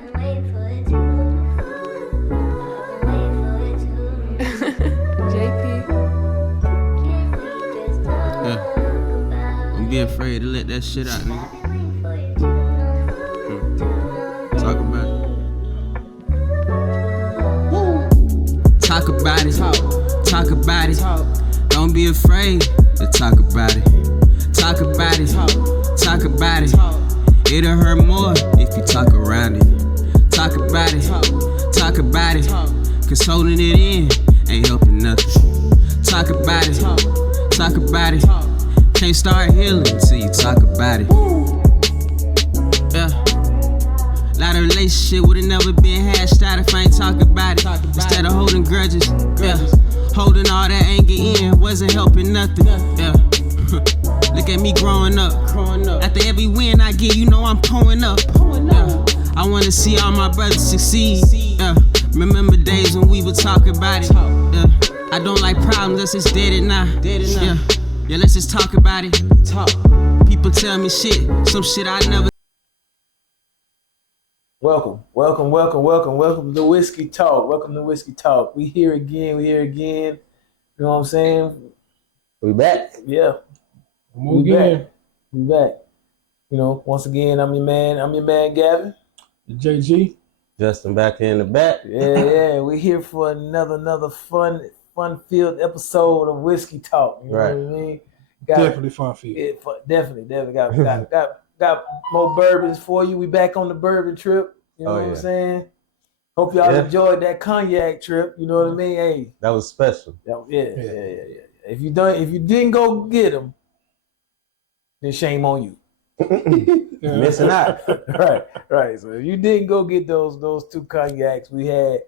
Don't be afraid to let that shit out, nigga. Talk about it. Talk about it. Talk about it. Don't be afraid to talk about it. Talk about it. Talk about it. It'll hurt more if you talk around it. Talk about it. Talk about it. Cause holding it in ain't helping nothing. Talk about it. Talk about it. Can't start healing until you talk about it. Yeah. Lot of relationship would've never been hashed out if I ain't talk about it. Instead of holding grudges, yeah. Holding all that anger in wasn't helping nothing, yeah. Look at me growing up. After every win I get, you know I'm pulling up. Yeah. I wanna see all my brothers succeed. Yeah. Remember days when we would talk about it. Yeah. I don't like problems, let's just dead it now. Yeah. Yeah, let's just talk about it. People tell me shit, some shit I never. Welcome to Whiskey Talk. Welcome to Whiskey Talk. We here again. You know what I'm saying? We back. Yeah. We back. You know, once again, I'm your man Gavin. JG. Justin back in the back. Yeah. We're here for another fun-filled episode of Whiskey Talk. You know what I mean? Definitely fun-filled. Definitely got more bourbons for you. We back on the bourbon trip. You know what I'm saying? Hope y'all enjoyed that cognac trip. You know what I mean? Hey, that was special. Yeah. If you didn't go get them, then shame on you. Missing out. Right. So if you didn't go get those two cognacs, we had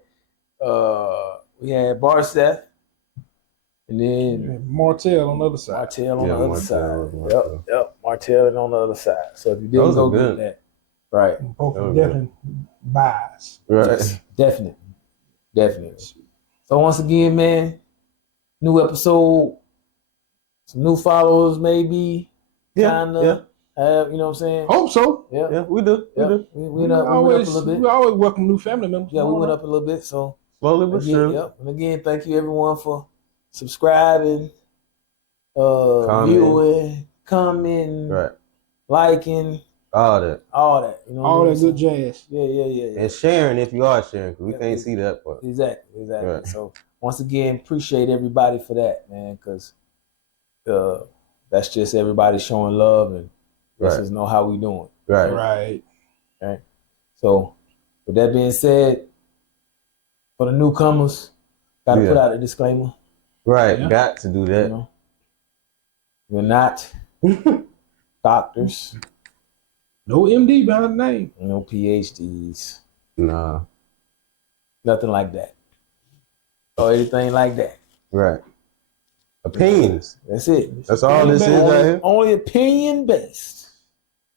Barseth, and then Martell on the other side. Martell on the other side. Yep. Martell on the other side. So if you didn't go get that, right. Both definitely buys. Right. Yes, definitely. So once again, man, new episode, some new followers maybe. Kinda. You know what I'm saying? Hope so. Yeah, we do. We went up a little bit. We always welcome new family members. Yeah, we went up a little bit. So slowly but surely. Yep. And again, thank you everyone for subscribing, viewing, commenting, right, liking, all that. You know, all that good jazz. Yeah. And sharing if you are sharing, because we can't see that part. Exactly. Right. So once again, appreciate everybody for that, man, because that's just everybody showing love and let's just know how we doing. Right. So with that being said, for the newcomers, gotta put out a disclaimer. Right, got to do that. You know, we're not doctors. No MD behind the name. No PhDs. Nah. Nothing like that. Or anything like that. Right. Opinions. That's it. That's all this is right here. Only opinion based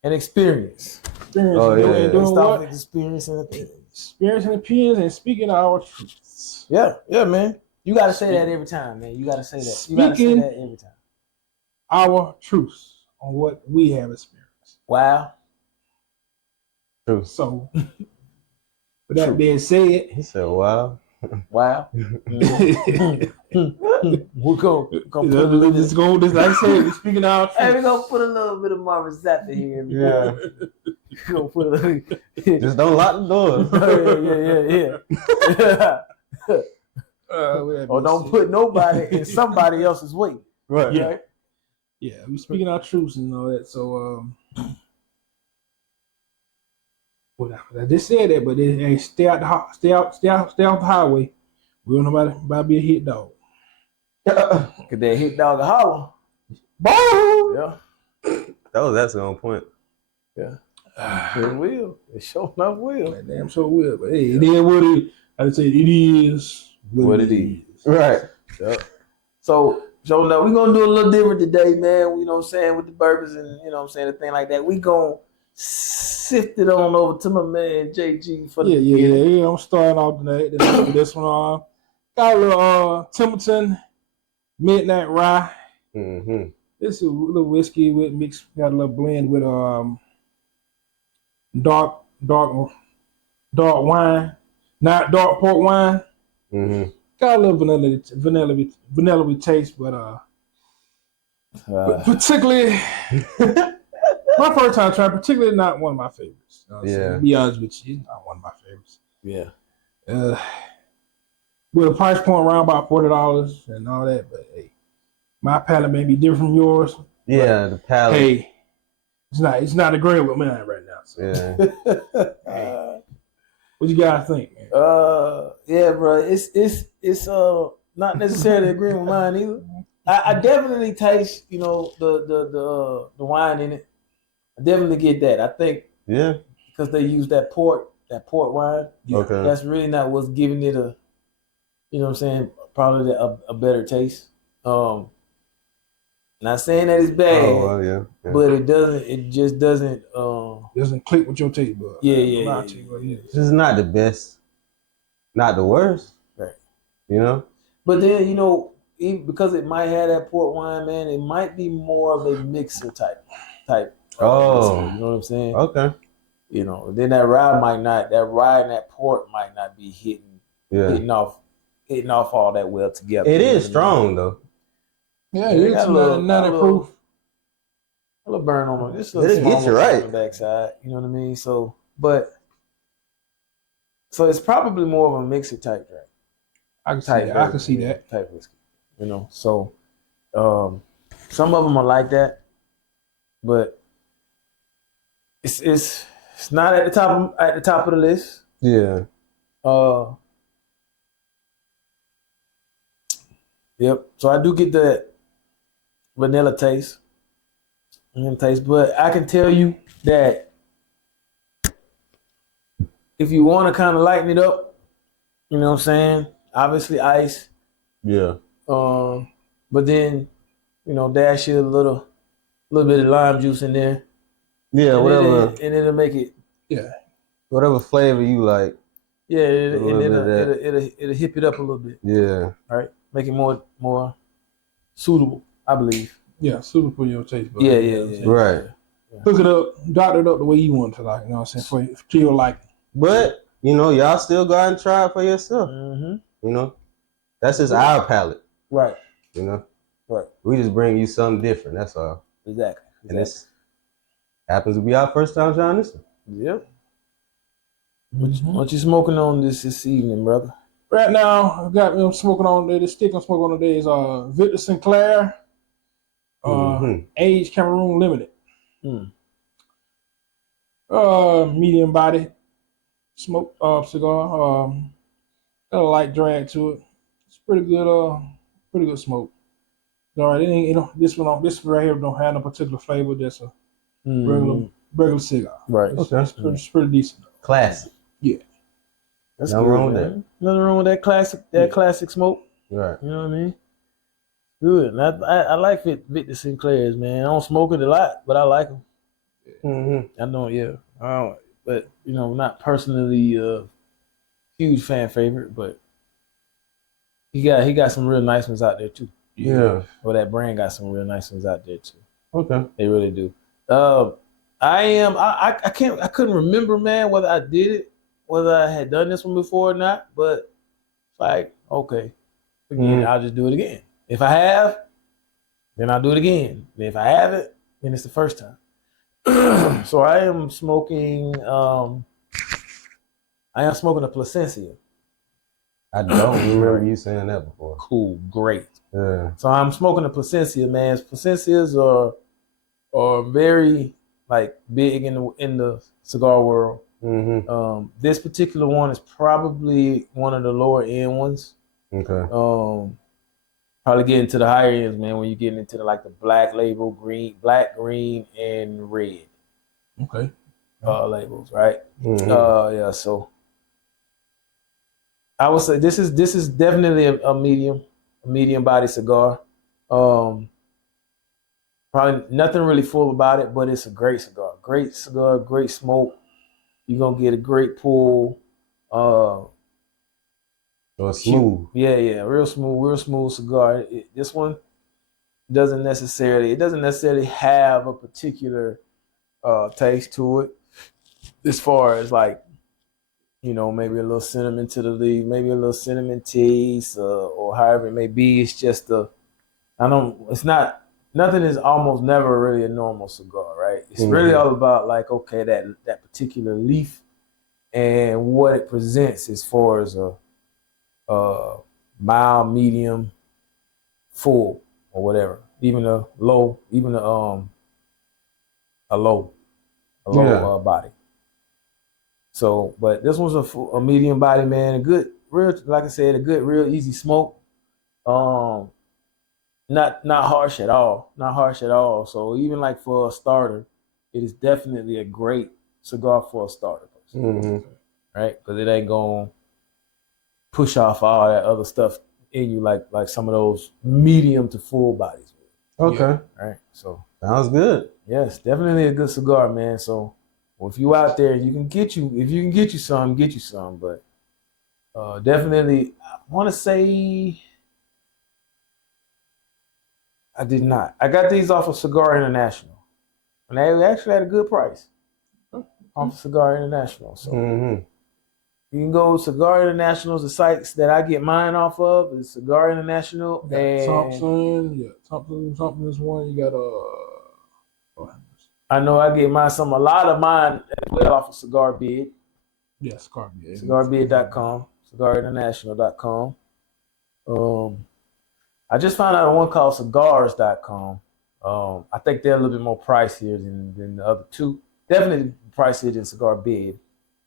and experience. Doing experience and opinions. Experience and opinions and speaking our truths. Yeah, man. You gotta say that every time, man. You gotta say that. You gotta say that every time. Our truths on what we have experienced. Wow. True. So, with that being said, he said, "Wow, wow." We're gonna put a little bit. Like I said, speaking our truths. Hey, we're gonna put a little bit of Marvin Zappa here. Yeah. We're gonna put a little. Just don't lock the doors. Yeah. Or don't put nobody in somebody else's way. Right. Yeah. We speaking our truths and all that. So, I just said that, but hey, stay off the highway. We don't know about to be a hit dog. Cause that hit dog a holler. Boom. Yeah. That's on point. Yeah. It will. It sure enough will. That damn sure will. But hey, it is what it is. I say it is what it is. Right. Yep. So now we're gonna do a little different today, man. You know what I'm saying, with the bourbons and you know what I'm saying, the thing like that. We gonna sift it on over to my man JG for the Yeah. I'm starting off tonight. This one got a little Templeton Midnight Rye. Mm-hmm. This is a little whiskey with got a little blend with dark dark wine, not dark port wine. Mm-hmm. Got a little vanilla taste, but particularly my first time trying, particularly not one of my favorites. Yeah. To be honest with you, it's not one of my favorites. Yeah. With a price point around about $40 and all that, but hey, my palate may be different from yours. Yeah, the palate. Hey, it's not agreeing with mine right now. So. Yeah. What you guys think, man? Yeah, bro. It's not necessarily agreeing with mine either. I definitely taste, the wine in it. I definitely get that. I think Yeah. because they use that port wine. Okay. That's really not what's giving it a, you know what I'm saying, probably a better taste. Not saying that it's bad, Oh, well, yeah. but it just doesn't Doesn't click with your taste bud. Yeah. I'll tell you what it is. This is not the best, not the worst. Right. You know? But then, even because it might have that port wine, man, it might be more of a mixer type. Oh. Whiskey, you know what I'm saying? Okay. Then that rye and that port might not be hitting off all that well together. It is strong though. Yeah, Yeah, it's got a little- not got a proof. A little burn on it. Just a It'll little get you small right. on the backside. You know what I mean? So it's probably more of a mixer type drink. I can see that. Type whiskey. So some of them are like that, but it's not at the top of the list. Yeah. Yep. So I do get that vanilla taste. But I can tell you that if you want to kind of lighten it up, you know what I'm saying? Obviously ice. Yeah. But then, dash you a little bit of lime juice in there. Yeah, and whatever. It'll make it. Yeah. Whatever flavor you like. Yeah, little it'll hip it up a little bit. Yeah. Right, make it more suitable, I believe. Yeah, suitable for your taste bud. Yeah. Right. Hook it up, dot it up the way you want to like. You know what I'm saying? For your liking. But, y'all still go out and try it for yourself. Mm-hmm. That's just our palate. Right. Right. We just bring you something different. That's all. Exactly. And this happens to be our first time trying this one. Yep. What you smoking on this evening, brother? Right now, I'm smoking on the stick I'm smoking on today is Victor Sinclair, Age Cameroon Limited. Medium body smoke cigar. Got a light drag to it. It's pretty good smoke. All right, it ain't this right here don't have no particular flavor. That's a regular cigar. Right. Okay. It's pretty decent. Classic. Yeah. That's Nothing good, wrong with man. Nothing wrong with that classic smoke. Right. You know what I mean? Good. And I like Victor Sinclair's, man. I don't smoke it a lot, but I like them. Mm-hmm. I know, yeah. I don't, but not personally a huge fan favorite, but he got some real nice ones out there too. Yeah. Well, that brand got some real nice ones out there too. Okay. They really do. I couldn't remember, man, whether I did it, whether I had done this one before or not, but like, okay, again, I'll just do it again. If I have, then I'll do it again. And if I haven't, then it's the first time. So I am smoking a Plasencia. I don't remember you saying that before. Cool, great. Yeah. So I'm smoking a Plasencia, man. Plasencias are very big in the cigar world. Mm-hmm. This particular one is probably one of the lower end ones. Okay. Probably getting to the higher ends, man, when you're getting into the black label, black, green, and red. Okay. Labels, right? Mm-hmm. Yeah. So I would say this is definitely a medium body cigar. Probably nothing really full about it, but it's a great cigar. Great cigar, great smoke. You're gonna get a great pull. So it's smooth. Yeah, real smooth cigar. This one doesn't necessarily have a particular taste to it, as far as maybe a little cinnamon to the leaf, maybe a little cinnamon teas, or however it may be. It's just nothing is almost never really a normal cigar, right? It's really all about like, okay, that particular leaf and what it presents as far as a mild, medium, full, or whatever. Even a low, body. So, but this one's a medium body, man. A good, real, like I said, a good, real easy smoke. Not harsh at all. Not harsh at all. So even like for a starter, it is definitely a great cigar for a starter person, right? Because it ain't gonna push off all that other stuff in you like some of those medium to full bodies. Okay. Right. So Sounds good. yes, definitely a good cigar, man. So if you out there, if you can get you some, get you some. But definitely, I want to say I did not. I got these off of Cigar International, and they actually had a good price off of Cigar International. So you can go Cigar International's the sites that I get mine off of is Cigar International and Thompson is one. You got I know I get a lot of mine as well off of Cigar Bid. Yes, Carbide. CigarBid.com, CigarInternational.com. I just found out one called Cigars.com. I think they're a little bit more pricier than the other two. Definitely pricier than Cigar Bid.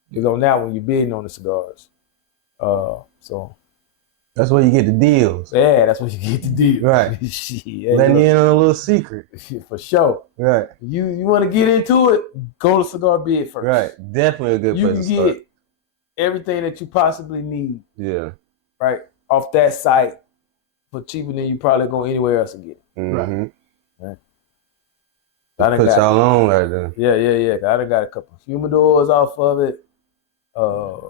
Because on that one, you're bidding on the cigars. So that's where you get the deals. yeah, that's what you get the deal. Right. Yeah, Letting you in on a little secret. for sure. Right. You want to get into it, go to Cigar Bid first. Right. Definitely a good You place can to start. get everything that you possibly need, Yeah. right, off that site for cheaper than you probably go anywhere else to get it. Mm-hmm. I done Put got- y'all on right there. Yeah. I done got a couple of humidors off of it.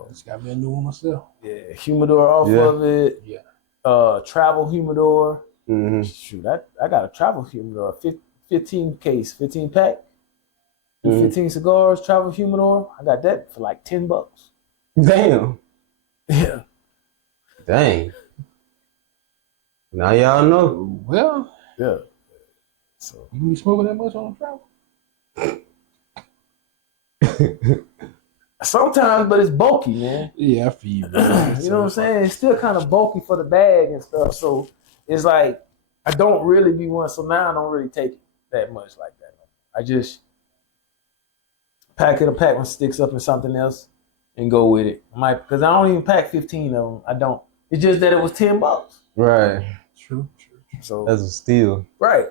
Just got me a new one myself. Yeah, humidor off Yeah. of it. Yeah. Travel humidor. Mm-hmm. Shoot, I got a travel humidor, 15 pack, 15 cigars, travel humidor. I got that for like $10. Damn. Yeah. Dang. Now y'all know. Well, Yeah. So you be smoking that much on travel? sometimes, but it's bulky, man. Yeah, I feel you. You know what I'm saying? It's still kind of bulky for the bag and stuff. So it's like I don't really be one. So now I don't really take it that much like that. I just pack one sticks up in something else and go with it. Because I don't even pack 15 of them. I don't. It's just that it was $10. Right. True. So That's a steal. right.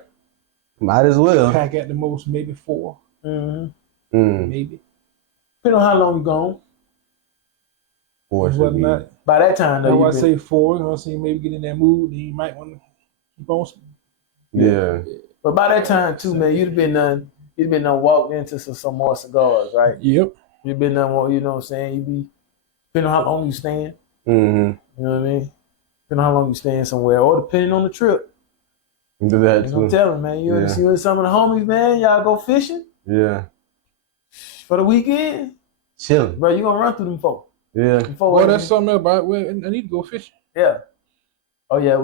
Might as well. Pack at the most maybe 4, Mm. maybe. Depending on how long you gone. Four should be. Whatnot. By that time, That's though, why I you say 4. You know what I'm saying? Maybe get in that mood. Then you might want to keep on. Yeah. but by that time too, man, you'd been walked into some more cigars, right? Yep. You've been done more, you know what I'm saying? You be depending on how long you staying, Mm-hmm. you know what I mean? Depending on how long you staying somewhere, or depending on the trip. Do that You know, I'm too. telling man, you ever Yeah. see with some of the homies, man, y'all go fishing Yeah. for the weekend, Chilling. bro, you gonna run through them folks. Yeah. Well, that's something else. But I need to go fishing. Yeah. Oh yeah,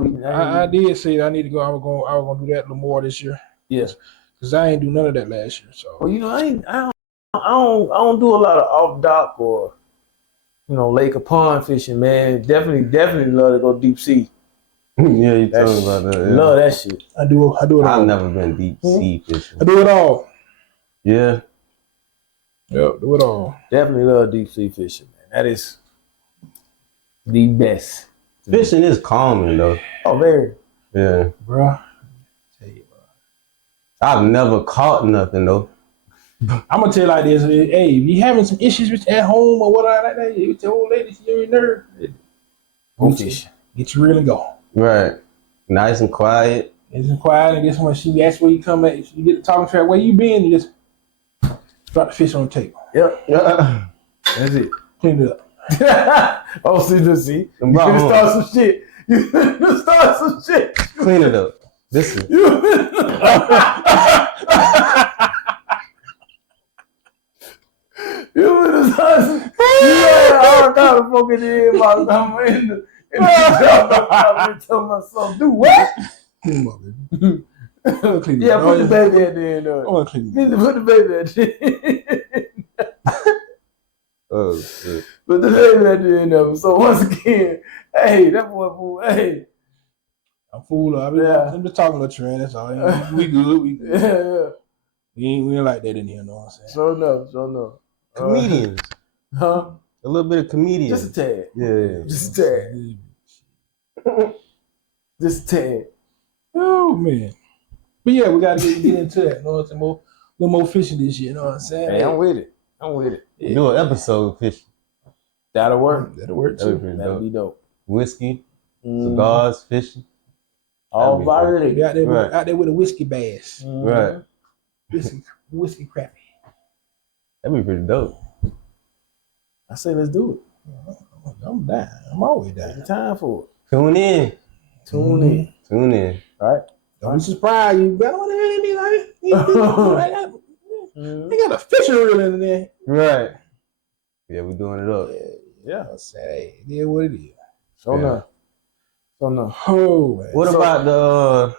I did say that I need to go. I was gonna do that a little more this year. Yeah. Cause I ain't do none of that last year. So Well, you know, I don't do a lot of off dock or lake or pond fishing, man. Definitely love to go deep sea. Yeah, you told me about that. Yeah. Love that shit. I do it all. I've never been deep sea fishing. I do it all. Yeah. Yep, do it all. Definitely love deep sea fishing, man. That is the best. Fishing is calming though. Oh, very. Yeah. Bruh. I've never caught nothing though. I'm gonna tell you like this. Hey, if you having some issues with at home or whatever like that, you tell old lady you're in there. Go fishing. Get you really going. Right. Nice and quiet. It's quiet, and guess when she asks where you come at, you get the talking track. Where you been? You just drop the fish on the table. Yep. Yeah. That's it. Clean it up. Oh, see. You Them finna brought start some shit. You finna start some shit. Clean it up. Listen. You finna start some. Yeah, all shot a fucking inbox. I'm in the job. Telling myself, do what? Clean them up, baby. Clean Yeah, them put up. the baby at the end of I it. want to clean them up. Put the baby at the end. Oh shit. Put the baby at the end of it. So once again, hey, that boy, fool, hey. I'm fool. I'm just talking to Trent. That's all. We good. We good. Yeah. We ain't like that in here. Know what I'm saying? So no. Comedians. Huh? A little bit of comedians. Just a tad. Yeah. Just a tad. Just a tad. Oh man. But yeah, we gotta get into that. You know what I'm saying? A little more fishing this year. You know what I'm saying? Hey, I'm with it. Yeah. Do an episode fishing. That'll work. That'll work That'd be too. pretty That'll dope. be dope. Whiskey, Mhm. cigars, fishing. All That'd be about Be it. out there, Right. out there with a whiskey bass, Right. whiskey crappy. That'd be pretty dope. I say let's do I'm down. I'm always it. down. It's time for it. Tune in. Tune in. Tune in. All right. Don't be surprised. You better want to hear me like Mhm. they got a fishing reel in there. Right. Yeah, we doing it up. Yeah. I said, hey, it is what it is. So Yeah. no. So no. Oh, man. What So- about the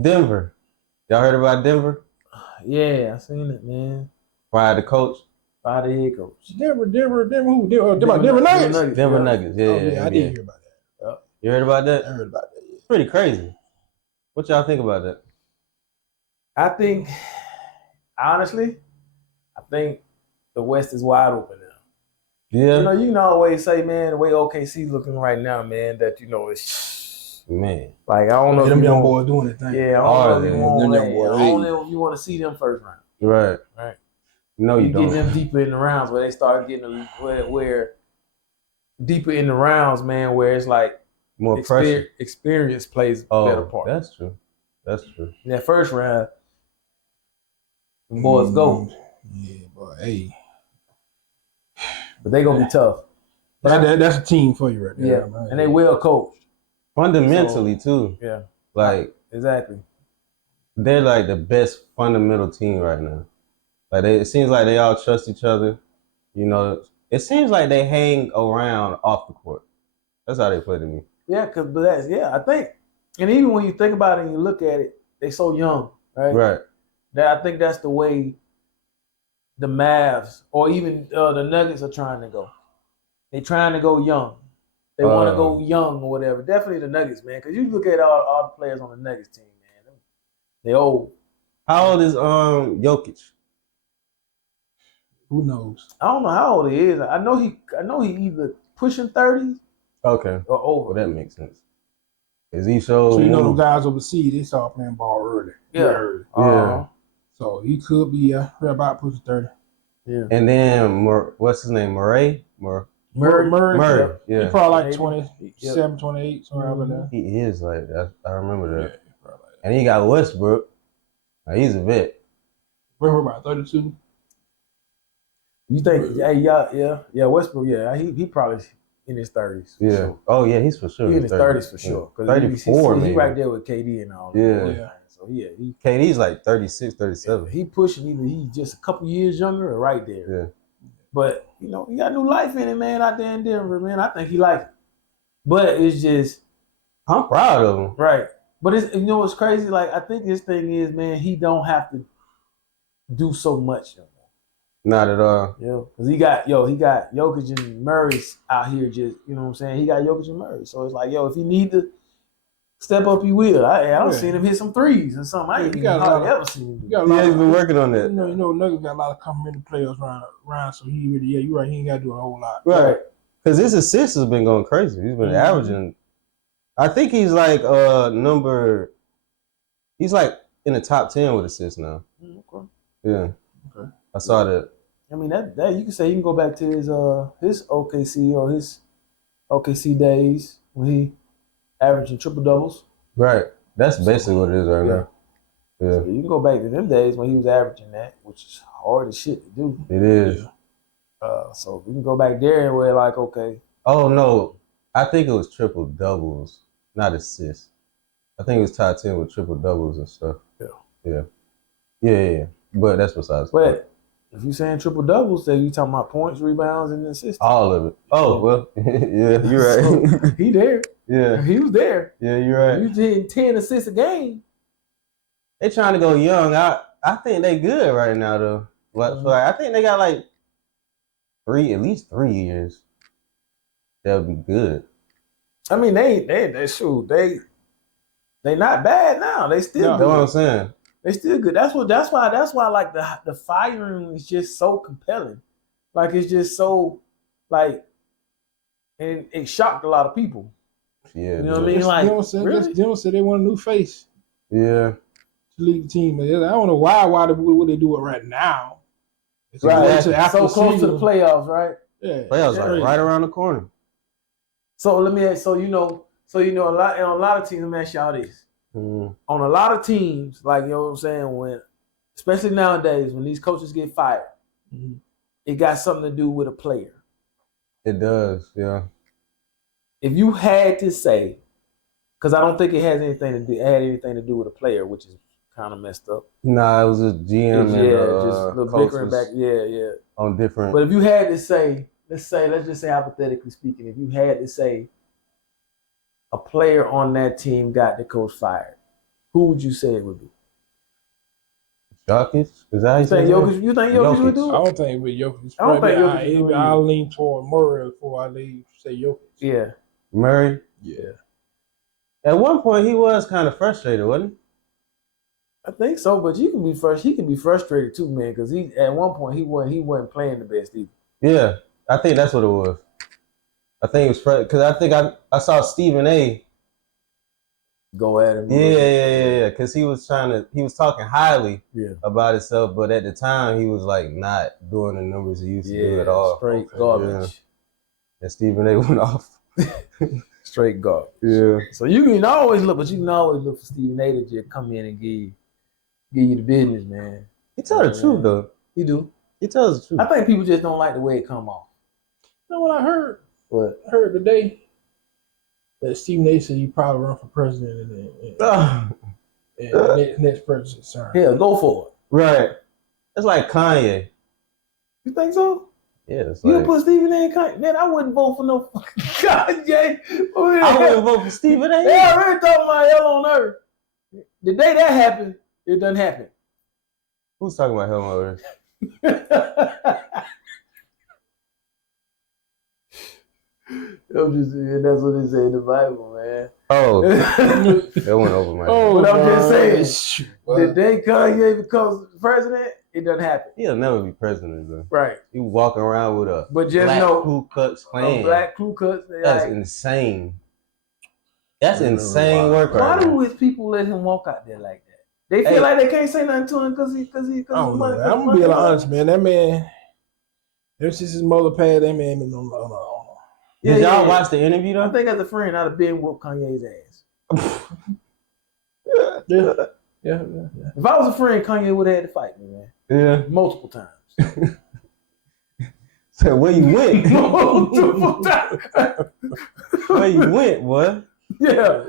Denver? Y'all heard about Denver? Yeah, I seen it, man. Fired the coach. By the head coach. Denver who? Denver Nuggets. Denver yeah. Nuggets. Yeah, Oh, yeah, I yeah. did hear about that. You heard about I that? heard about that. Yeah. Pretty crazy. What y'all think about that? I think, honestly, the West is wide open now. Yeah. You can always say, man, the way OKC's looking right now, man, that it's Man. like I don't know. Them if you young want- boys doing it thing. Yeah, I Are don't know if they? you want Them that. young boys, I don't know if you want to see them first round. Right. Right. No, you You get don't. them deeper in the rounds where they start getting where deeper in the rounds, man, where it's like More pressure. experience plays a better Oh, part. that's true. That's true. In that first round, the boys go, Yeah, boy. Hey, but they gonna be tough. that's a team for you right there. Yeah, man. and they well coached. Fundamentally, too. Yeah, Like, exactly. they're like the best fundamental team right now. Like, it seems like they all trust each other. You know, it seems like they hang around off the court. That's how they play to me. Yeah, I think, and even when you think about it and you look at it, they so young, right? Right. That I think that's the way the Mavs or even the Nuggets are trying to go. They're trying to go young. They want to go young or whatever. Definitely the Nuggets, man, because you look at all the players on the Nuggets team, man. They old. How old is Jokic? Who knows? I don't know how old he is. I know he either pushing 30 Okay. or over. Well, that makes sense. Is he so? So you know them guys overseas, they start playing ball early. Yeah. Real early. Uh-huh. So he could be right about pushing 30. Yeah. And then what's his name? Murray. Murray. Murray. He Yeah. probably like Maybe. 27, 28, somewhere over there. He is like that. I remember Yeah, that. probably like that. And he got Westbrook. Now, he's a vet. We're about 32. You think? Yeah. Westbrook. Yeah, he probably in his 30s. for Yeah. sure. Oh yeah, he's for sure. He in his 30s for sure. 'Cause 34 he maybe. right there with KD and all. Yeah. That. Yeah. So yeah, KD's like 36, 37. he pushing either he's just a couple years younger or right there. Yeah. But he got new life in it, man. Out there in Denver, man. I think he like it. But it's just I'm proud of him. right. But it's what's crazy? Like I think his thing is, man, he don't have to do so much. Not at all. Yeah, because he got Jokic and Murray out here just, you know what I'm saying? He got Jokic and Murray. So it's like, if he need to step up, he will. I don't see him hit some threes or something. I ain't He even got a lot hardly of- ever seen him do You got a Yeah, lot he's of, been working on that. you know, Nuggets got a lot of complimentary players around, so he really, you're right, he ain't got to do a whole lot. Right. Because his assists has been going crazy. He's been averaging. I think he's like he's like in the top 10 with assists now. Okay. Yeah. Okay. I saw that. I mean that you can say you can go back to his OKC or his OKC days when he averaging triple doubles. Right. That's basically what it is right now. Yeah. So you can go back to them days when he was averaging that, which is hard as shit to do. It is. So we can go back there and we're like, okay, Oh no. I think it was triple doubles, not assists. I think it was top 10 with triple doubles and stuff. Yeah. Yeah. Yeah. But that's besides. but If you saying triple doubles, then you talking about points, rebounds, and assists. All of it. Oh well, yeah, you're right. So, he there. Yeah, He was there. yeah, you're right. You did 10 assists a game. They trying to go young. I think they good right now though. Like I think they got like at least 3 years. They'll be good. I mean, they shoot. They not bad now. They still That's what I'm good. saying. They still good. That's why like the firing is just so compelling. Like it's just so like, and it shocked a lot of people. Yeah, You know what I mean? Like, really? Denver said they want a new face yeah. to lead the team. I don't know why would they do it right now? It's Right. after So the close to the season. playoffs, right? Yeah, Playoffs yeah. like right around the corner. So let me ask. So you know a lot of teams. Let me ask y'all this. Mm. On a lot of teams, like you know what I'm saying, when especially nowadays when these coaches get fired, Mhm. it got something to do with a player. It does, yeah. If you had to say, because I don't think it had anything to do with a player, which is kind of messed up. Nah, it was a GM Yeah, and just the coach bickering was back. Yeah. on different. But if you had to say, let's just say hypothetically speaking, if you had to say a player on that team got the coach fired, who would you say it would be? Jokic? Is that how You think Jokic? You think Jokic would do I it? don't think with Jokic. I don't think Jokic is doing it. I'll lean toward Murray before I say Jokic. Yeah. Murray? Yeah. At one point, he was kind of frustrated, wasn't I think so, but he can be frustrated too, man, because he at one point he wasn't playing the best either. he? Yeah, I think that's what it was. I think it was because I think I saw Stephen A. Go at him. Yeah. Because he was talking highly Yeah. about himself, but at the time he was like not doing the numbers he used to do at all. Straight Okay, garbage. yeah. And Stephen A. went off. Straight garbage. Yeah. So you can always look for Stephen A. to just come in and give you the business, man. He tell the truth though. He do. He tells the truth. I think people just don't like the way it come off. You know what I heard? But I heard today that Stephen A. said he probably run for president and next president's term. yeah, go for it. Right. It's like Kanye. You think so? Yeah, it's You like put Stephen A. in Kanye? Man, I wouldn't vote for no fucking Kanye. I wouldn't vote for Stephen A. They already talking about hell on earth. The day that happened, it doesn't happen. Who's talking about hell on earth? I'm just saying, that's what it say in the Bible, man. Oh, that went over my head. But I'm just saying, Shoot, the day Kanye becomes president, it doesn't happen. He'll never be president though. Right. He walking around with a But just black know, Ku Klux a Klan. black Ku Klux, That's like, insane. That's insane work why right do now. his people let him walk out there like that? They feel Hey. like they can't say nothing to him because he I don't know, man. I'm gonna be honest, man. That man, ever since his mother passed, that man been on. Did Yeah, y'all yeah. watch the interview I though? think as a friend, I'd have been whoop Kanye's ass. Yeah. If I was a friend, Kanye would have had to fight me, man. Yeah. Multiple times. So where you went? Multiple times. Where you went, boy? Yeah.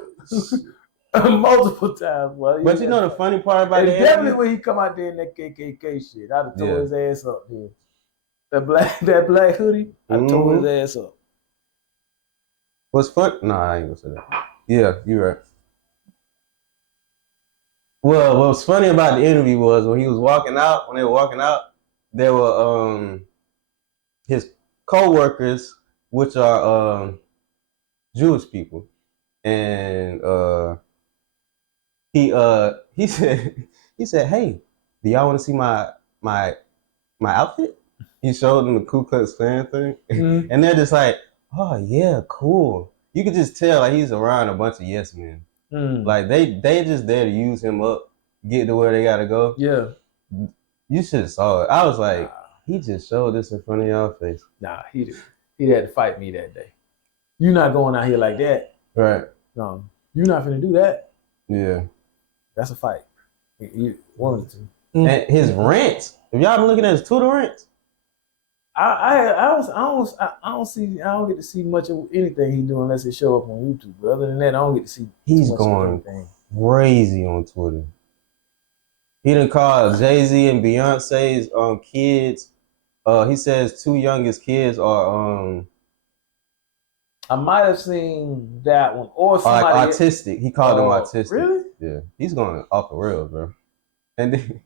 Multiple times, boy. But you know the funny part about And the definitely interview? when he come out there in that KKK shit, I'd have tore Yeah. his ass up, dude. That black hoodie, I'd tore his ass up. What's fun? No, I ain't gonna say that. Yeah, you're right. Well, what was funny about the interview was when they were walking out, there were his co-workers, which are Jewish people, and he said, "Hey, do y'all want to see my outfit?" He showed them the Ku Klux Klan thing, Mhm. and they're just like, "Oh yeah, cool." You could just tell like he's around a bunch of yes men. Like they just there to use him up, get to where they gotta go. Yeah. You should have saw it. I was like, he just showed this in front of y'all face. Nah, he had to fight me that day. You not going out here like that. Right. No, you not finna do that. Yeah. That's a fight. One of the two. And his rent. If y'all been looking at his Twitter rent, I don't get to see much of anything he do unless it show up on YouTube. But other than that, I don't get to see. he's too much of going anything. crazy on Twitter. He done called Jay-Z and Beyonce's kids. He says 2 youngest kids are I might have seen that one or like somebody. autistic. He called them Oh, autistic. Really? Yeah, he's going off the rails, bro. And then,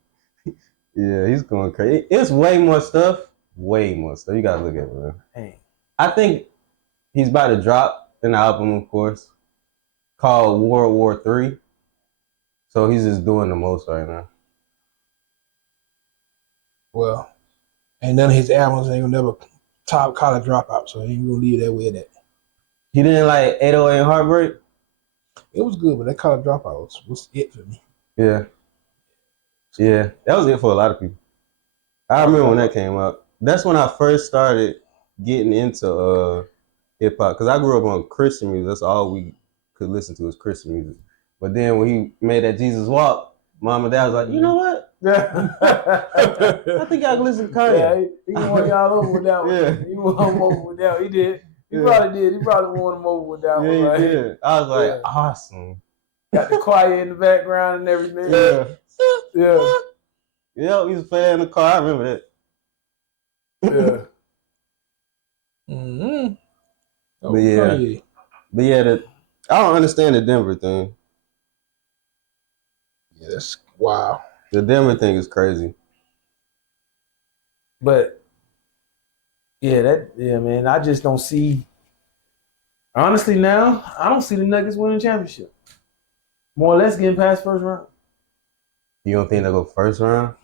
yeah, he's going crazy. It's way more stuff. Way more stuff. You gotta look at it, man. Dang. I think he's about to drop an album, of course, called World War III. So he's just doing the most right now. Well, and none of his albums ain't gonna never top College Dropout, so he ain't gonna leave that way that. He didn't like 808 and Heartbreak? It was good, but that College Dropout was it for me. Yeah. Yeah, that was it for a lot of people. I remember when that came out. That's when I first started getting into hip hop, because I grew up on Christian music. That's all we could listen to was Christian music. But then when he made that Jesus Walk, Mom and Dad was like, you know what? I think y'all can listen to Kanye. Yeah, he won y'all over with that one. Yeah. He won him over with that one. He did. He Yeah. probably did. He probably won him over with that one. Yeah, Right? he did. I was like, Yeah. awesome. Got the choir in the background and everything. Yeah. Yeah. Yeah, he was playing in the car. I remember that. Yeah. Mm-hmm. But yeah. But yeah, I don't understand the Denver thing. Yeah, that's wow. The Denver thing is crazy. But yeah, man. I just don't see. Honestly, now I don't see the Nuggets winning the championship. More or less getting past first round. You don't think they'll go first round?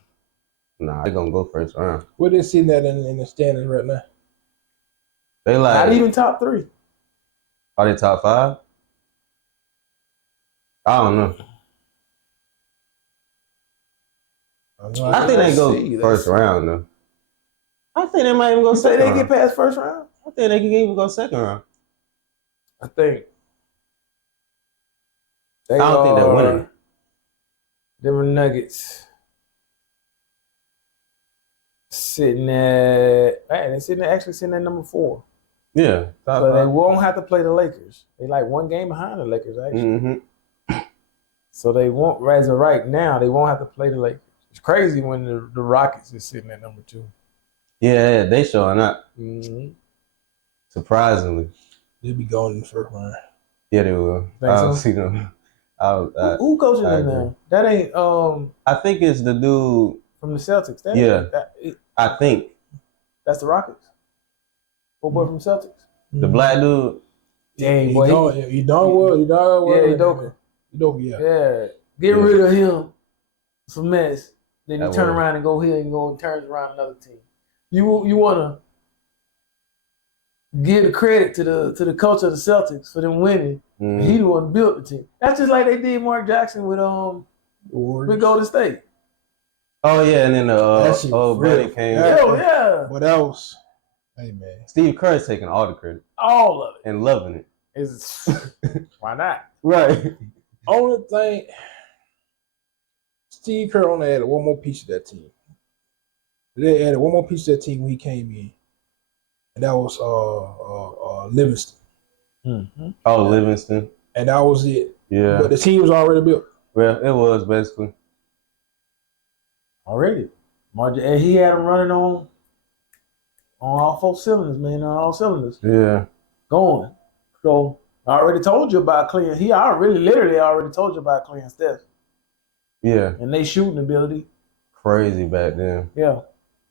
Nah, they're gonna go first round. Where they sitting at in the standings right now? They like, Not even top 3. are they top 5? I don't know. I think they go first round though. I think they might even go You say second they round. get past first round? I think they can even go second round. I think. I don't think they're winning. Denver Nuggets sitting at actually sitting at number 4. Yeah. Top So they 5. won't have to play the Lakers. They like one game behind the Lakers actually. Mm-hmm. So they won't, as of right now, they won't have to play the Lakers. It's crazy when the Rockets is sitting at number 2. Yeah, they showing up. Mm-hmm. Surprisingly. They'll be going in the first round. Yeah, they will. Think I don't so? see them. Who coaching I them agree. now? That ain't I think it's the dude. from the Celtics. I think That's the Rockets. Old boy from Celtics. the black dude. Dang, You boy. don't worry. Yeah, Udoka. Yeah. Yeah. Get rid of him. It's a mess. Then you That turn works. around and go here and go and turns around another team. You wanna give the credit to the coach of the Celtics for them winning. Mm. He the one who built the team. That's just like they did Mark Jackson with Golden State. Oh yeah, and then That shit old real. buddy came. Yeah. Oh yeah. What else? Hey man. Steve Kerr's taking all the credit All of it. and loving it. Is why not? Right. Only thing, Steve Kerr only added one more piece to that team. They added one more piece to that team when he came in, and that was Livingston, Mm-hmm. Oh, Livingston. and that was it. Yeah. But the team was already built. Well, it was basically. Already. And he had him running on all 4 cylinders, man, on all cylinders. Yeah. Going. So I already told you about Clean. Literally already told you about Clean Steph. Yeah. And they shooting ability. Crazy back then. Yeah.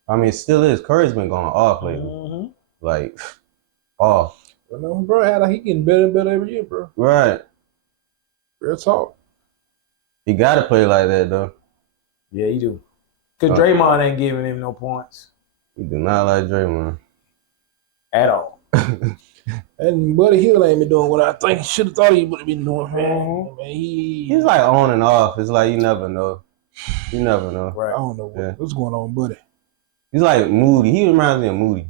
I mean, it still is. Curry's been going off lately. Mm-hmm. Like, off. You know, bro, he getting better and better every year, bro. Right. Real talk. He got to play like that, though. Yeah, he do. Because Draymond ain't giving him no points He do not like Draymond. at all. And Buddy Hill ain't been doing what I think he should have thought he would have been doing, man. Mhm. Man, He's like on and off. It's like you never know. You never know. I don't know what's going on, Buddy. He's like Moody. He reminds me of Moody.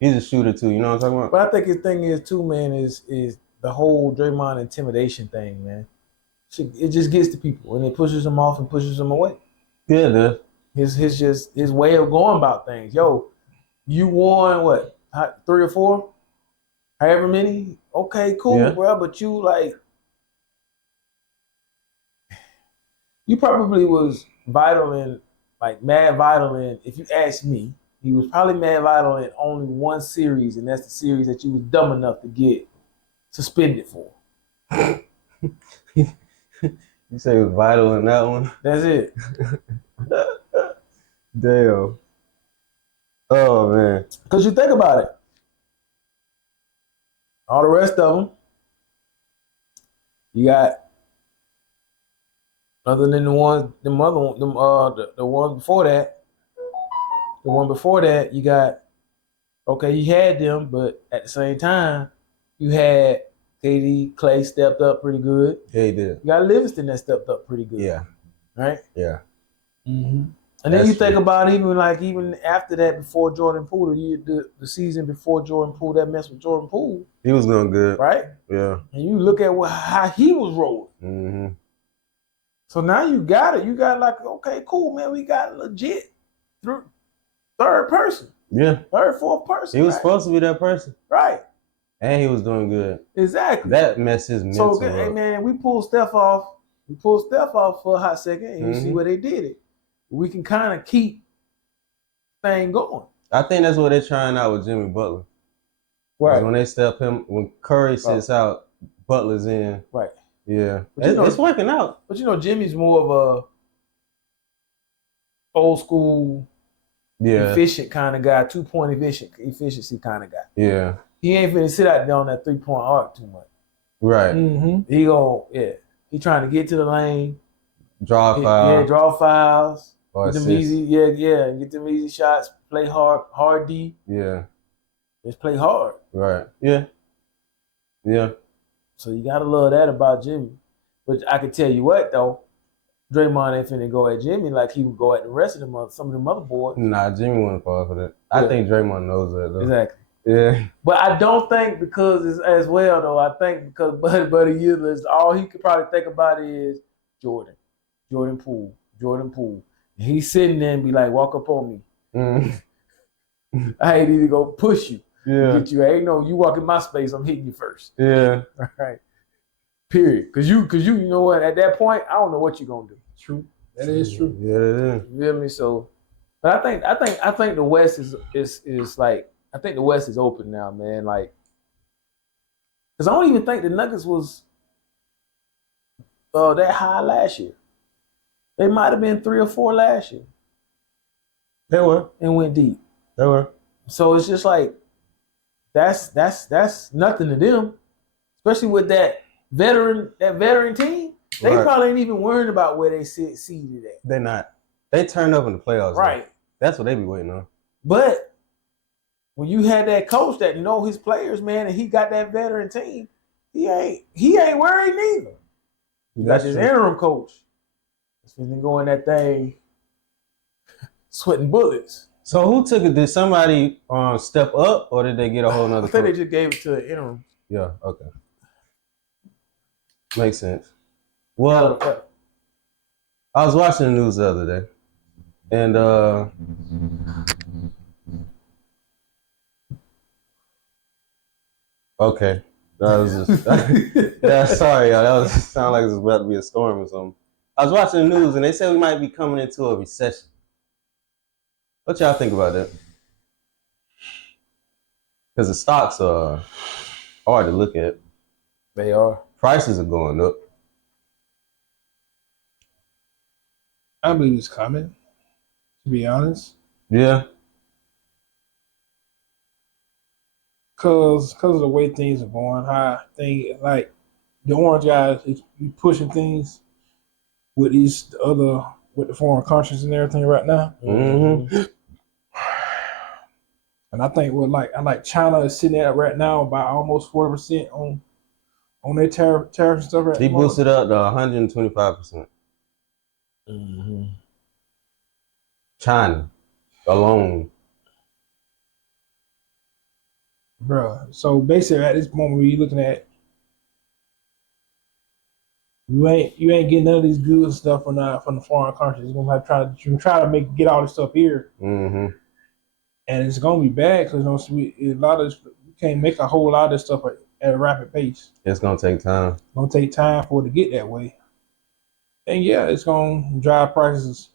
He's a shooter too. You know what I'm talking about? But I think his thing is too, man, is the whole Draymond intimidation thing, man. It just gets to people and it pushes them off and pushes them away. Yeah, dude. His way of going about things. Yo, you won what? 3 or 4? However many? Okay, cool, Yeah. bro. But you like You probably was vital in, like mad vital in. If you ask me, he was probably mad vital in only one series, and that's the series that you was dumb enough to get suspended for. You say it was vital in that one? That's it. Damn. Oh man. Because you think about it, all the rest of them, you got other than the ones, the one before that, the one before that, you got okay, you had them, but at the same time, you had KD, Clay stepped up pretty good. Yeah, he did. You got Livingston that stepped up pretty good. Yeah. Right. Yeah. Mm-hmm. And then That's you think true. about even after that, before Jordan Poole, the season before Jordan Poole, that mess with Jordan Poole, He was doing good. right? Yeah. And you look at how he was rolling. Mm-hmm. So now you got it. You got like, okay, cool, man. We got legit third person, Yeah. third, fourth person. He was right? supposed to be that person. Right. And he was doing good. Exactly. That messed his mental So, hey, up. man, we pulled Steph off. We pulled Steph off for a hot second, and you see Mhm. where they did it. We can kind of keep thing going. I think that's what they're trying out with Jimmy Butler. 'Cause when they step him, when Curry sits out, Butler's in. Right. Yeah. But you know- It's working out. But you know, Jimmy's more of a old school, Yeah. efficient kind of guy, 2-point efficiency kind of guy. Yeah. He ain't finna sit out there on that 3-point arc too much. Right. Mm-hmm. He trying to get to the lane. Draw foul. Draw fouls. Or Get them assist. easy, get them easy shots. Play hard D. Yeah. Just play hard. Right. Yeah. Yeah. So you gotta love that about Jimmy. But I can tell you what though, Draymond ain't finna go at Jimmy like he would go at the rest of them, some of them other boys. Nah, Jimmy wouldn't fall for that. I Yeah. think Draymond knows that though. Exactly. Yeah. But I don't think because it's as well though. I think because Buddy Hield, all he could probably think about is Jordan Poole. And he's sitting there and be like, walk up on me. Mm. I ain't even gonna push you. Yeah. Get you. Ain't no, you walk in my space, I'm hitting you first. Yeah. Right. Period. Cause you know what? At that point, I don't know what you're gonna do. True. That is true. Yeah, it is. You feel me? So, but I think the West is like, I think the West is open now, man. Like, cause I don't even think the Nuggets was that high last year. They might have been 3 or 4 last year They were. and went deep. They were. So it's just like that's nothing to them, especially with that veteran team. They Right. probably ain't even worrying about where they sit seated at. They're not. They turned up in the playoffs. though. Right. That's what they be waiting on. But when you had that coach that know his players, man, and he got that veteran team, he ain't worried neither. He got That's this true. interim coach that's been going that thing sweating bullets. So who took it? Did somebody step up, or did they get a whole I nother think they coach? just gave it to the interim. Yeah. Okay. Makes sense. Well, I was watching the news the other day, and okay, that was just yeah. Sorry, y'all. That was sound like it was about to be a storm or something. I was watching the news, and they said we might be coming into a recession. What y'all think about that? Because the stocks are hard to look at. They are. Prices are going up. I believe it's coming, to be honest. Yeah. Cause of the way things are going, how things like the orange guys is pushing things with with the foreign countries and everything right now. Mm-hmm. And I think China is sitting at right now by almost 40% on their tariffs and stuff right He now. boosted up to 125%. Mm-hmm. China alone. Bruh. So basically at this moment you're looking at you ain't getting none of these good stuff from the foreign countries. You're gonna have to try to get all this stuff here. Mm-hmm. And it's gonna be bad because you can't make a whole lot of this stuff at a rapid pace. It's gonna take time. It's gonna take time for it to get that way. And yeah, it's gonna drive prices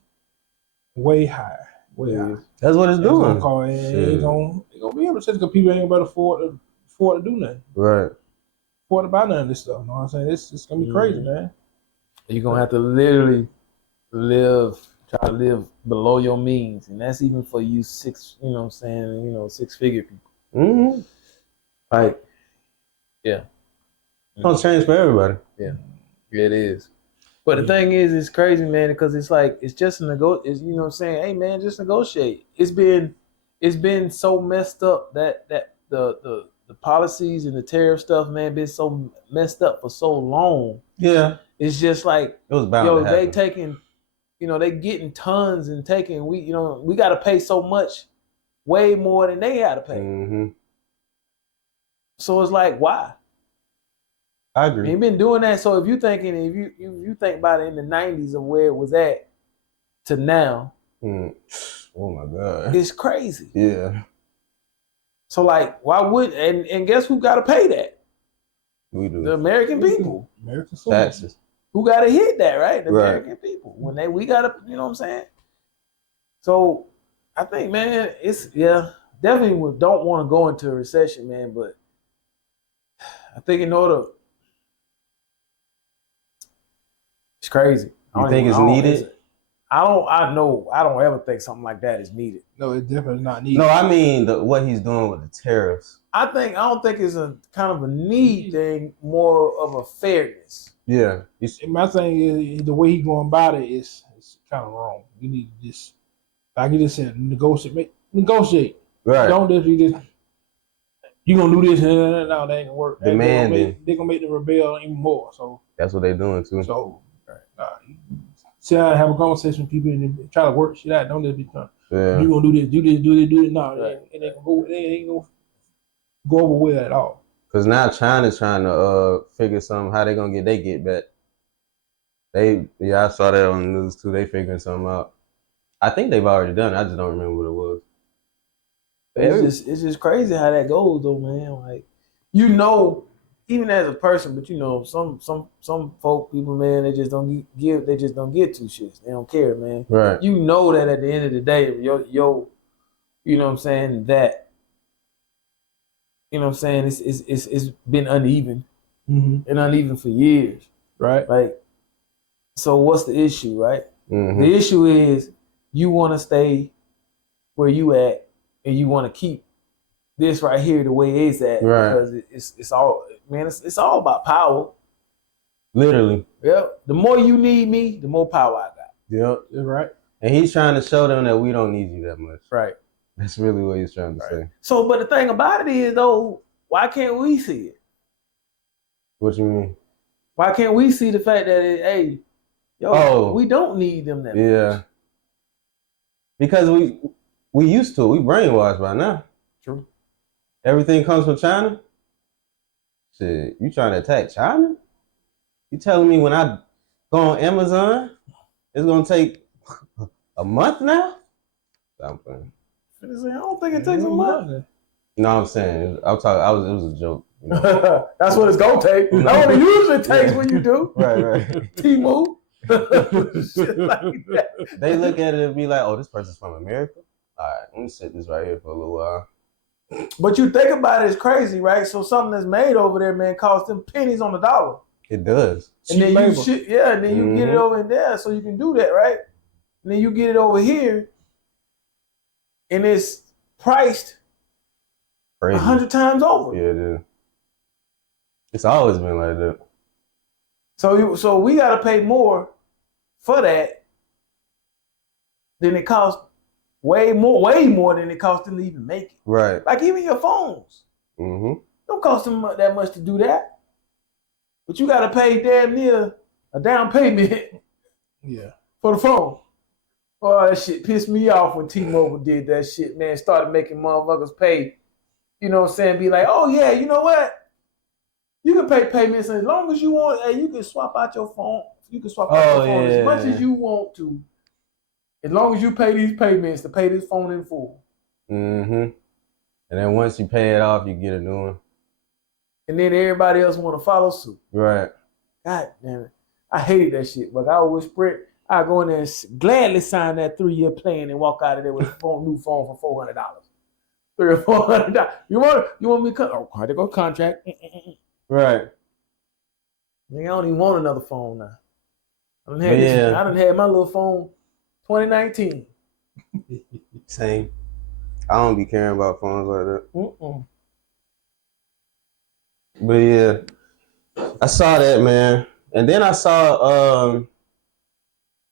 way high, way high. That's what it's It's gonna doing. call, and Shit. it's gonna be able to say because people ain't about to afford to do nothing, Right. afford to buy none of this stuff. You know what I'm saying? It's gonna be crazy, man. You're gonna have to literally try to live below your means, and that's even for you six. You know what I'm saying? 6-figure people. Mm-hmm. Like, yeah, It's gonna change for everybody. yeah, it is. But the thing is, it's crazy, man, because it's like it's just a you know what I'm saying? Hey, man, just negotiate. It's been so messed up that the policies and the tariff stuff, man, been so messed up for so long. Yeah. It's just like, It was bound to they happen. taking, they getting tons and taking. We got to pay so much, way more than they got to pay. Mm-hmm. So it's like, why? I agree. They've been doing that. So if you think about it in the 90s of where it was at to now, Oh my God. it's crazy. Yeah. So like, why would and guess who got to pay that? We do. The American people. American citizens. Taxes. Who got to hit that, right? The Right. American people. When we got to, you know what I'm saying? So I think, man, definitely don't want to go into a recession, man, but I think in order, it's crazy. You think it's needed? I don't ever think something like that is needed. No, it's definitely not needed. No, I mean what he's doing with the tariffs. I don't think it's a kind of a need thing, more of a fairness. Yeah. And my thing is the way he going about it is kind of wrong. You need to just, like you just said, negotiate. Right. Don't just you gonna do this and no, that ain't gonna work. Demanding. They're gonna make them rebel even more. So That's what they're doing too. Sit down and have a conversation with people and try to work shit out. Don't just be trying. Yeah. You gonna do this, do this, do this, do this. No, Right. it ain't gonna go over well at all. Because now China's trying to figure how they gonna get back. I saw that on the news too. They figuring something out. I think they've already done it. I just don't remember what it was. It's just crazy how that goes, though, man. Like, even as a person, but some people, man, they just don't give two shits. They don't care, man. Right. You know that at the end of the day, you know what I'm saying, that, you know what I'm saying, it's been uneven, and uneven for years. Right. Like, so what's the issue, right? Mm-hmm. The issue is you want to stay where you at, and you want to keep this right here the way it's at, Right. because it's all, man, it's all about power. Literally. Yep. The more you need me, the more power I got. Yep. That's right. And he's trying to show them that we don't need you that much. Right. That's really what he's trying to say. So, but the thing about it is, though, why can't we see it? What you mean? Why can't we see the fact that we don't need them that much? Yeah. Because we used to. We brainwashed by now. True. Everything comes from China. Shit, you trying to attack China? You telling me when I go on Amazon, it's gonna take a month now? I'm playing. I don't think it takes a month. No, I'm saying it was a joke. You know? That's what it's gonna take. That's what it usually takes when you do. Right. T-Move. Shit like that. They look at it and be like, "Oh, this person's from America. All right, let me sit this right here for a little while." But you think about it, it's crazy, right? So something that's made over there, man, costs them pennies on the dollar. It does. And then Labor. and then you get it over in there, so you can do that, right? And then you get it over here, and it's priced Crazy. 100 times over. Yeah, it is. It's always been like that. So we gotta pay more for that than it costs. Way more than it costs them to even make it. Right. Like even your phones, Mm-hmm. don't cost them that much to do that. But you gotta pay damn near a down payment Yeah. for the phone. Oh, that shit pissed me off when T-Mobile did that shit, man. Started making motherfuckers pay. You know what I'm saying? Be like, oh yeah, you know what? You can pay payments as long as you want. Hey, you can swap out your phone. You can swap out your phone as much as you want to. As long as you pay these payments to pay this phone in full. Mm-hmm. And then once you pay it off, you get a new one. And then everybody else want to follow suit. Right. God damn it. I hated that shit. But I was Sprint. I go in there and gladly sign that 3-year plan and walk out of there with a new phone for $400. $300 or $400. You want me to cut? Oh, I had to go contract. Right. Nigga, I don't even want another phone now. I done Yeah. had my little phone 2019. Same. I don't be caring about phones like that. Mm-mm. But yeah, I saw that, man. And then I saw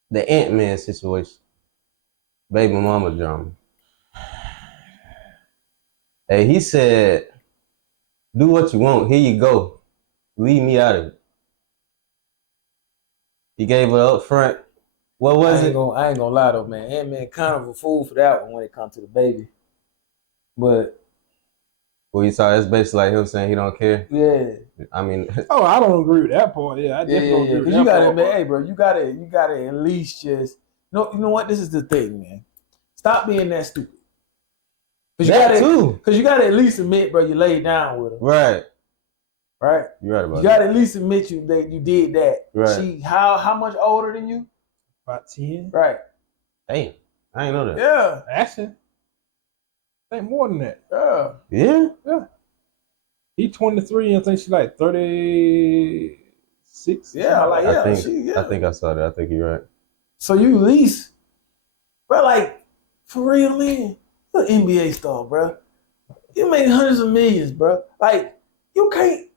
the Ant-Man situation. Baby mama drama. Hey, he said, do what you want. Here you go. Leave me out of it. He gave her up front. What was it? I ain't gonna lie though, man. Ant-Man kind of a fool for that one when it comes to the baby. But Well, you saw it's basically like him saying he don't care. yeah. I mean, Oh, I don't agree with that part. Yeah, I definitely don't agree with Because that you gotta part. admit, hey, bro, you gotta at least just you know what? This is the thing, man. Stop being that stupid. that too. Because you gotta at least admit, bro, you laid down with her, Right. right? You're right about You that. gotta at least admit that you did that. Right. She how much older than you? About 10. Right. Damn. I ain't know that. Yeah. Actually, I think more than that. Yeah. Yeah? He 23 and I think she's like 36. Yeah. Like I yeah. think I saw that. I think you're right. So you at least, bro, like for real, man. You're an NBA star, bro. You make hundreds of millions, bro. Like you can't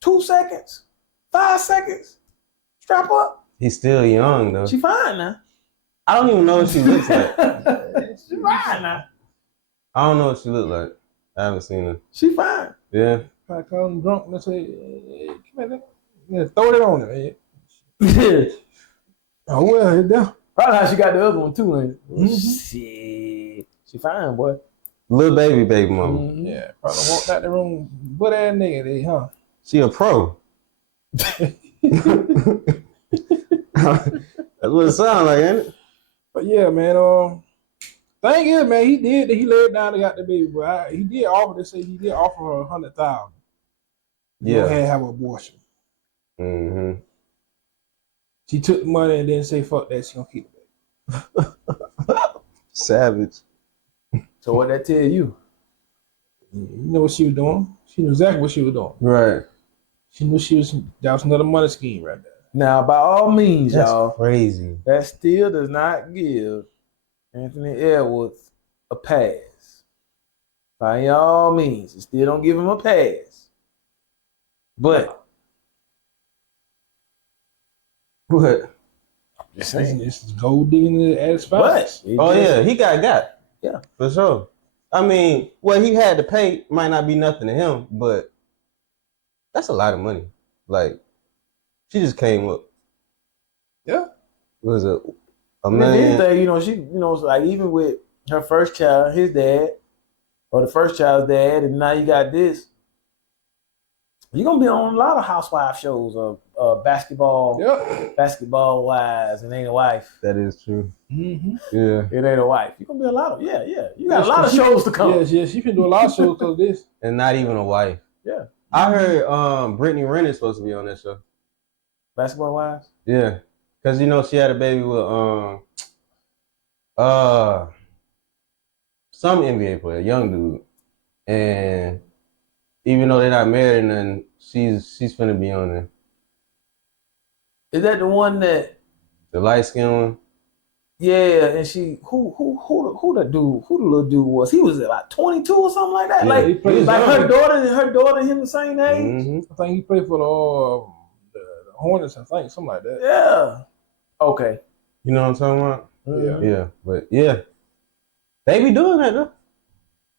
2 seconds, 5 seconds, strap up. He's still young though. She fine now. I don't even know what she looks like. She fine now. I don't know what she looked like. I haven't seen her. She fine. Yeah. If I call him drunk and say, hey, come here, yeah, throw it on him, man. Oh, well, here down. Probably how she got the other one too, ain't it? Mhm. Shit. She fine, boy. Little baby mama. Mhm. Yeah, probably walked out the room, butt ass nigga, they, huh? She a pro. That's what it sounds like, ain't it? But yeah, man, thing is, man, he laid down and got the baby, but he did offer to say he did offer her 100,000. Go Yeah. ahead and have an abortion. Mm-hmm. She took the money and then say, fuck that, she gonna keep it. Savage. So what that tell you? You know what she was doing? She knew exactly what she was doing. Right. She knew that was another money scheme right there. Now, by all means, That's y'all, crazy. that still does not give Anthony Edwards a pass. By all means, it still don't give him a pass. But just saying. This is gold digging at its finest. But Oh yeah, he got. Yeah. For sure. I mean, what he had to pay might not be nothing to him, but that's a lot of money. Like, she just came up. Yeah. What was it? A And then million? thing, it's like even with her first child, his dad, or the first child's dad, and now you got this. You're gonna be on a lot of housewife shows of basketball wives, and ain't a wife. That is true. Mm-hmm. Yeah. It ain't a wife. You're gonna be a lot of You got Yes, a lot of shows to come. Yeah, she can do a lot of shows because of this. And not even a wife. Yeah. I heard Brittany Renner's supposed to be on that show. Basketball wives. Yeah. Cause she had a baby with some NBA player, young dude. And even though they're not married, and then she's finna be on there. Is that the one that? The light skin one. Yeah, and she who the little dude was? He was about 22 or something like that. Yeah, like he plays her young. daughter, and him the same age. Mm-hmm. I think he played for the Hornets, I think, something like that. Yeah. Okay. You know what I'm talking about? Mhm. Yeah. But yeah, they be doing that though.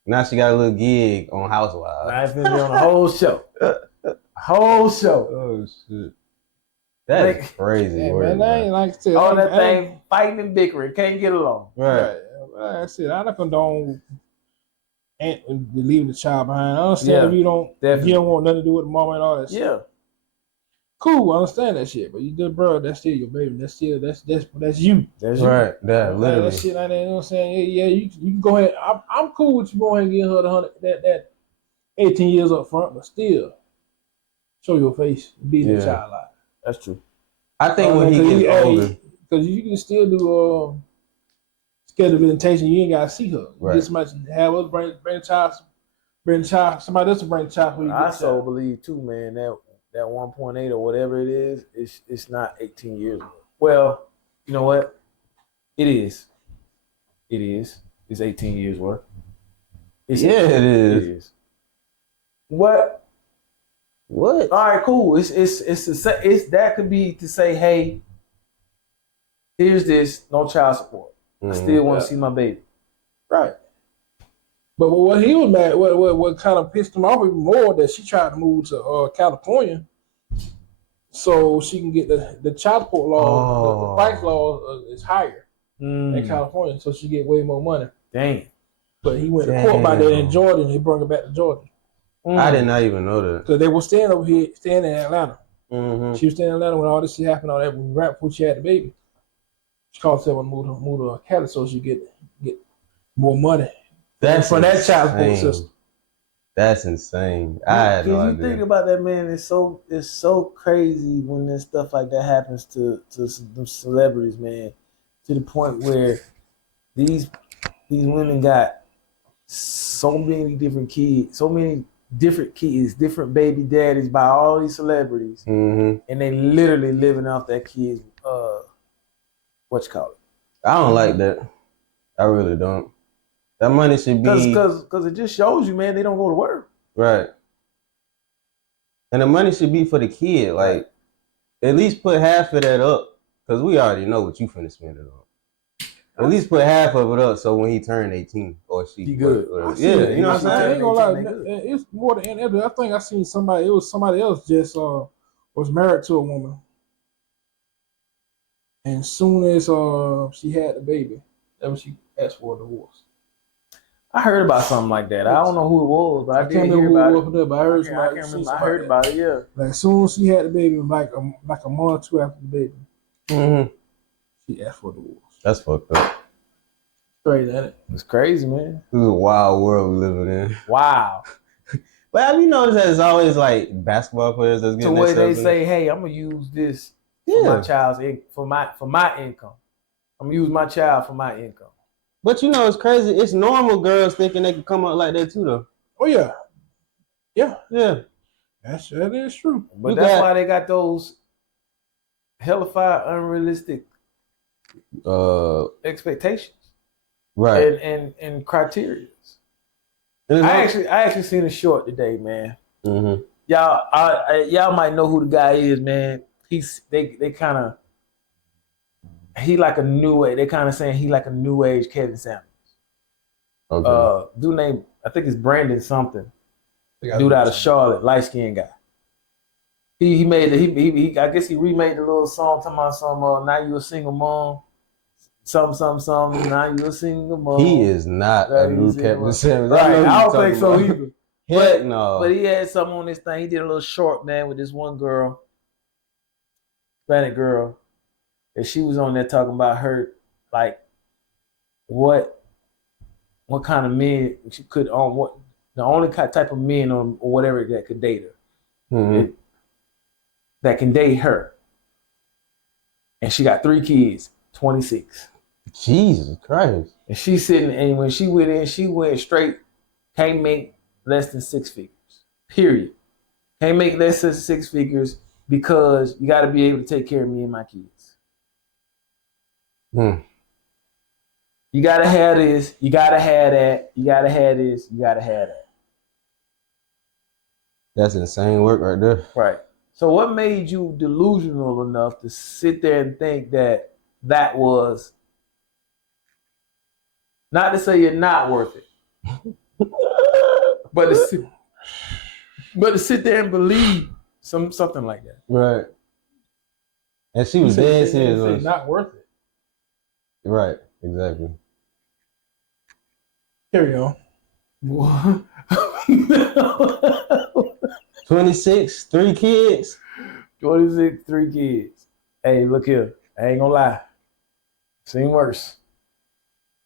Now she got a little gig on Housewives. Now it's gonna be on the whole show. Whole show. Oh shit. That is crazy. Yeah, word, man, I ain't like I said. All that I ain't- thing fighting and bickering, can't get along. Right. Like I said, I don't condone leaving the child behind. I understand Yeah, if you don't definitely. want nothing to do with the mama and all that shit. Yeah. Cool, I understand that shit. But you did, bro, that's still your baby. That's you. That's Right. That literally. That shit like that, you know what I'm saying? Yeah, you can go ahead. I'm cool with you going and getting her the 100 that 18 years up front, but still show your face, be the Yeah. child life. That's true. I think when he gets older, because you can still do scheduled visitation. You ain't gotta see her. Right. Just much have us bring the child, somebody else to bring the child. I so believe too, man, that 1.8 or whatever it is, it's not 18 years. Well, you know what? It is. It is. It's 18 years worth. it is. It is. What? What? All right, cool. It's that could be to say, hey, here's this, no child support. I still want to see my baby. Right. But what he was mad, what kind of pissed him off even more, that she tried to move to California so she can get the child support law, the price law is higher in California, so she get way more money. Dang. But he went to court about that in Georgia, and he brought her back to Georgia. I did not even know that. Because they were staying over here, staying in Atlanta. Mm-hmm. She was staying in Atlanta when all this shit happened, all that, right before she had the baby. She called herself and moved to Cali so she get more money. That's for that child support insane. system. That's insane. I had no you idea. think about that, man? It's so crazy when this stuff like that happens to some celebrities, man. To the point where these women got so many different kids, different baby daddies by all these celebrities, Mm-hmm. and they literally living off that kid's what you call it? I don't like that. I really don't. That money should be because it just shows you, man, they don't go to work. right. And the money should be for the kid. Like, at least put half of that up, because we already know what you finna spend it on. At least put half of it up so when he turned 18 or she He good. Yeah, you know what I'm I saying? ain't gonna lie, it's more than ever. I think I seen somebody. It was somebody else just was married to a woman, and soon as she had the baby, that was she asked for a divorce. I heard about something like that. I don't know who it was, but I can't did remember hear who about it it. was, but I heard I somebody. can't remember. I heard about it. Yeah. Like as soon as she had the baby, like a month or two after the baby, Mm-hmm. she asked for a divorce. That's fucked up. Straight at it. It's crazy, man. This is a wild world we living in. Wow. But have you noticed that it's always like basketball players that's To getting where they themselves in? say, "Hey, I'm gonna use this for my child's for my income. I'm gonna use my child for my income." But you know, it's crazy. It's normal girls thinking they can come up like that too, though. Oh yeah, yeah, Yeah. that is true. But that's why they got those hellified, unrealistic expectations, Right. and criteria. And I actually seen a short today, man. Mm-hmm. Y'all might know who the guy is, man. They kind of he like a new age. They kind of saying he like a new age Kevin Samuels. Okay. Dude named I think it's Brandon something. Dude out of Charlotte, light skinned guy. He made he I guess he remade the little song talking about some now you a single mom. Something. Now you a single mom. He is not a new Kevin Samuels. Right. I don't think so either. Heck no. But he had something on this thing. He did a little short, man, with this one girl, Hispanic girl, and she was on there talking about her, like, what kind of men she could on what the only type of men or whatever that could date her, Mm-hmm. that can date her, and she got 3 kids, 26. Jesus Christ. And she's sitting, and when she went in, she went straight, can't make less than 6 figures. Period. Can't make less than 6 figures because you got to be able to take care of me and my kids. You got to have this. You got to have that. You got to have this. You got to have that. That's insane work right there. Right. So what made you delusional enough to sit there and think that was, not to say you're not worth it, but to sit there and believe something like that. Right. And she was dead serious. It's not worth it. Right. Exactly. Carry on. 26, 3 kids. 26, 3 kids. Hey, look here. I ain't gonna lie. Seen worse.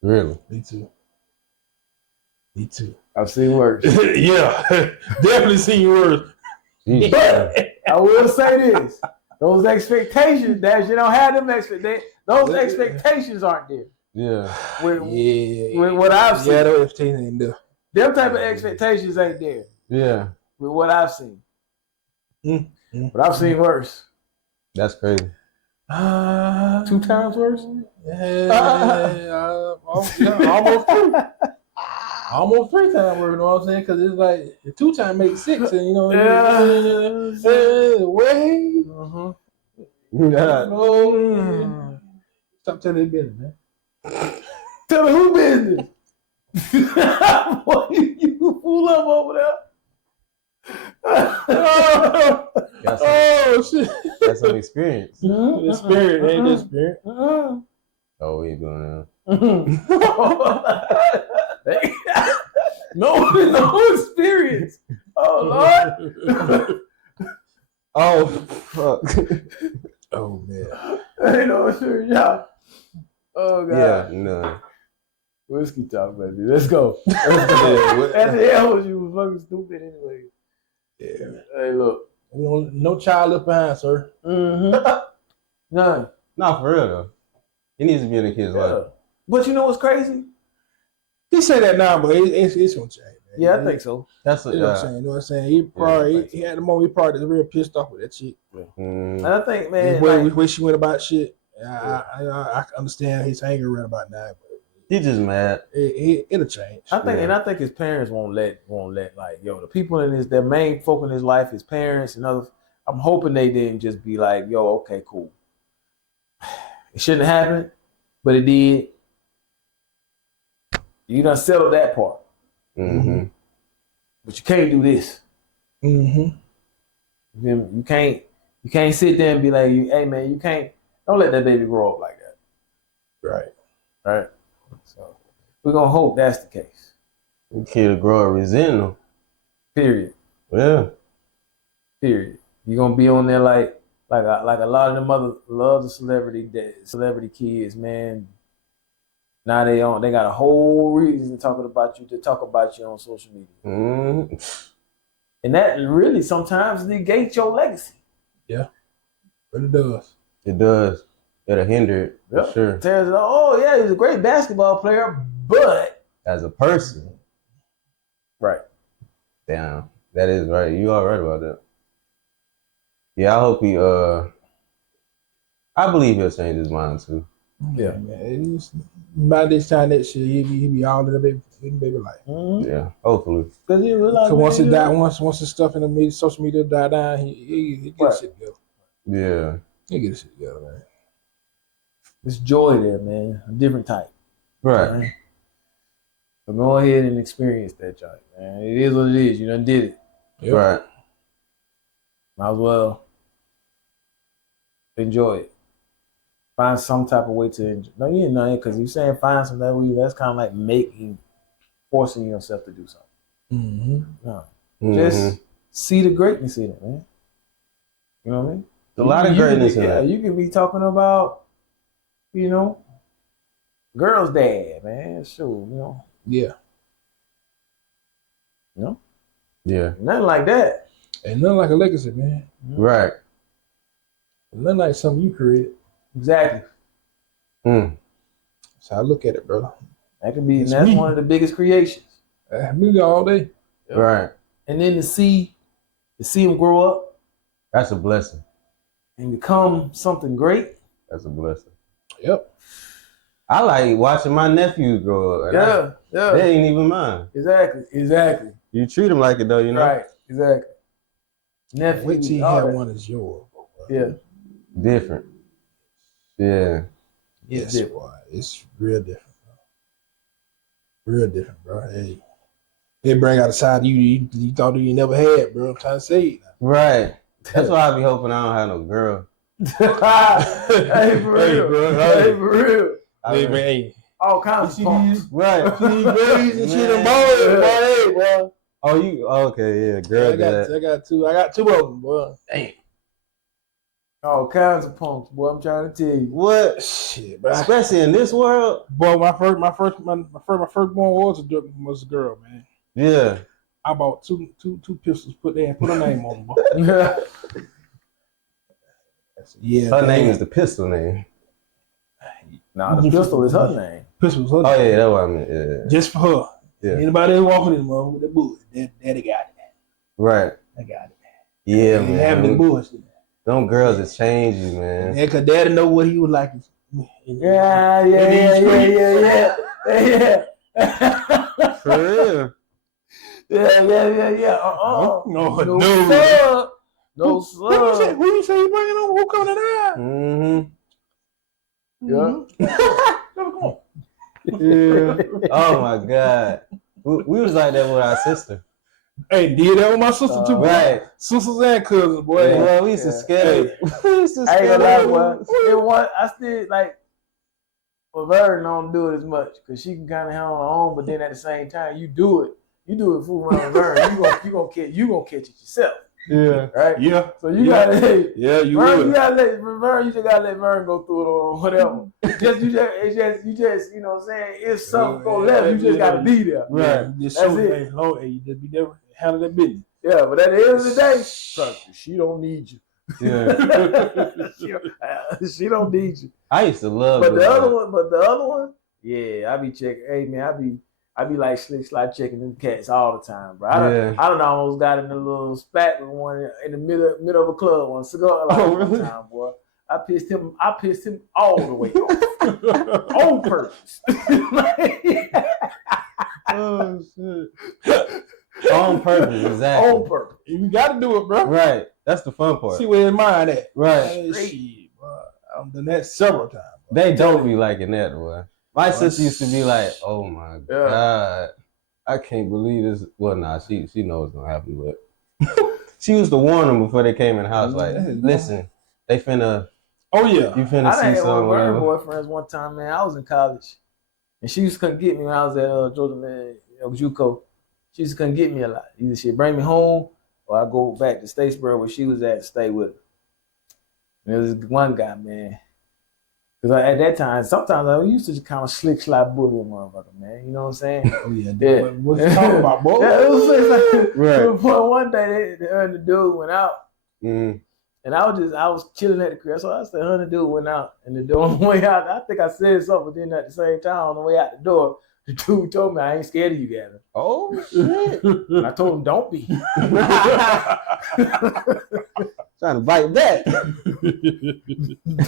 Really? Me too. I've seen worse. Yeah, definitely seen worse. Jesus. But I will say this. Those expectations, that you don't have them those expectations aren't there. Yeah. With Yeah. what I've seen. Yeah, those expectations ain't there. Them type of expectations ain't there Yeah. with what I've seen. Mm-hmm. But I've seen worse. That's crazy. 2 times worse? Yeah, almost 3. Almost 3 times worse, you know what I'm saying? Because it's like the 2 times makes 6, and you know, way. Yeah. No. Stop telling the business, man. Tell me who business? Boy, you fool up over there. Oh shit! That's some experience. The spirit ain't the spirit. Oh, we ain't doing No experience. Oh Lord. Oh, fuck. Oh man. Ain't no experience, y'all. Oh God. Yeah, no. Whiskey talk, baby. Let's go. At the hell, you was fucking stupid anyway. Yeah. Hey, look. No child left behind, sir. None. Not for real though. He needs to be in the kid's life. But you know what's crazy? He say that now, but it's gonna change. Man. Yeah, I think so. That's You know what I'm saying? You know what I'm saying? He probably he had the moment. He probably was real pissed off with that shit. And I think, man, the way she went about shit. I understand his anger right about that. But He just mad. It'll change. I think his parents won't let like, yo, the people in their main folk in his life, his parents and other. I'm hoping they didn't just be like, yo, okay, cool. It shouldn't have happened, but it did. You done settled that part. Mm-hmm. But you can't do this. Mm-hmm. You can't sit there and be like, hey man, don't let that baby grow up like that. Right. So we're gonna hope that's the case. The kid will grow up resenting him. Period. Yeah. Period. You're gonna be on there like a lot of them other love the celebrity kids, man. Now they got a whole reason to talk about you on social media. Mm-hmm. And that really sometimes negates your legacy. Yeah. But it does. It does. It'll hinder it, for sure. Tears it up. Oh yeah, he's a great basketball player, but as a person. Right. Damn. That is right. You are right about that. Yeah, I hope I believe he'll change his mind too. Yeah, man. By this time that shit, he be all in the baby life. Mm-hmm. Yeah, hopefully. Because he realized once it died, once the stuff in the media, social media died down, he get his shit together. Yeah. He get his shit together, man. There's joy there, man. A different type. Right. So go ahead and experience that joy, man. It is what it is. You done did it. Yep. Right. Might as well enjoy it. Find some type of way to enjoy. No, you know, because you're saying find some that way. That's kind of like forcing yourself to do something. Mm-hmm. No. Just see the greatness in it, man. You know what I mean? A lot of greatness in it. You can be talking about, you know, girl's dad, man. Sure, you know. Yeah. You know? Yeah. Nothing like that. Ain't nothing like a legacy, man. Right. Nothing like something you created. Exactly. That's how I look at it, brother. That could be. That's one of the biggest creations. Me all day. Yep. Right. And then to see him grow up. That's a blessing. And become something great. That's a blessing. Yep. I like watching my nephews grow up. Yeah. They ain't even mine. Exactly. You treat them like it though, you know? Right. Exactly. Nephew. Wait till you have one as yours. Yeah. Different. Yeah. Yes, boy. It's real different, bro. Real different, bro. Hey. They bring out a side of you thought you never had, bro. I'm trying to say it. Right. That's why I be hoping I don't have no girl. Hey, for real. Bro. Hey, for real. Hey. All kinds of pumps. Right. Babies and shit and boys, boy. Hey, bro. Oh, you okay? Yeah, girl. I got two. I got 2 of them, boy. Damn. All kinds of pumps, boy. I'm trying to tell you. What? Shit, bro. Especially in this world. Boy, my firstborn was a girl, man. Yeah. I bought two pistols, put a name on them, boy. Yeah, Her name is the pistol name. Nah, the pistol is her name. Pistol's her Oh name. yeah, that's what I meant. Yeah. Just for her. Yeah. Anybody else walking in mother with the bullshit, daddy got it. Right. I got it. Yeah, They having the man. bullshit. Them girls that change you, man. Yeah, cause daddy know what he was like. Yeah. For real. Yeah. No, sir. No, sir. Who you say you bringing on? Who coming out? Mm-hmm. Yeah. Come on. Yeah. Oh my God. We was like that with our sister. Hey, did that with my sister too. Right. Sisters and cousins, boy. Yeah. Well, we used to scare. We used to I ain't scare gonna lie, them. boy. It was, I still like. Well, Vern don't do it as much because she can kind of handle her own, but then at the same time, you do it fool around with Vern. You gonna catch it yourself, Yeah. right? Yeah. So you gotta, hey, Yeah, you Vern, will. you gotta let Vern. You just gotta let Vern go through it or whatever. You just, you know what I'm saying. If something go left, you just gotta be there. Right. You just That's show it. things low and you just be there, handle that business. Yeah, but at the end of the day, trust me, she don't need you. Yeah. she don't need you. I used to love. But doing the other that. one, yeah, I be checking. Hey man, I be like slick slide checking them cats all the time, bro. I don't almost got in a little spat with one in the middle of a club one cigar like one really? time, boy. I pissed him all the way off. On purpose. Oh shit. On purpose, exactly. On purpose. You got to do it, bro. Right. That's the fun part. See where his mind at. Right. Hey, shit, bro. I've done that several times. They don't be liking that, boy. My sister used to be like, "Oh my God, I can't believe this." Well, nah, she knows it's gonna happen, but she used to warn them before they came in the house. Like, listen, they finna. Oh yeah. You finna I see done had something. one of her Whatever. boyfriends one time, man. I was in college, and she used to come get me when I was at Georgia, man, JUCO. She used to come get me a lot. Either she'd bring me home, or I go back to Statesboro where she was at and stay with her. And there was this one guy, man. Because at that time, sometimes I used to just kind of slick slide bully a motherfucker, man. You know what I'm saying? Oh yeah. Yeah. What you talking about, boy? Yeah, it was like, Right. one day, the dude went out. Mm. And I was chilling at the crib. So I said, the dude went out. And the dude on the way out, I think I said something, but then at the same time, on the way out the door, the dude told me, I ain't scared of you, Gavin. Oh shit! And I told him, don't be. Trying to bite that.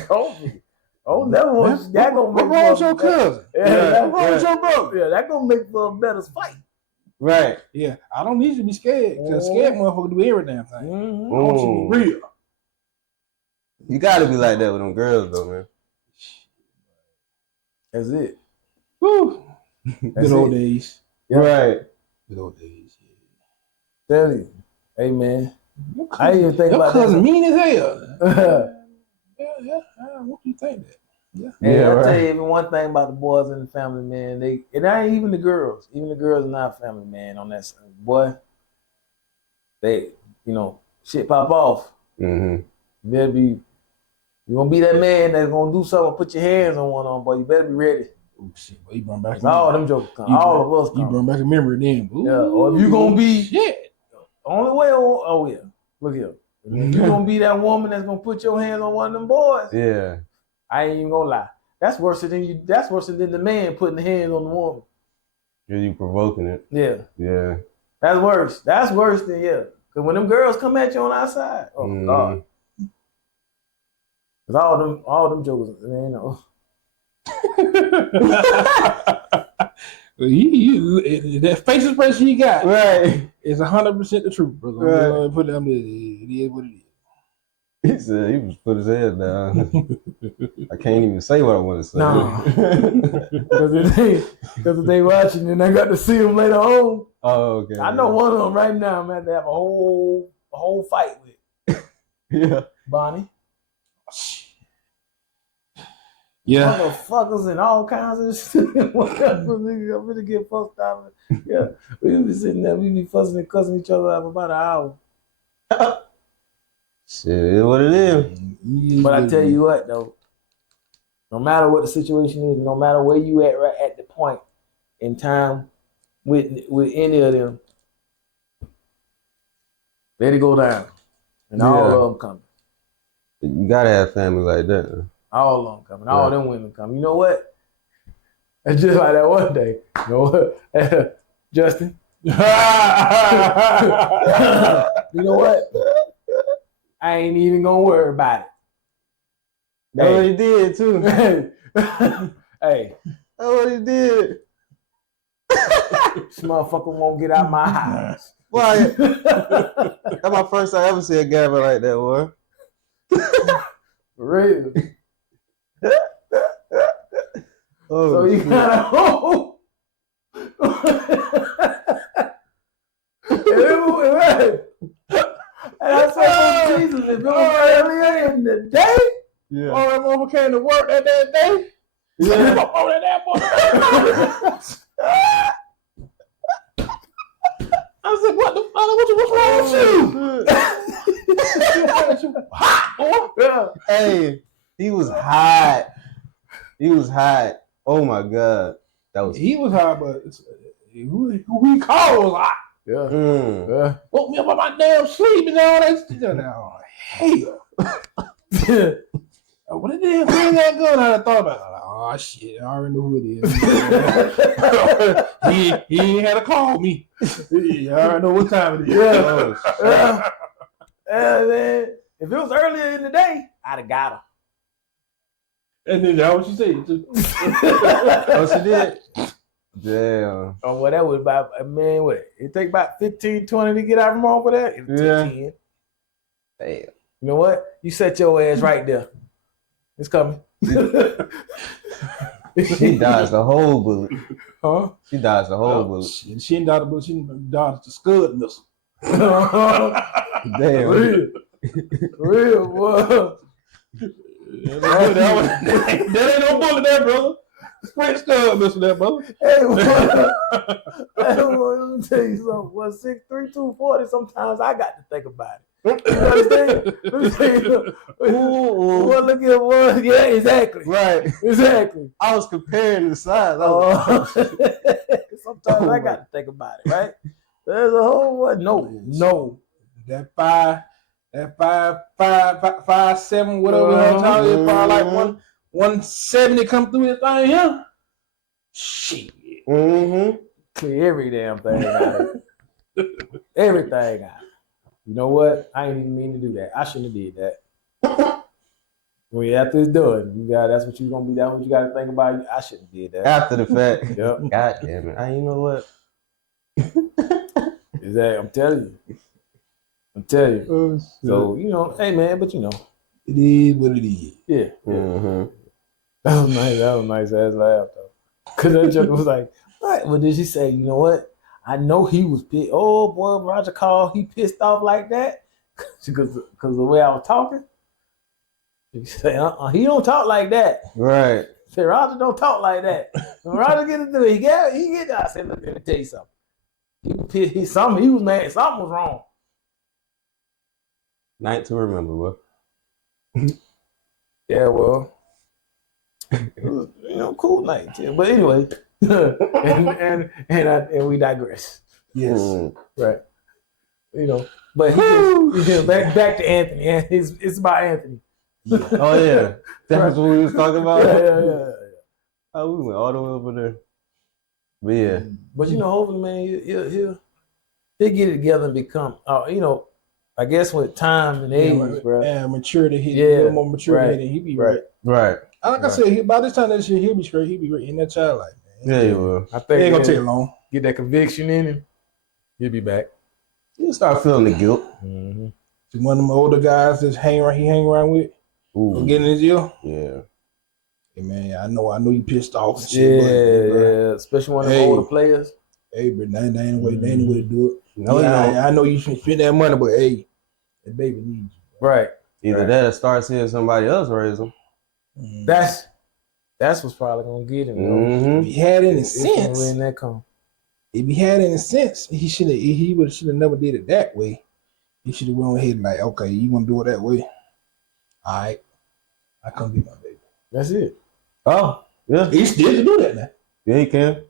Don't be. Oh, never want that gonna make What wrong with for a your cousin? Yeah, What wrong with your brother? Yeah, that gonna make for a better fight. Right. Yeah, I don't need you to be scared. Because scared motherfucker do every damn thing. Mm-hmm. I want you to be real. You gotta be like that with them girls, though, man. That's it. Woo. That's Good old it. days. Yeah. Right. Good old days. Tell you. Hey, man. Your I didn't even think your about cousin that. mean as hell. Yeah, Yeah. What do you think that? Yeah. hey, Yeah, I tell right. you one thing about the boys in the family, man. And I ain't even the girls. Even the girls in our family, man, on that side. Boy, they, shit pop off. Mm-hmm. You better be, you gonna be that man that's gonna do something, put your hands on one of them, boy. You better be ready. Oh shit, boy, you bring back 'Cause all them jokers come. All of us You come. bring back a memory then. Ooh, Yeah, or if you gonna be- shit. Only way, oh yeah. Look here. If you gonna be that woman that's gonna put your hands on one of them boys, Yeah. I ain't even gonna lie. That's worse than you. That's worse than the man putting the hands on the woman. Yeah, you provoking it. Yeah, Yeah. that's worse. That's worse than Cause when them girls come at you on our side, oh Mhm. God. Cause all them jokers, man. That face expression you got Right. is 100% the truth, brother. Right. Put them. It is what it is. He said he was put his head down. I can't even say what I want to say. No. Cause if they watching and I got to see them later on. Oh, okay. I know one of them right now, man. They have a whole fight with Yeah. Bonnie. Yeah. Motherfuckers and all kinds of shit. Whatever, nigga, I'm gonna get fucked out. Yeah, we be sitting there, we be fussing and cussing each other out for about an hour. Shit, it is what it is. But I tell you what, though, no matter what the situation is, no matter where you at right at the point in time with any of them, let it go down, and all Yeah. of them coming. You gotta have family like that. All of them coming. All Yeah. them women coming. You know what? It's just like that one day. You know what? Justin. You know what? I ain't even gonna worry about it. That's what he did too. Hey, That's what he did. this motherfucker won't get out my house. Boy, that's my first time ever see a Gabby like that, boy. For real. Oh, So you shit. gotta hope. And I said, oh, Jesus, if it was earlier in the day, Yeah. Oh, that motherfucker came to work that day. Yeah. Oh, that boy. I said, what the fuck? What's wrong with you? Hot, boy. Hey, he was hot. He was hot. Oh my God. That was. He was hot, but who he called was hot. yeah, Mm. yeah. Woke me up on my damn sleep and all that shit. Oh, hell. What the damn thing that good? I thought about it. Oh, shit. I already know who it is. he ain't had to call me. I already know what time it is. Oh, shit. Man, if it was earlier in the day, I'd have got her. And then that's what she said, too. Oh, she did? Damn. Or whatever, about, man, what? It take about 15, 20 to get out from off of that? It took Yeah. 10. Damn. You know what? You set your ass right there. It's coming. She dodged the whole bullet. Huh? She dodged the whole Oh, bullet. shit. She ain't dodged the bullet. She dodged the Scud missile. Damn. Real, boy. That ain't no bullet there, brother. Straight Scud missile there, brother. Hey, boy. Hey, boy, let me tell you something. Well, 6'3", 240, sometimes I got to think about it. You understand? Let me tell you. Well, look at one. Yeah, exactly. Right. Exactly. I was comparing the size. I was Sometimes Oh, I got to think about it, right? There's a whole what? No. That 5'7", whatever her tall is, probably like 170 come through this thing here. Shit. Mm-hmm. Clear every damn thing out. Everything out. You know what? I ain't even mean to do that. I shouldn't have did that. When after it's done, that's what you're gonna be. That's what you gotta think about. I shouldn't have did that. After the fact. Yep. God damn it. You know what? Exactly. I'm telling you. So, you know, hey man, but you know. It is what it is. Yeah. Mm-hmm. That was nice. That was a nice ass laugh though. Cause that joke was like, what? Well, did she say, you know what? I know he was pissed. Oh boy, Roger called. He pissed off like that because the way I was talking. She said, he don't talk like that. Right. I said, Roger don't talk like that. When Roger get into it, he get. I said, look, let me tell you something. He was pissed. He was mad. Something was wrong. Night to remember, bro. Yeah, well, it was, cool night. Yeah. But anyway, and we digress. Yes. Right. But back to Anthony. It's about Anthony. Oh yeah, that's what we was talking about. Yeah. Oh, we went all the way over there. But yeah, But hopefully, man, he'll get it together and become. I guess with time and age, bro. And maturity, a Yeah, little more maturity, and he be right. right. Like I said, by this time this year, he'll be straight. He'll be right in that child life, man. Yeah, you will. I It think ain't gonna take long. get that conviction in him. He'll be back. You start feeling the guilt. Mm-hmm. One of them older guys that hang around with, Ooh, getting his ear. yeah. Hey man, I know you pissed off. And Yeah, shit, but, especially one of the Hey. older players. Hey, but that ain't the way to do it. No, I know you should spend that money, but hey, that baby needs you. Right. Either that or start seeing somebody else raise them. That's what's probably gonna get him. Mm-hmm. If he had any When sense, that come. he should have never did it that way. He should have went ahead and like, okay, you want to do it that way? All right, I come get my baby. That's it. Oh, yeah. He still can do that now. Yeah, he can.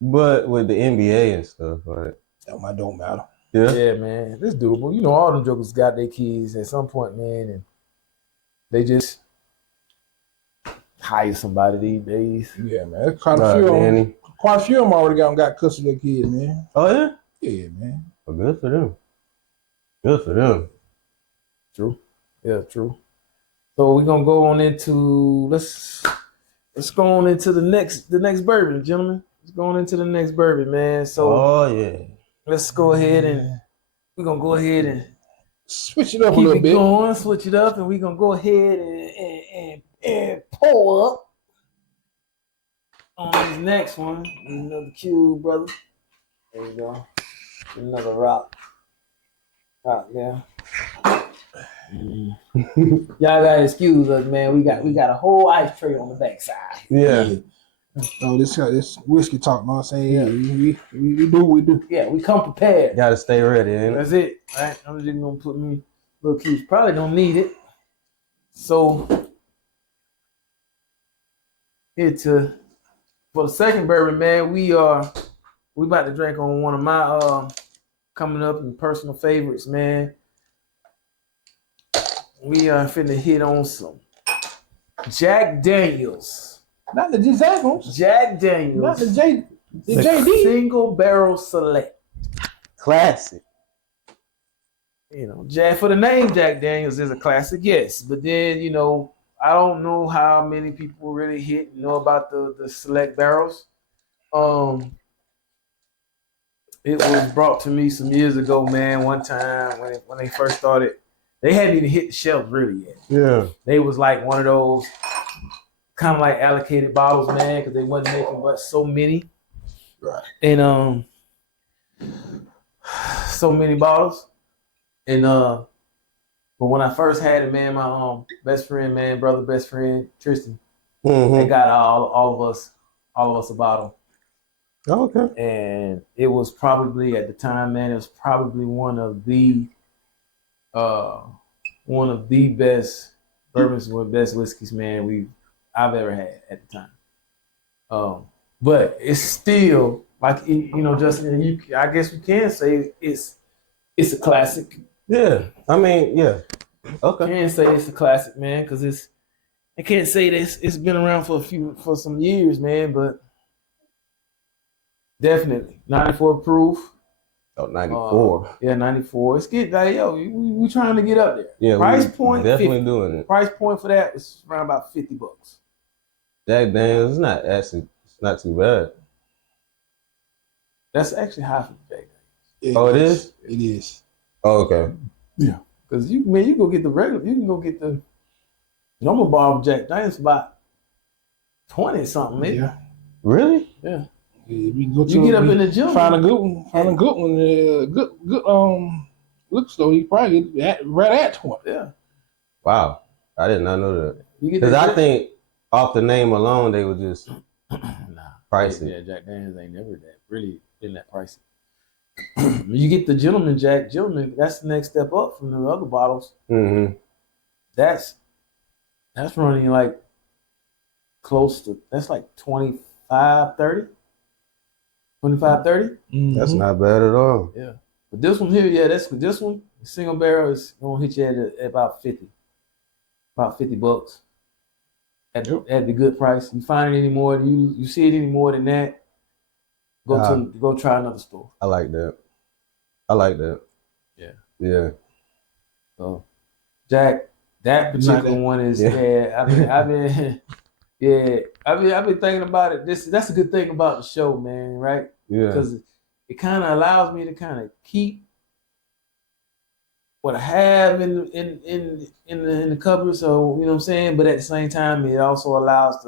But with the NBA and stuff, like, That don't matter. yeah. Yeah, man. This doable. All them jokers got their kids at some point, man, and They just hire somebody these days. Yeah, man. There's quite a few of them. Danny. Quite a few of them already got custody of their kids, man. Oh yeah. Yeah, man. Well, good for them. Good for them. True. Yeah, true. So we're gonna go on into let's go on into the next bourbon, gentlemen. Let's go on into the next bourbon, man. So Oh yeah. let's go ahead and we're gonna go ahead and Switch it up a keep little it bit. going, switch it up, and we're gonna go ahead and pour up on this next one. Another cube, brother. There you go. Another rock. Rock, yeah. Y'all gotta excuse us, man. We got a whole ice tray on the backside. Yeah. Oh, this whiskey talk, know what I'm saying? Yeah, we do what we do. Yeah, we come prepared. Gotta stay ready, ain't it? That's it. All right, I'm just gonna put me little cubes. Probably don't need it. So here for the second bourbon, man, we about to drink on one of my coming up and personal favorites, man. We are finna hit on some Jack Daniels. Not the Jack Jack Daniels. Not the The JD. Single Barrel Select. Classic. You know, Jack, for the name Jack Daniels is a classic, yes. But then, you know, I don't know how many people really know about the select barrels. It was brought to me some years ago, man. One time when they first started, they hadn't even hit the shelves really yet. Yeah. They was like one of those kind of like allocated bottles, man, because they wasn't making but so many. Right. And so many bottles. And but when I first had it, man, my best friend Tristan, they got all of us a bottle. Oh, okay. And it was probably at the time, man, it was probably one of the best bourbons or best whiskeys, man, I've ever had at the time. But it's still like, you know, Justin, I guess we can say it's a classic. Yeah. I mean, yeah. Okay. Can't say it's a classic, man, because I can't say that it's been around for some years, man, but definitely 94 proof. Oh, 94. Yeah, 94. It's getting like, yo, we trying to get up there. Yeah. Price point, definitely 50. doing it. Price point for that is around about $50. Jack Daniels, it's not too bad. That's actually high for Jack Yeah, Oh, it is? It is. Oh, okay. because you go get the regular. You can go get the normal bottle of Jack Daniels for about 20 something, maybe. Yeah. Really? Yeah. Yeah, we can go to You get up in the gym. find a good one. Good look store. You probably get right at 20. Yeah. Wow. I did not know that. You get Because that I think off the name alone, they were just pricey. Yeah, Jack Daniels ain't never that really been that pricey. You get the Gentleman Jack. Gentleman, that's the next step up from the other bottles. Mm-hmm. That's running like close to, that's like 25, 30. 25, 30. Mm-hmm. That's not bad at all. Yeah. But this one here, yeah, this one, the single barrel is gonna hit you at about 50. About $50 at the good price. You find it any more, you see it any more than that, go try another store. I like that. I like that. Yeah. Yeah. So Jack, that particular one is I've been thinking about it. That's a good thing about the show, man, right? Yeah. Because it kind of allows me to kind of keep what I have in the cupboard. So you know what I'm saying. But at the same time, it also allows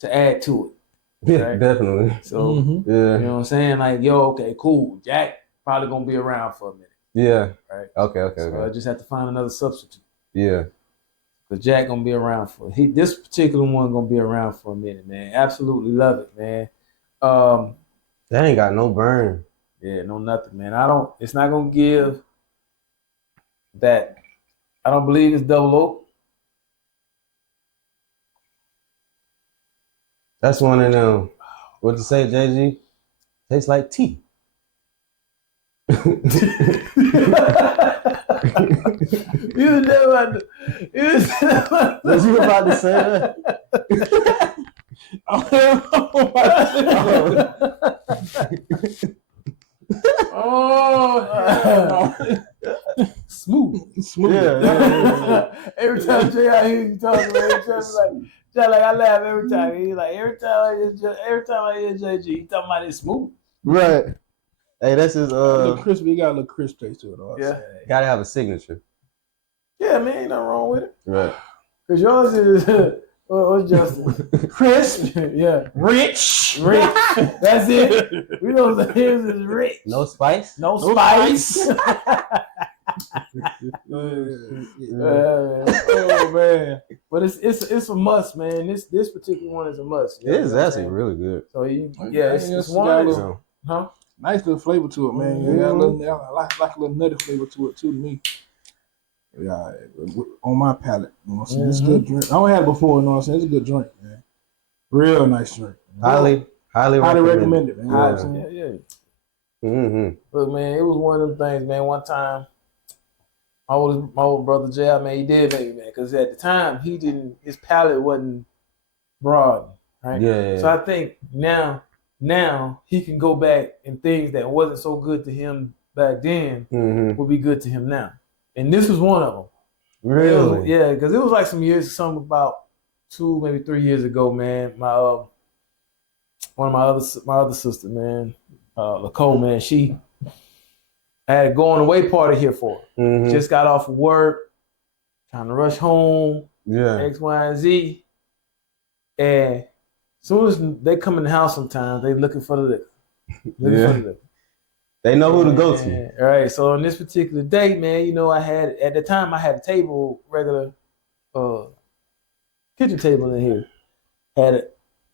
to add to it. Yeah, Right. definitely. So Yeah. you know what I'm saying. Like, yo, okay, cool. Jack probably gonna be around for a minute, Yeah. right? Okay. So I just have to find another substitute. Yeah. Cause Jack gonna be around this particular one gonna be around for a minute, man. Absolutely love it, man. That ain't got no burn. Yeah, no nothing, man. It's not gonna give that. I don't believe it's double oak. That's one of them. What you say, JG? Tastes like tea. You was never. You was never. Was you about to say that? Oh, smooth. Yeah. Every time Jay I hear you talking, man, Jay like I laugh every time. He like every time I hear JG, he talking about it smooth. Right. Hey, that's his A little crispy. He got a little crisp taste to it. All Yeah. gotta have a signature. Yeah, man, ain't nothing wrong with it. Right. Cause yours is what's Justin? crisp, Yeah, rich. that's it. We know that his is rich. No spice? No spice. Oh man, but it's a must, man. This particular one is a must. It is actually really good. So it's It's one. got a Is, little- huh? Nice little flavor to it, man. You got a little, I like a little nutty flavor to it too, to me. Yeah, on my palate. You know what I'm saying? It's a good drink. I don't have it before, you know what I'm saying? It's a good drink, man. Real nice drink. Highly recommend it, man. Yeah. Mm-hmm. But man, it was one of them things, man. One time, my old brother Jay, man, he did make me, man, because at the time his palate wasn't broad, right? Yeah. So I think now he can go back and things that wasn't so good to him back then Mm-hmm. will be good to him now. And this was one of them. Really? Yeah, because it was like something about 2, maybe 3 years ago, man. One of my other sister, man, Lacole, man, she had a going away party here for her. Mm-hmm. Just got off of work, trying to rush home, Yeah. X, Y, and Z. And as soon as they come in the house sometimes, they looking for the liquor. Yeah. They know who to go to. All right. So on this particular day, man, you know, I had a table, regular kitchen table in here. Had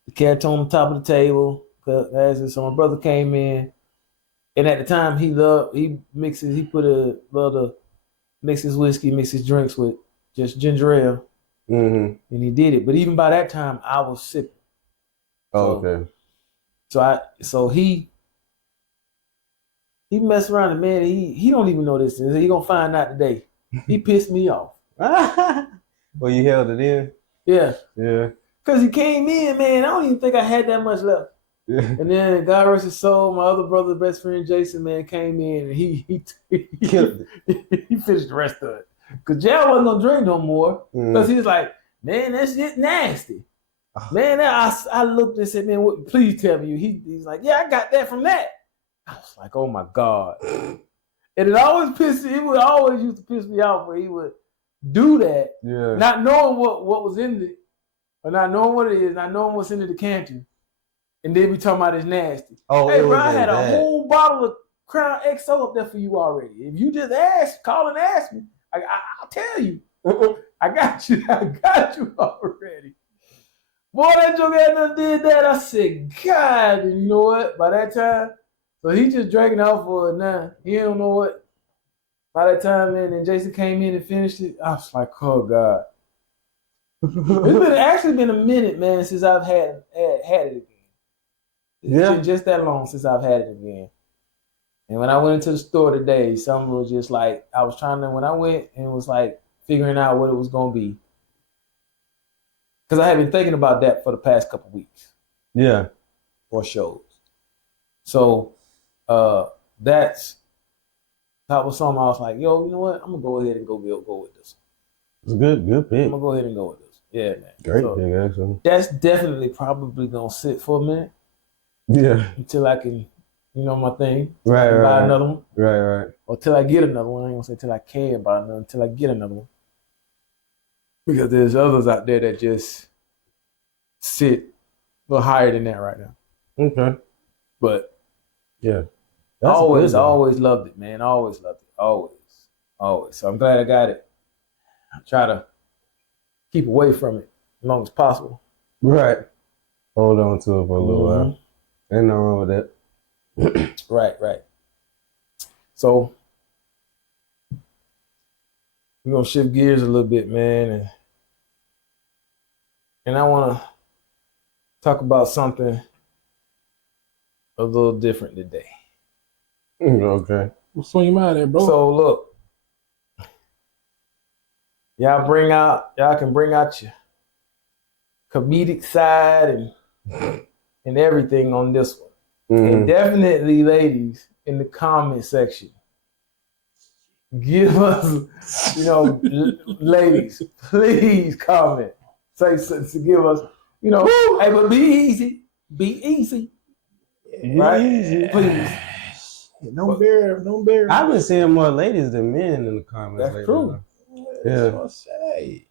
the cat on the top of the table. So my brother came in, and at the time he mixes whiskey, mixes drinks with just ginger ale, Mm-hmm. and he did it. But even by that time, I was sipping. Oh, okay. So he messed around, and man, he don't even know this. He gonna find out today. He pissed me off. Well, you held it in? Yeah, Yeah. cause he came in, man. I don't even think I had that much left. Yeah. And then God rest his soul, my other brother, best friend Jason, man, came in and he Killed it. he finished the rest of it. Cause Jail wasn't gonna drink no more. Cause Mm. he was like, man, that shit nasty. Oh. Man, I looked and said, man, please tell me. He's like, yeah, I got that from that. I was like, oh my God. And it would always used to piss me off where he would do that, Yeah. not knowing what was in it, or not knowing what it is, not knowing what's in the decanter. And then we talking about it's nasty. Oh, Hey, it bro, was I had that. a whole bottle of Crown XO up there for you already. If you just call and ask me, I'll tell you. I got you already. Boy, that joke had done did that. I said, God, and you know what? By that time, so he just drinking out for it now. He don't know what. By that time, man, and Jason came in and finished it. I was like, oh God. It's actually been a minute, man, since I've had it again. It's Yeah. been just that long since I've had it again. And when I went into the store today, something was just like, when I went and was like figuring out what it was going to be. Because I had been thinking about that for the past couple weeks Yeah. or shows. So that was something I was like, yo, you know what? I'm going to go ahead and go with this. It's good I'm pick. going to go ahead and go with this. Yeah, man. Great So pick, actually. that's definitely probably going to sit for a minute Yeah. until I can, my thing. Right, Buy right. another one. Right. Or till I get another one. I ain't gonna say till I can buy another, until I get another one. Because there's others out there that just sit a little higher than that right now. Okay. But Yeah. I always loved it, man. Always loved it. Always. So I'm glad I got it. I try to keep away from it as long as possible. Right. Hold on to it for a little while. Mhm. Ain't nothing wrong with that. Right. So we're gonna shift gears a little bit, man, and I wanna talk about something a little different today. Okay. What's on your mind there, bro? So look, y'all can bring out your comedic side and everything on this one. And definitely, ladies, in the comment section, give us, ladies, please comment. Say to give us, hey, but be easy. Be easy. Right? Easy. Please. Don't bear. I've been seeing more ladies than men in the comments. That's lately, true. Yeah. What I say.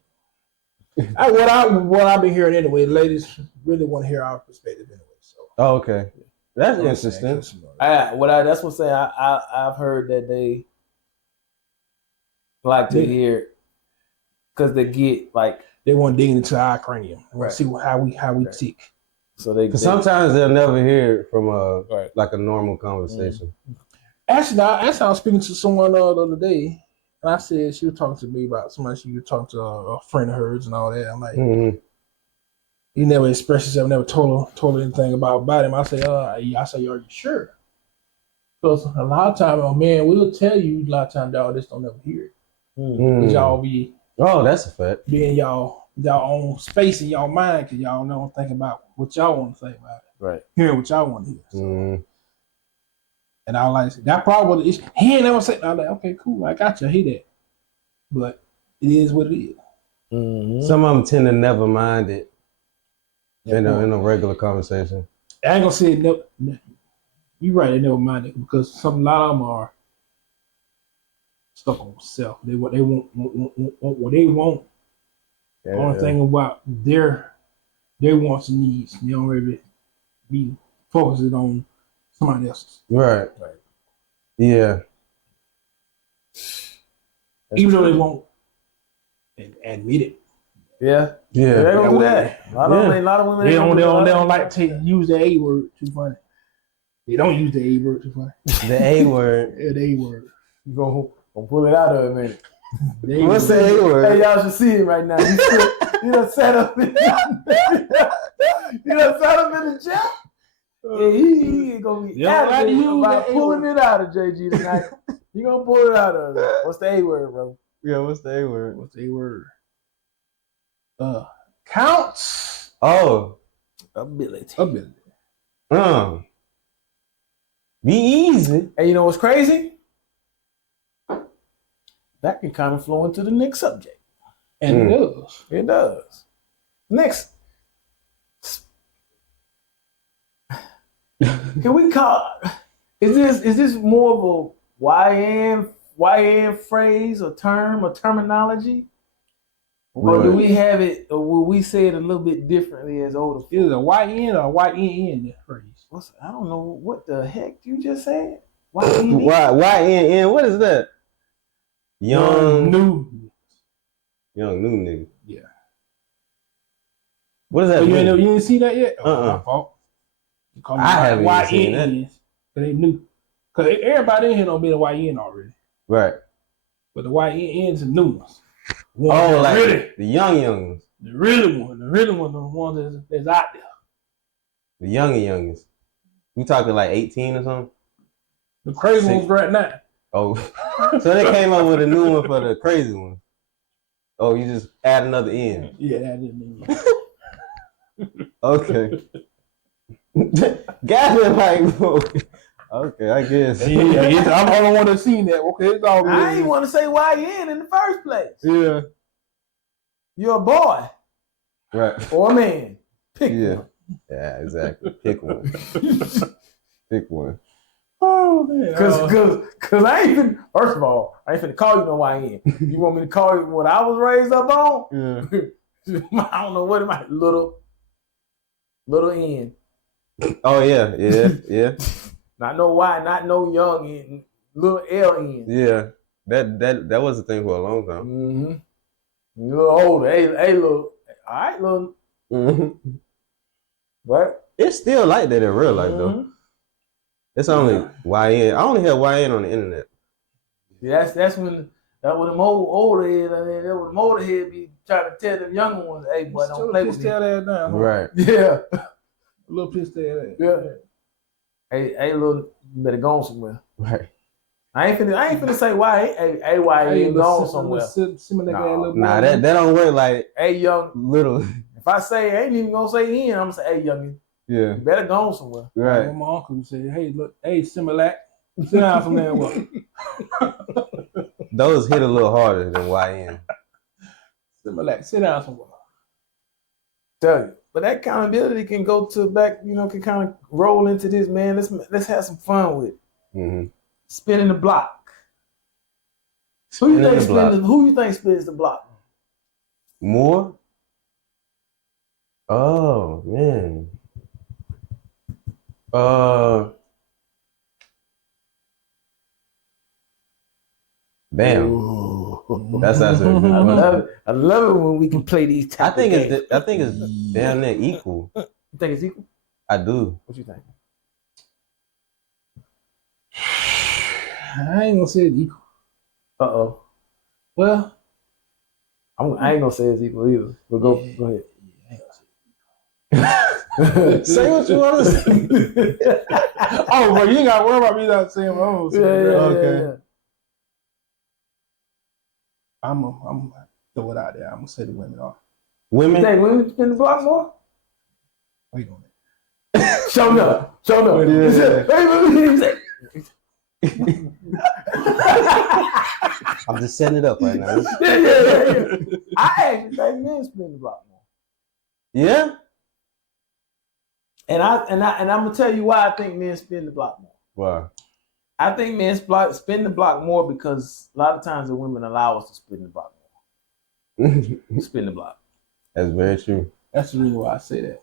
What I've been hearing anyway, ladies really want to hear our perspective anyway. So. Oh, okay. That's That's interesting. That's what I'm saying. I've heard that they like to hear because they get like they want to dig into our cranium. They want Right. to see how we tick. so they. Because sometimes they'll never hear it from Right. like a normal conversation. Actually, I was speaking to someone the other day, and I said she was talking to me about somebody she was talking to a friend of hers and all that. I'm like, you never expressed yourself, never told her anything about him. I say, are you sure? Because a lot of times, a man will tell you a lot of times, y'all just don't ever hear it. Because y'all be Oh, that's a fact. in y'all own space in y'all mind because y'all don't think about what y'all want to think about it. Right. Hearing what y'all want to hear. So. And I was like, that probably what it is. He ain't never said, I'm like, okay, cool, I got you, I hear that. But it is what it is. Mm-hmm. Some of them tend to never mind it in a regular conversation. I ain't gonna say no. You're right, they never mind it because a lot of them are stuck on self. They want what they want. Yeah, Only thing about their wants and needs. They don't really be focusing on somebody else's. Right. Yeah. Even though they won't admit it. Yeah. Yeah. They don't do that. A lot of women. They don't like to use the A word too funny. They don't use the A word too funny. The A word. Yeah, the A word. You gonna pull it out of a minute. What's the A word? Hey, y'all should see it right now. You done sat up in the chat. Yeah, he ain't gonna be adamant about pulling it out of JG tonight. You gonna pull it out of it. What's the A word, bro? Yeah, what's the A word? What's the A word? Counts. Oh. Ability. Be easy. And you know what's crazy? That can kind of flow into the next subject. And it does. It does. Next. Can we call is this more of a YN phrase or term or terminology? Or do we have it or will we say it a little bit differently as older? Is it a YN or YNN phrase? I don't know what the heck you just said. YNN? YNN, what is that? Young new nigga. Yeah. What does that Oh, mean? you didn't see that yet? Uh-uh. My fault. I haven't even seen that. YNs. They new. Because everybody in here don't be a YN already. Right. But the YNNs are new ones. Oh, like really, the young. the really one, the ones that's out there. The youngest. We talking like 18 or something? The crazy ones right now. Oh, so they came up with a new one for the crazy one. Oh, you just add another N. Yeah, that didn't mean Okay. Got it like, okay, I guess. Yeah, I'm the only one that's seen that. Okay, it's all good. I ain't want to say YN in the first place. Yeah. You're a boy Right. or a man. Pick one. Yeah, exactly. Pick one. Pick one. Oh man. Cause I ain't finna, first of all, I ain't finna call you no YN. You want me to call you what I was raised up on? Yeah. I don't know what am I little N. Oh yeah. Not no Y, not no young N. Little LN. Yeah. That was the thing for a long time. Mm-hmm. A little older. Hey, little. All right, little. Mm-hmm. What? It's still like that in real life though. It's only YN. I only have YN on the internet. Yeah, that's when them older heads, I mean, that was them older heads be trying to tell them younger ones, hey boy, don't play with me. That down, huh? Right. Yeah. A little pissed at that. Yeah. Hey, little, you better go on somewhere. Right. I ain't finna say why. Hey, why he ain't gone somewhere? Nah, that don't work like Hey, young. little. If I say I ain't even gonna say in, I'm gonna say, hey, youngin, Yeah. you better go somewhere. Right. My uncle would say, hey, look, hey, Similac, sit down somewhere. What? Those hit a little harder than YN. Similac, sit down somewhere. Tell you. But that accountability can go to back, can kind of roll into this, man. Let's have some fun with it. Mm-hmm. Spinning the block. Who you think spins the block? More? Oh man. Damn. Ooh. That's a good one. I love it when we can play these I type think of games. it's damn near equal. You think it's equal? I do. What you think? I ain't gonna say it's equal. Uh-oh. Well, I ain't gonna say it's equal either. But go ahead. Say what you want to say. Oh, bro, you ain't gotta worry about me not saying what I'm gonna say. Okay. I'm gonna throw it out there. I'm gonna say the women are. Women? You think women spin the block more? Wait on it. Show up. I'm just setting it up right now. Yeah. I actually think men spin the block more. Yeah? And I'm gonna tell you why I think men spin the block more. Wow. I think men spin the block more because a lot of times the women allow us to spin the block more. Spin the block. That's very true. That's the reason why I say that.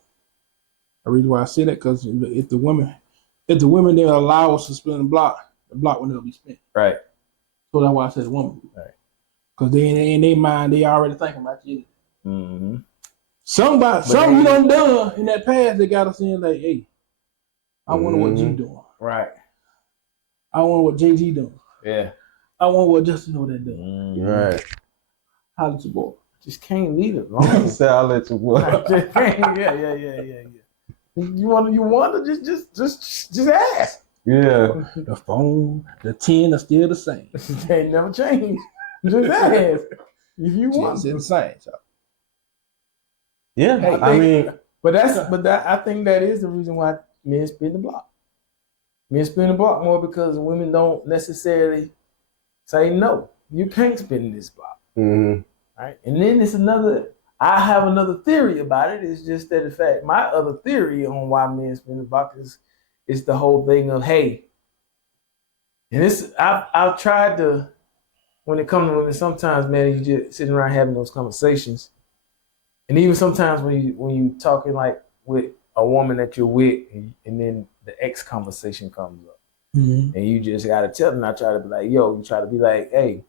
The reason why I say that because if the women they allow us to spin the block will never be spent. Right. So that's why I said the woman. Right. Because they in their mind they already thinking about you. Mm-hmm. Something you done in that past they got us in like, hey, I wonder what you doing. Right. I wonder what Jay-Z doing. Yeah. I wonder what Justin know that doing. Right. How did you boy? Just can't leave it alone. Say I'll let you work. Yeah. You want to just ask. Yeah. The phone, the 10 are still the same. They never change. Just ask. If you want It's the same. So. Yeah. Hey, I mean, I think that is the reason why men spin the block. Men spin the block more because women don't necessarily say no. You can't spin this block. mm-hmm. Right. And then I have another theory about it. It's just that in fact, my other theory on why men spin the block is the whole thing of, hey, and this I've tried to, when it comes to women, sometimes, man, you just sitting around having those conversations. And even sometimes when you talking like with a woman that you're with and then the ex conversation comes up. Mm-hmm. And you just gotta tell them, I try to be like, you try to be like, hey,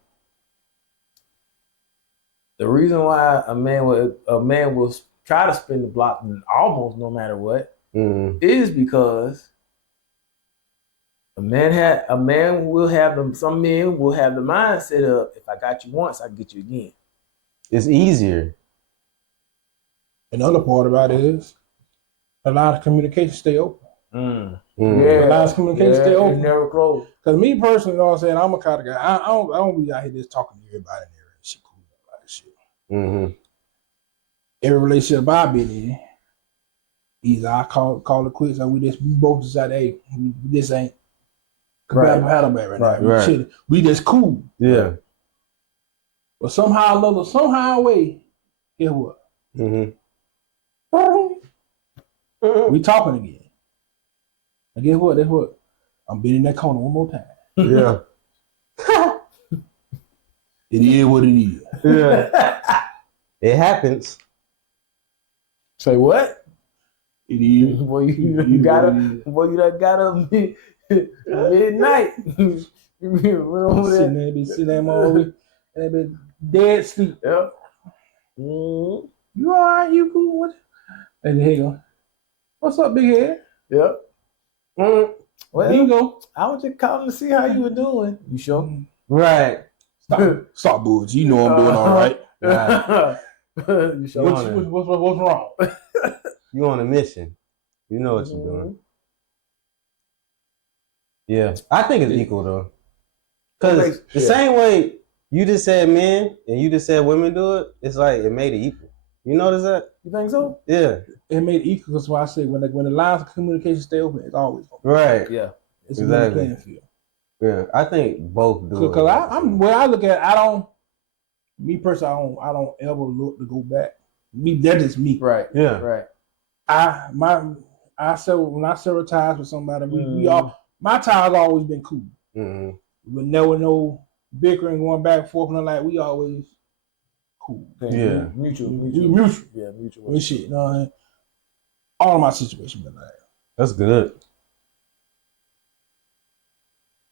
the reason why a man will try to spin the block almost no matter what is because some men will have the mindset of, if I got you once, I can get you again. It's easier. Another part about it is a lot of communication stay open. Yeah, a lot of communication stay open. It's never closed. Because me personally, you know what I'm saying, I'm a kind of guy. I don't be out here just talking to everybody and shit cool like shit. Mm-hmm. Every relationship I've been in, either I call it quits or we both decide, hey, this ain't compatible right now. Right. We just cool. Yeah. But somehow way, guess what? Mm-hmm. We talking again. And guess what? That's what. I'm being in that corner one more time. Yeah. It is what it is. Yeah. It happens. Say what? It is. Boy, you done got up midnight. Sitting there over and been dead sleep. Yep. You all right? You cool? What? And then he go, what's up, big head? Yep. Well, Bingo. I was just calling to see how you were doing. You sure? Right. Stop, boys. You know I'm doing all right. Right. You sure? What's wrong? You on a mission. You know what you're doing. Yeah. I think it's equal though. Because the Yeah. same way you just said men and you just said women do it, it's like it made it equal. You notice that? You think so? Yeah. It made it equal because why I say when the lines of communication stay open, it's always open. Right. Yeah. It's a level Exactly. playing field. Yeah. I think both do it. Because I'm where I look at it, I don't. Me personally, I don't ever look to go back. Me, that is me. Right. Yeah. Right. When I several ties with somebody, we all my ties always been cool. Mm-hmm. With no bickering going back and forth, and like we always cool. Yeah. Mutual. We mutual. Yeah, mutual. And shit, you know what I mean? All of my situations been like that. That's good.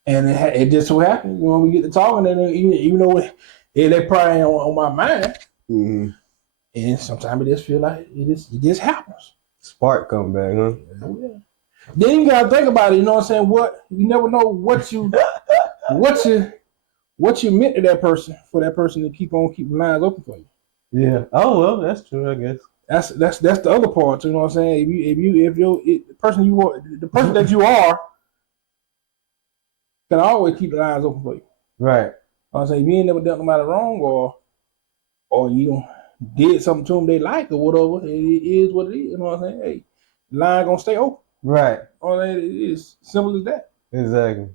And it just so happened, when we get to talking, and even though they probably ain't on my mind, Mm-hmm. and sometimes it just feel like it just happens. Spark come back, huh? Then you gotta think about it. You know what I'm saying? What you never know what you meant to that person for that person to keep the lines open for you. Yeah. Oh well, that's true. I guess. That's the other part. You know what I'm saying? The person that you are can always keep the lines open for you. Right. You know what I'm saying? If you ain't never done nobody wrong or you did something to them they like or whatever, it is what it is. You know what I'm saying? Hey, the line gonna stay open. Right. Or it is simple as that. Exactly.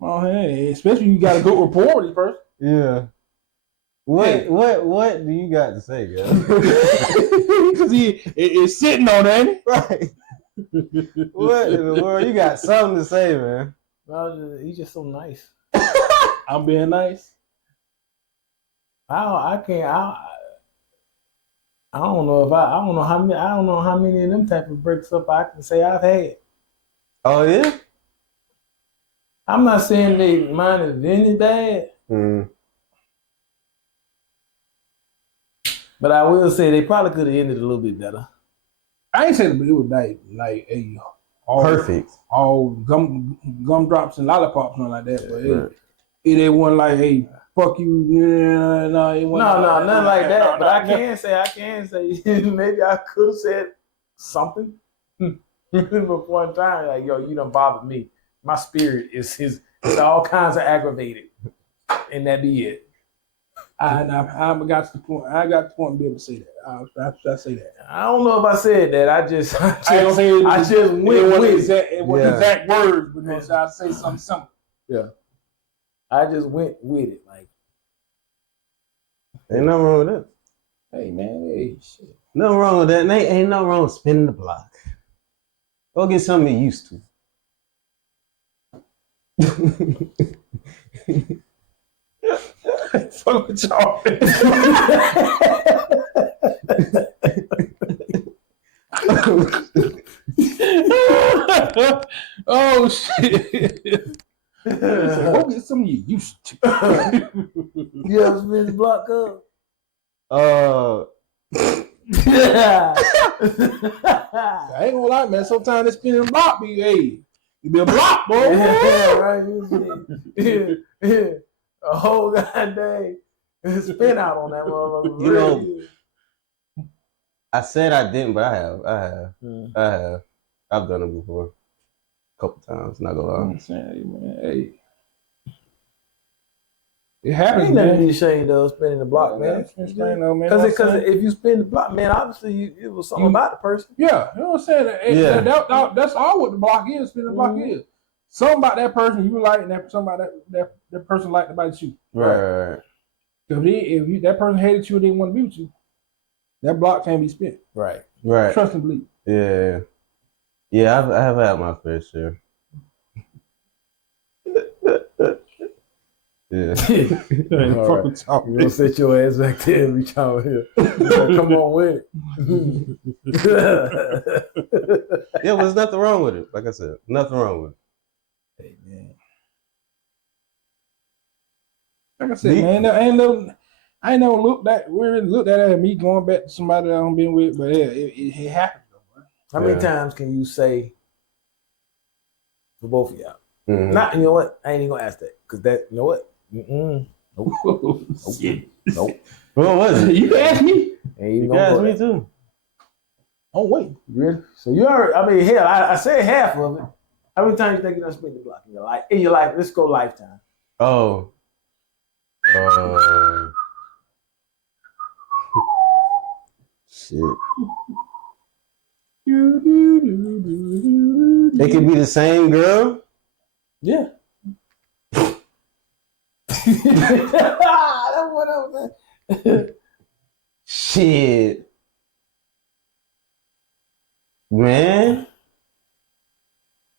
Oh, hey, especially you got a good rapport with this person. Yeah. What do you got to say, guys? Because he is sitting on it, ain't it? Right. What in the world? You got something to say, man. No, he's just so nice. I'm being nice. I don't know how many of them type of breaks up I can say I've had. Oh yeah. I'm not saying they mine is any bad, but I will say they probably could have ended a little bit better. I ain't saying it was like a all Perfect. all gumdrops and lollipops and like that, but it wasn't like, hey, fuck you. No, it wasn't. No, nothing like that. But I can can say maybe I could have said something before in time, like, yo, you done bothered me. My spirit is all kinds of aggravated, and that be it. I got to the point. I got to the point to be able to say that. I say that. I don't know if I said that. I just went with it. It wasn't exact words, but I say something simple. Yeah, I just went with it. Like, Ain't nothing wrong with that. Hey man, hey shit. Nothing wrong with that. Ain't nothing wrong with spinning the block. Go get something you're used to. Fuck with y'all. Oh shit. Go get something you used to. you ever spin the block up? I ain't gonna lie, man. Sometimes they spinning block be, hey, you be a block, boy. Yeah, right. Yeah. A whole goddamn spin out on that motherfucker. You know, I said I didn't, but I have. I've done it before. A couple times, not gonna lie. I'm saying, man, hey. It Ain't happens, nothing to man. be ashamed of spinning the block, man. Because if you spin the block, man, obviously it was something about the person. Yeah, you know what I'm saying? Yeah. That's all what the block is, spinning the block is. Something about that person you like, and that person like about you. Right. If that person hated you and didn't want to be with you, that block can't be spent. Right. Trust and believe. Yeah. Yeah, I have had my fair share. Yeah. All right. You gonna sit your ass back there and reach out here. Come on with it. Yeah, there's nothing wrong with it. Like I said, nothing wrong with it. Hey, man. Like I said, man, I ain't never looked at me going back to somebody that I've been with, but yeah, it happened though, bro. How many times can you say for both of y'all? Mm-hmm. Not, you know what? I ain't even gonna ask that because that, you know what? Nope. Nope. What was it? You asked me. Ain't even You gonna asked go me there. too. Oh wait. Really? So you already, I mean, hell, I said half of it. How many times you think you done spent the block in your life? Let's go lifetime. Oh, Shit. It could be the same girl. Yeah. That's what I was saying. Shit. Man.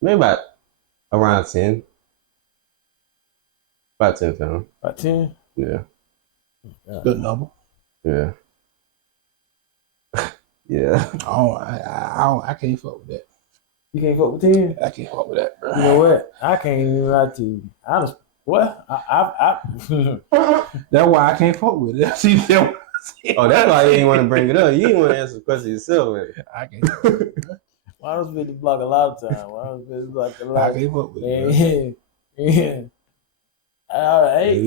Maybe about around 10. About 10 pounds. About 10. Yeah. Good number. Yeah. Yeah. I can't fuck with that. You can't fuck with 10? I can't fuck with that, bro. You know what? I can't even lie to you. I just what? That's why I can't fuck with it. See, Oh, that's why you didn't want to bring it up. You didn't want to answer the question yourself. Man. I can't. Well, I was with the block a lot of times. Well, I was with the block a I lot. can't fuck with it. Yeah. All right.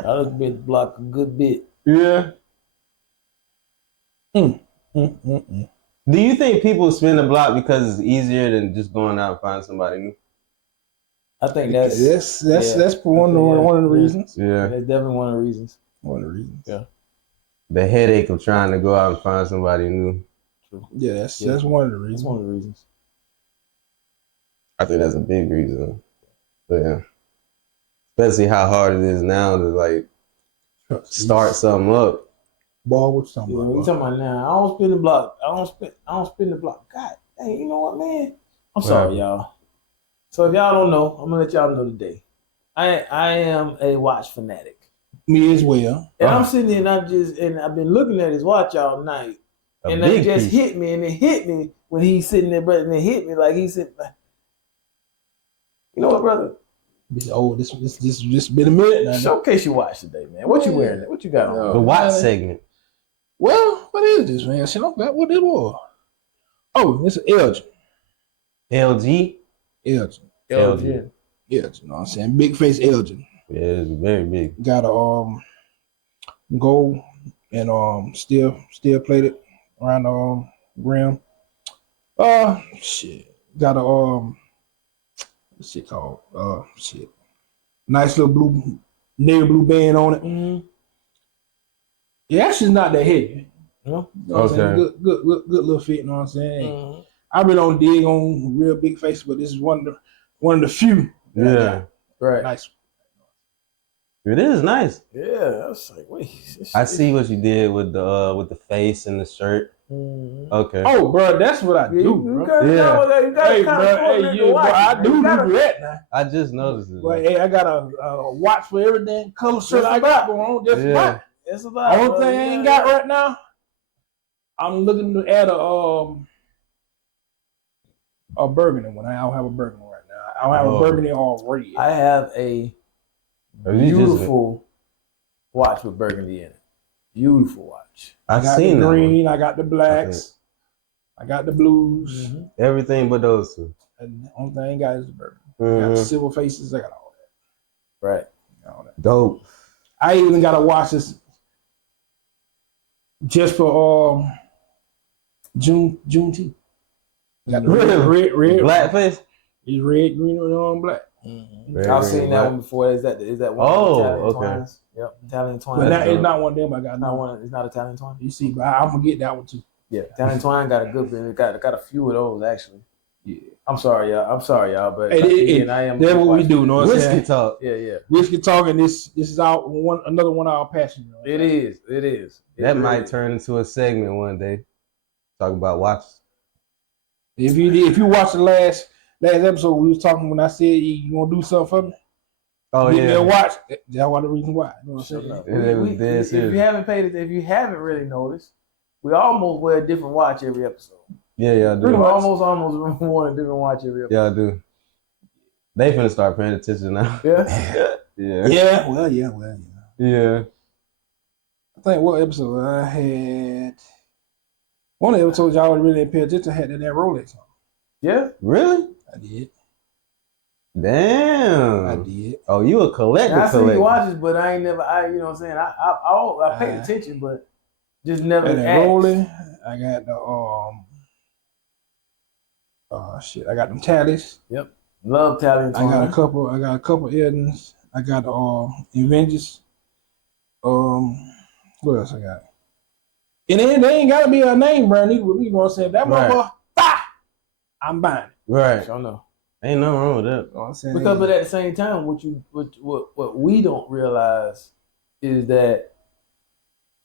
I was with the block a good bit. Yeah. Do you think people spin the block because it's easier than just going out and finding somebody new? I think that's That's one of the reasons. Yeah. That's definitely one of the reasons. One of the reasons. Yeah. The headache of trying to go out and find somebody new. Yeah, that's one of the That's reasons. one of the reasons. I think that's a big reason. But yeah. Especially how hard it is now to like start something up. Ball with something. Yeah, we talking about now. I don't spin the block. I don't spin the block. God dang, you know what, man? I'm sorry, y'all. So if y'all don't know, I'm gonna let y'all know today. I am a watch fanatic. Me as well. And I'm sitting there and I've been looking at his watch all night. And it just hit me, and it hit me when he's sitting there, brother, and it hit me like he's sitting like, you know what, brother? Oh, this been a minute now. Showcase your watch today, man. What you wearing? What you got on? The watch segment. Well, what is this, man? Shit, I forgot what it was. Oh, it's an Elgin. LG? Elgin. Elgin. You know what I'm saying? Big face Elgin. Yeah, it's very big. Got a gold and steel plated around the rim. Shit. Got a what's shit called? Nice little navy blue band on it. Mm-hmm. Yeah, that shit's not that heavy. You know? You know what I'm saying? Good little fit, you know what I'm saying? Mm-hmm. I really don't dig on real big face, but this is one of the few. Yeah. Right. Nice. It is nice. Yeah. I was like, wait. I see what you did with the face and the shirt. Mm-hmm. Okay. Oh, bro, that's what I do, bro. You gotta Hey, bro, I do that now. I just noticed it. But hey, I got a watch for every damn color shirt I got going on. Just Yeah. It's about only thing I ain't got right now, I'm looking to add a burgundy one. I don't have a burgundy right now. I don't have a burgundy or red. I have a beautiful watch with burgundy in it. Beautiful watch. I got seen the that green, I got the blacks, I got the blues. Mm-hmm. Everything but those two. And the only thing I ain't got is the burgundy. I got the silver faces, I got all that. Right. All that. Dope. I even got a watch this just for Juneteenth. Got the red, Blackface? It's red, green, and black. Mm-hmm. Very, I've very seen that black. one before. Is that one? Oh, Italian okay. Twines? Yep, Italian twine. But That's it's dope. not one of them I got. It's not one. It's not Italian twine. You see, but I'm gonna get that one too. Yeah, Italian twine got a good bit. Got a few of those actually. Yeah. I'm sorry, y'all. But Hey, again, I am. that's what we do. Know what I'm Whiskey saying? talk. Yeah. Whiskey talking. This is another one of our passions. It is. That might turn into a segment one day. Talk about watches. If you watch the last episode, we was talking when I said you want to do something for me. Oh Give me a yeah. watch. That's one of the reason why. You know what I'm saying? It was dead If serious. you haven't paid it, if you haven't really noticed, we almost wear a different watch every episode. Yeah, y'all We do. almost wear a different watch every episode. Y'all do. They finna start paying attention now. Yeah. Yeah. Yeah. Well, yeah. Yeah. I think what episode I had. One of the episodes y'all really didn't pay attention had that Rolex on. Yeah. Really? I did. Damn. I did. Oh, you a collector? I see collector. watches, but I ain't never. You know what I'm saying? I pay attention, but just never. And that asked. Rolex, I got the shit. I got them tallies. Yep. Love Italian I got twine. a couple Edens. I got Avengers. What else I got? And then they ain't gotta be a name brand either with me, you know what I'm saying? That Right. motherfucker, I'm buying it. Right. I know. Ain't nothing wrong with that. You know what I'm saying? Because but at the same time, what we don't realize is that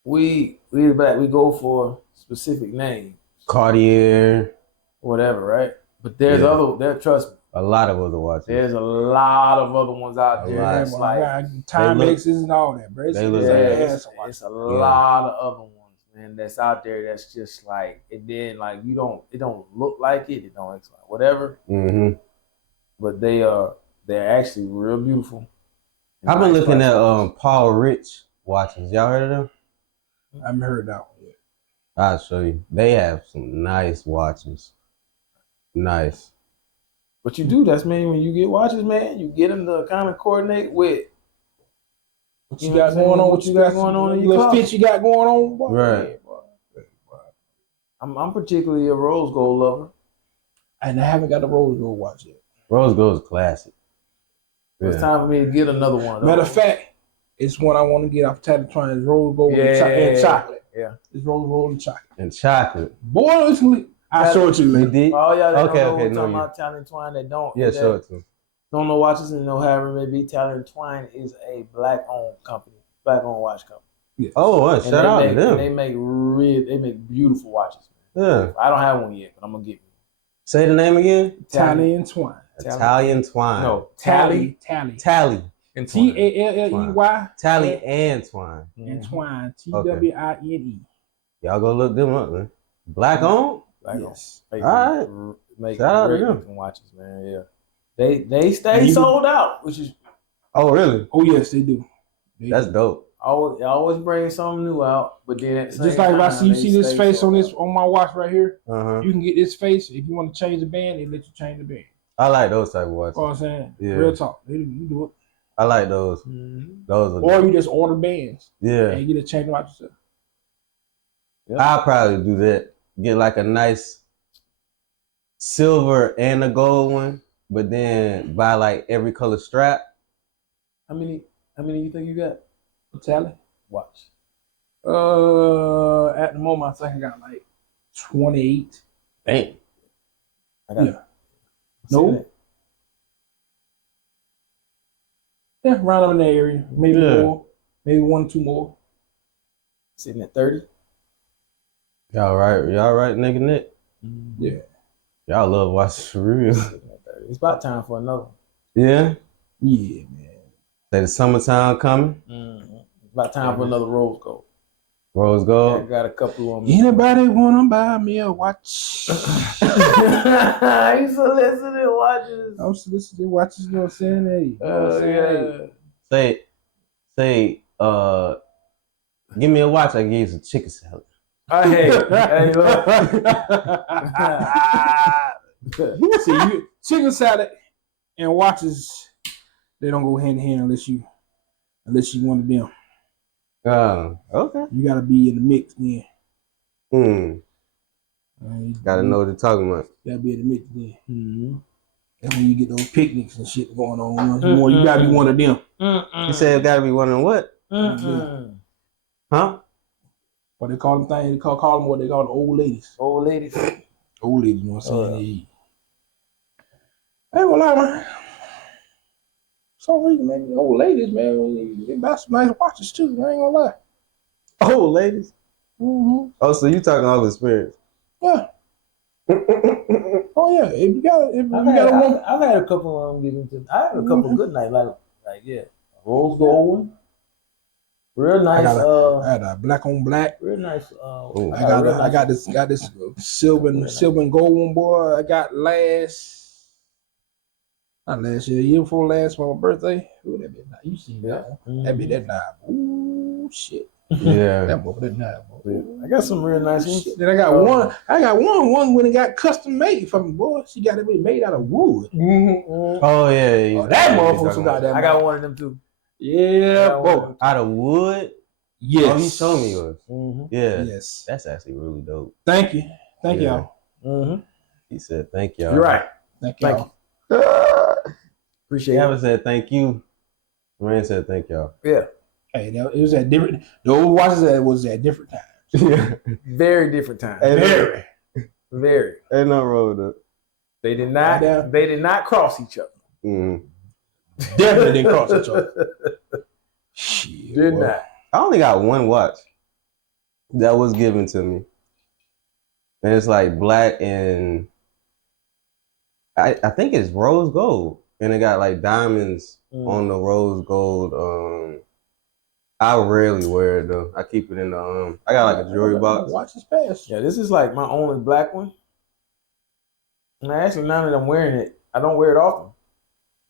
we go for specific names, Cartier, whatever, right? But there's Yeah. trust me, a lot of other watches. there's a lot of other ones out A there. lot. That's like Timexes and all that, bro. they look it's a lot of other ones, man, that's out there that's just like, and then like it don't look like it don't it's like whatever, Mm-hmm. but they're actually real beautiful. And I've been nice looking price at points. Paul Rich watches. Y'all heard of them? I haven't heard that one yet. I'll show you. They have some nice watches. Nice. But you do, that's mean when you get watches, man, you get them to kind of coordinate with What You you know got what I'm going saying? on? What you got going on in your little closet? fit you got going on? Boy, Right. yeah, boy. I'm particularly a rose gold lover. And I haven't got the rose gold watch yet. Rose Gold is classic. It's Yeah. time for me to get another one of those. Matter of fact, it's one I want to get off Tatted Twine. It's rose gold and chocolate. Yeah. It's rose gold and chocolate. And chocolate. Boy, I'll show it to you You later. did? Oh yeah, they Okay, don't know okay, we're no, talking you- about Italian twine. They don't. Yeah, they show it to me. don't know watches and know however it may be. Italian twine is a black-owned company, black-owned watch company. Yes. Oh, well, And shout out to and them. they make beautiful watches. Yeah. I don't have one yet, but I'm gonna get one. Say the name again. Italian Twine. Italian Twine. No, Tally. Tally. and twine. Talley Tally and Twine. and Mhm. Twine. Okay. TWINE. Y'all go look them up, man. Black owned? Black-owned. Yes. Make All some- make Shout out to great them. looking watches, man. Yeah, they stay And you- sold out, which is Oh, really? Oh yes, they do. They That's do. dope. always bring something new out. But then at the Just same like if I time, see you they see this stay face sold on this out. on my watch right here, Uh-huh. you can get this face. If you want to change the band, they let you change the band. I like those type of You know what I'm watches. saying? Yeah. Real talk. You do it. I like those. Mhm. Those are Or you just order bands yeah. and you get to change them out yourself. I'll probably do that. Get like a nice silver and a gold one, but then buy like every color strap. How many you think you got? Tally. Watch. At the moment, I think I got like 28. Dang. I got Yeah. No. Yeah, around up in that area. Maybe Yeah. more. Maybe 1 or 2 more. sitting at 30. Y'all right, nigga Nick? Yeah. Y'all love watches for real. Sitting at 30. It's about time for another one. Yeah? Yeah, man. Say the summertime coming. It's about time for another rose gold. Rose I gold. got a couple on. Anybody wanna buy me a watch? I used to listen to watches. I'm soliciting watches, you know what I'm saying? Hey, you know what I'm saying? Yeah. Say, give me a watch, I give you some chicken salad. Hey, look. See, chicken salad and watches, they don't go hand in hand unless you one of them. Okay. You gotta be in the mix then. Gotta know what you're talking about. You gotta be in the mix then. Mm-hmm. That's when you get those picnics and shit going on. You gotta be one of them. You said it gotta be one of what? Huh? What they call them things? They call them what they call the old ladies. Old ladies. Old ladies, you know what I'm saying? I ain't gonna lie, man. Some reason, man, the old ladies, man, they buy some nice watches too. I ain't gonna lie. Oh, ladies. Mm-hmm. Oh, so you talking all experience? Yeah. Oh yeah. If you got a woman, I've had a couple of them get into. I had a couple good nights, like yeah, rose gold one, real nice. I had a black on black. Real nice. Ooh. I got this silver and gold one, boy. I got not last year before last for my birthday. Ooh, that bit nice. You seen that? That bit that nice. Ooh, shit. Yeah. That boy, that nice, boy. I got some real nice ones. Shit. Then I got one when it got custom made for me, boy. She got it made out of wood. Oh, yeah. Oh, that motherfucker got that. I got one of them too. Yeah, got boy. one. Out of wood? Yes. Oh, you showed me yours. Mm-hmm. Yeah. Yes. That's actually really dope. Thank you. Thank Yeah. y'all. Mm-hmm. He said, thank y'all. You're right. Thank Thank y'all. Appreciate You it. haven't said thank you. Rain said thank y'all. Yeah, Hey, it was at different. The old watches that was at different times. Yeah. very different time. Hey, Very. Very. Ain't no road up. They did not. Yeah. They did not cross each other. Mm. Definitely didn't cross each other. Shit. Did boy. not. I only got one watch that was given to me. And it's like black and I think it's rose gold. And it got like diamonds on the rose gold. I rarely wear it though. I keep it in the I got like a jewelry box. Watch this pass. Yeah, this is like my only black one. And actually, now that I'm wearing it, I don't wear it often.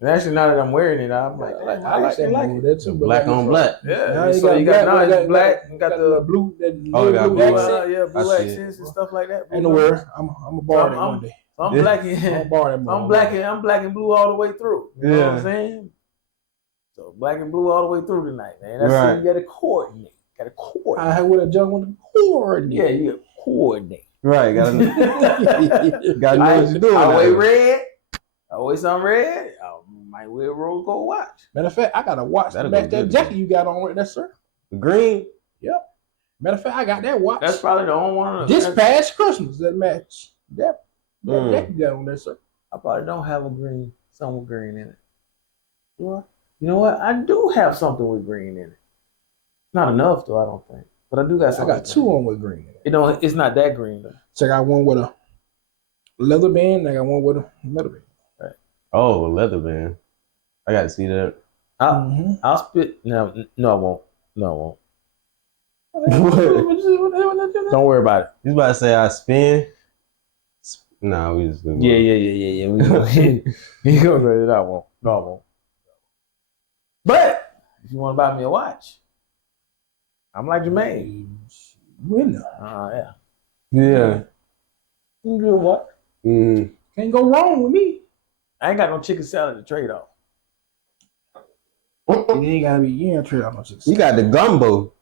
And actually, now that I'm wearing it, I'm like, I actually like it. That too. but Black on black. Yeah, so you got now it's black. You got the blue. That Oh, you got blue blue. accent. yeah, blue I see it. accents and stuff like that. Ain't no worry. I'm a borrow that I'm- one day. So I'm Yeah. black I'm and borrow that. I'm black and blue all the way through. You know what Yeah. I'm saying? So black and blue all the way through tonight, man. That's Right. you got to coordinate. Got to coordinate. I would have jumped on the cord. Yeah, you got to coordinate. Right, gotta know what you're doing. I out wear here. red. I wear some red. I might wear a rose gold watch. Matter of fact, I got a watch to That'll match go that good, jacket man. you got on right there, sir. Green. Matter of fact, I got that watch That's probably the only one. this that's- past Christmas that match that Mm. jacket you got on there, sir. I probably don't have a green, some with green in it. Well, you know what? I do have something with green in it. Not enough though, I don't think. But I do got I something. got two on with green in it. You know, it's not that green though. So I got one with a leather band, and I got one with a metal band. Oh, a leather band. I gotta see that. I'll spit. No, I won't. No, I What? won't. Don't worry about it. He's about to say I spin. Nah, we just gonna Yeah. We gonna say that. I won't. No, I won't. But if you want to buy me a watch, I'm like Jermaine. Winner. Yeah. Yeah. You can do what? Mm. Can't go wrong with me. I ain't got no chicken salad to trade off. It ain't gotta be, you ain't trade out no shit. You got the gumbo.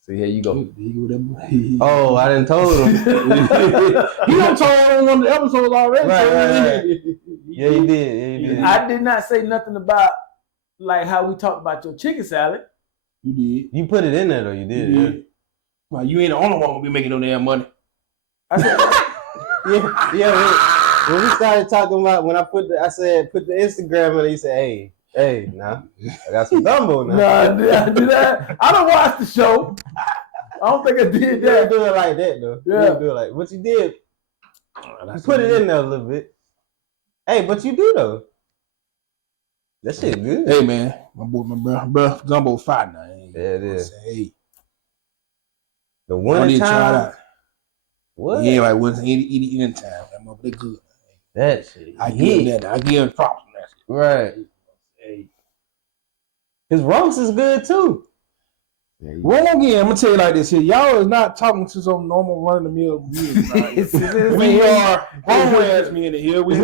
See, here you go. Oh, I done told him. He done told on one of the episodes already. Right. Yeah, he did. Yeah, he did. I did not say nothing about like how we talked about your chicken salad. You did. You put it in there though. You did. You Yeah. did. Well, you ain't the only one gonna be making no damn money. I said, Yeah. When we started talking about I said put the Instagram in, he said, hey, nah, I got some gumbo now. I did that. I don't watch the show. I don't think I did You didn't that. do it like that though. You Yeah. didn't do it like what you did. You put it in there a little bit. Hey, but you do though. That shit good. Hey man, my bro, Gumbo fire now. Yeah, it is. Hey, The I one need to try it time. out. What? Yeah, like wasn't eating in time. That motherfucker they good. That shit. I give hit. him that. I give him props on that shit. Right. Hey. His roast is good too. Well, again, I'm gonna tell you like this here. Y'all is not talking to some normal run of the mill. We are grown ass men in here. We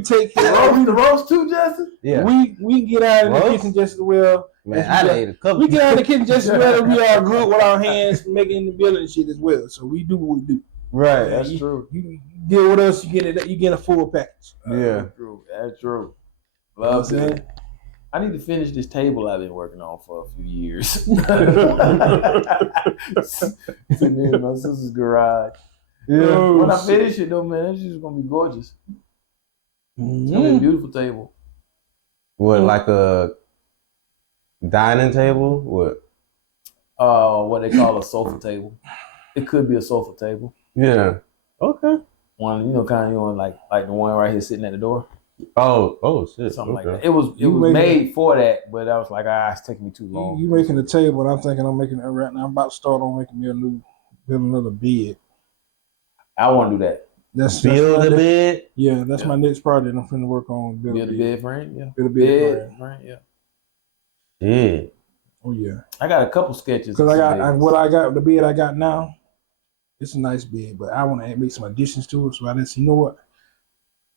take care of The roast too, Justin? Yeah. we get out in the Roast? kitchen just as well. Man, as I we done are. ate a couple. We get out in the kitchen just as well as we are good with our hands making the building and shit as well. So we do what we do. Right. That's true. You deal with us, you get a full package. Yeah. That's true. You know what I'm Love saying? it. I need to finish this table I've been working on for a few years. Sitting in my sister's garage. Yeah. When I finish it though, man, it's just gonna be gorgeous. It's gonna be a Mhm. beautiful table. What, like a dining table? What? What they call a sofa table. It could be a sofa table. Yeah. Okay. One, kind of like the one right here sitting at the door. Oh shit. Something like Okay. that. It was You was making- made for that, but I was like, it's taking me too long. You making the table, and I'm thinking I'm making it right now. I'm about to start on making me build another bed. I want to do that. That's Build my a next- bed. Yeah, that's my next project. I'm finna work on Build a bed frame, yeah. Build a bed. Bed frame, yeah. Yeah. Oh yeah, I got a couple sketches. because of some beds. the bed I got now. It's a nice bed, but I want to make some additions to it. So I just, you know what?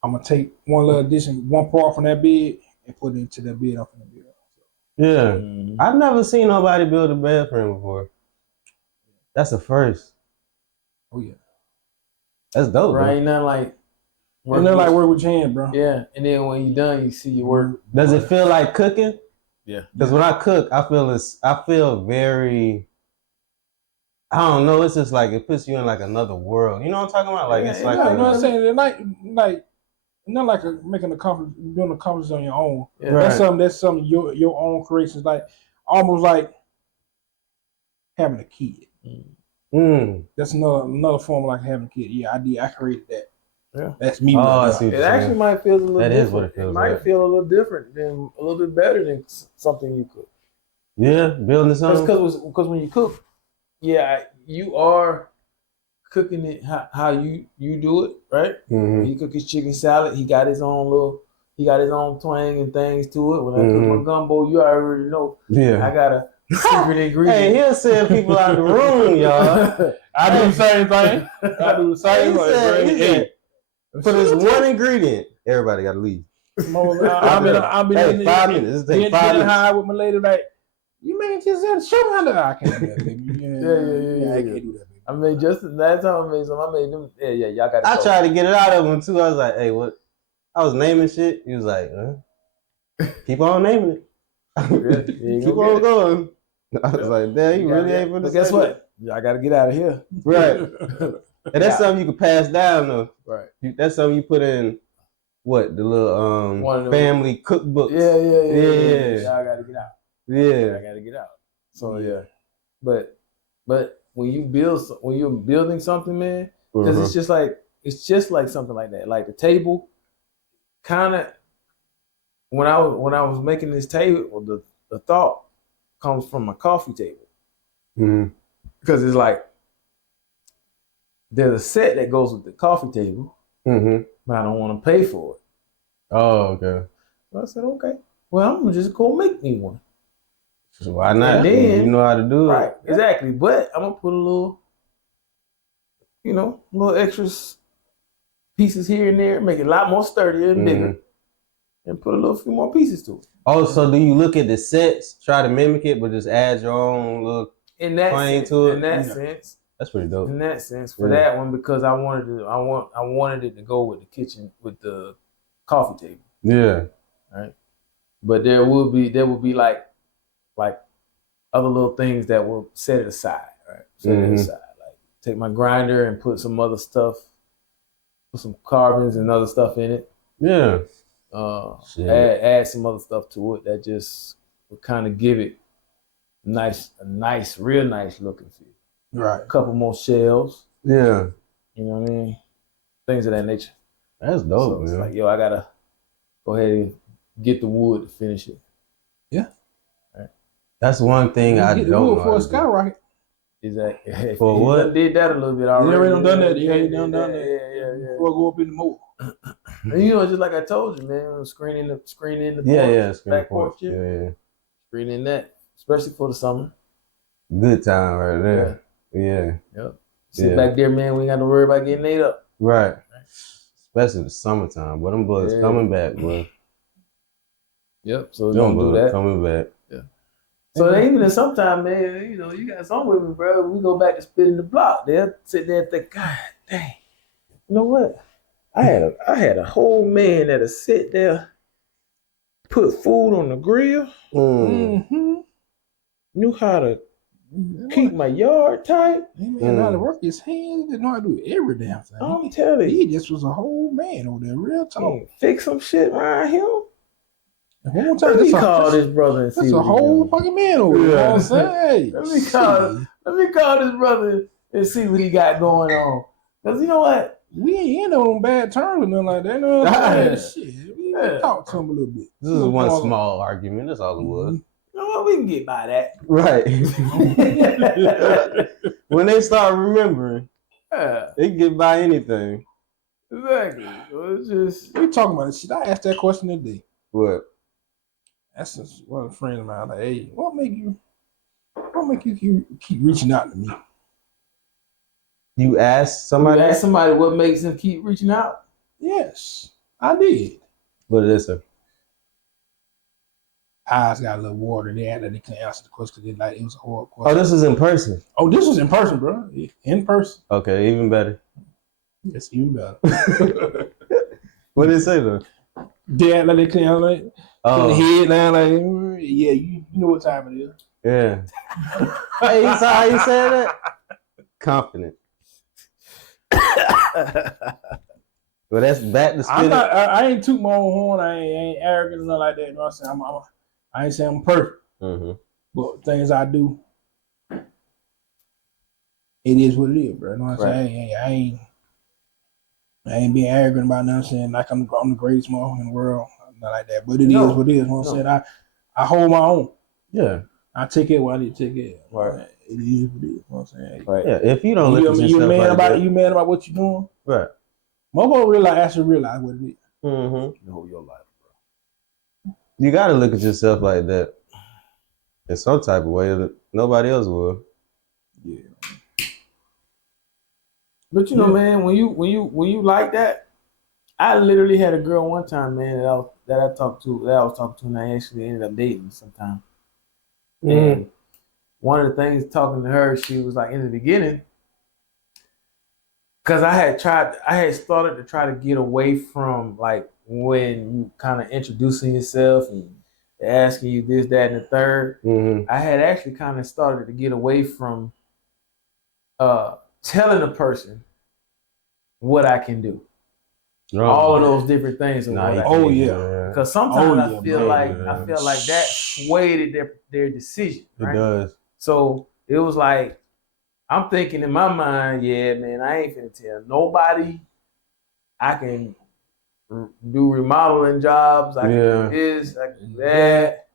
I'm gonna take one little addition, one part from that bed, and put it into that bed I'm finna build. Yeah. Mhm. I've never seen nobody build a bed frame before. That's a first. Oh yeah. That's dope. Right, Right. ain't nothing like And then like work with your hand, bro. Yeah, and then when you're done, you see your work. Does it feel like cooking? Yeah. Because when I cook, I feel very. I don't know. It's just like it puts you in like another world. You know what I'm talking about? Like it's like you know what I'm saying? They're like not like making doing a conference on your own. Yeah. Right. That's something your own creations, like almost like having a kid. Mm. That's another form of like having a kid. Yeah, I created that. Yeah. That's me. Oh, I see what It you're actually saying. might feel a little That different. is what it feels might like. feel a little different than a little bit better than something you cook. Yeah, building something. Because when you cook, yeah, you are cooking it how you do it, right? Mm-hmm. When he cook his chicken salad, he got his own twang and things to it. When I cook my gumbo, you already know Yeah. I got a secret ingredient. Hey, he'll send people out the room, y'all. I do the same thing. I do the same He said, thing. for this one ingredient, everybody got to leave. I'll be Hey, 5 minutes. This take 5 minutes. high with my lady like, you man just said show me how to. I can't do that, baby. Yeah. I can't do that, baby. I made just last time I made some. I made them. Yeah, y'all got. I tried to get it out of him too. I was like, hey, what? I was naming shit. He was like, keep on naming it. Keep on going. I was like, damn, you really ain't But guess what? Y'all got to get out of here. Right. And that's something you can pass down though. Right. That's something you put in what the little One of them. family cookbooks. Yeah. Y'all got to get out. Yeah. I got to get out. So yeah, but when you're building something, man, because it's just like something like that. Like the table, kind of. When I was making this table, the thought comes from my coffee table. Mm-hmm. Because it's like there's a set that goes with the coffee table, but I don't want to pay for it. Oh, okay. So I said, okay, well, I'm gonna just go make me one. So why not? And then, you know how to do it. Right, exactly. But I'm gonna put a little extra pieces here and there, make it a lot more sturdier and bigger, and put a few more pieces to it. Oh, so do you look at the sets, try to mimic it, but just add your own little plane to it? In that sense. That's pretty dope. In that sense, for that one, because I wanted it to go with the kitchen, with the coffee table. Yeah. Right. But there will be like other little things that will set it aside. Right. Set it aside. Like take my grinder and put some other stuff, put some carbons and other stuff in it. Yeah. Add some other stuff to it that just would kind of give it real nice looking feel. Right. A couple more shelves. Yeah. You know what I mean? Things of that nature. That's dope, So it's man. like, I gotta go ahead and get the wood to finish it. Yeah. Right. That's one thing I get the don't wood know. for a skyrocket. Exactly. For what? Did that a little bit already. You already done that. Yeah, You done that. Yeah. Before I go up in the mold. And just like I told you, man, screening the Yeah, back porch. Yeah. Screening that, especially for the summer. Good time right there. Yeah. Yep. Sit back there, man. We ain't got to worry about getting ate up. Right. Especially the summertime. But them boys coming back, boy. Yep. So Them don't do boys that. coming back. Yeah. So even in sometimes, man, you got some women, bro. We go back to spitting the block. They'll sit there and think, God dang, you know what? I had a whole man that'll sit there, put food on the grill, knew how to keep my yard tight. He man know how to work his hands. He know how to do every damn thing. I'm telling you, He just was a whole man over there, real talk. fix some shit around him. One more time, Let me call this brother and see That's a what he whole doing. fucking man over there. You know what I'm saying? Let me call this brother and see what he got going on. Cause you know what? We ain't in on bad terms or nothing like that. You know what I'm saying? Shit. We talk to him a little bit. This is one small argument. That's all it was. You know what? We can get by that. Right. When they start remembering, Yeah, they can get by anything. exactly. So it's just We talking about this shit. I asked that question today. What? That's just one of the friends of mine. Like, hey, what make you keep reaching out to me? You asked somebody somebody? ask somebody what makes him keep reaching out. Yes, I did. What is it? Eyes got a little water. They had that they couldn't answer the question because it was a hard question. Oh, this is in person. Oh, this was in person, bro. In person. Okay, even better. Yes, even better. What did it say though? Dad, like they clean like put the Oh, head down, like yeah, you know what time it is. yeah. Hey, you saw how you said that? Confident. Well, that's back to I'm spinning. not. I ain't toot my own horn. I ain't arrogant or nothing like that. You know what I'm saying? I ain't saying I'm perfect, but things I do, it is what it is, bro. You know what I'm saying? I ain't being arrogant about nothing. Saying like I'm the greatest motherfucker in the world, not like that. But it is what it is. You know what I'm saying? I hold my own. Yeah. I take it what I need to take it. Right. It is what it is. You know what I'm saying? Right. Yeah. If you don't look at You yourself man like about that, you man about what you're doing. right. Motherfucker actually realize what it is. Mm-hmm. You know your life, You gotta look at yourself like that in some type of way that nobody else will. Yeah. But you know, man, when you like that, I literally had a girl one time, man, that I was talking to, and I actually ended up dating sometime. And one of the things talking to her, she was like in the beginning, because I had started to try to get away from like when you kind of introducing yourself and asking you this, that, and the third. Mm-hmm. I had actually kind of started to get away from telling a person what I can do. All of those different things. Because sometimes I feel like that swayed their decision. Right? It does. So it was like I'm thinking in my mind, yeah, man, I ain't finna tell nobody. I can do remodeling jobs. I can do this. I can do that.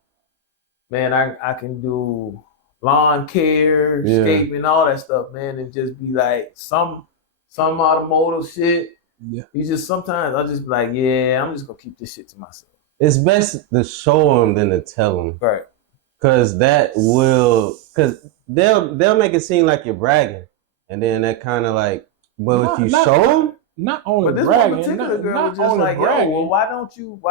Man, I can do lawn care, escaping, all that stuff, man, and just be like some automotive shit. Yeah. You just sometimes I just be like, yeah, I'm just gonna keep this shit to myself. It's best to show them than to tell them, Right? because they'll make it seem like you're bragging, and then that kind of like, well, if you show them, not only but this bragging, one particular girl not was just only like, bragging, yo, well, why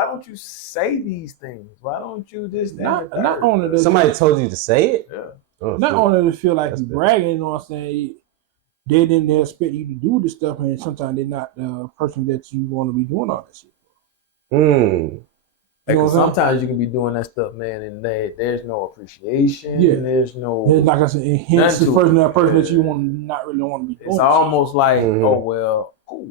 don't you say these things? Why don't you this, that, not and the third? not only the, somebody told you to say it. Yeah. Oh, not shit. only to feel like That's you good. bragging, you know what I'm saying? They didn't expect you to do this stuff, and sometimes they're not the person that you want to be doing all that shit. Like, You know what I'm saying? sometimes you can be doing that stuff, man, and there's no appreciation. Yeah. There's no. It's like I said, hence the person that you not really want to be doing. It's almost like, Mhm. oh well, cool.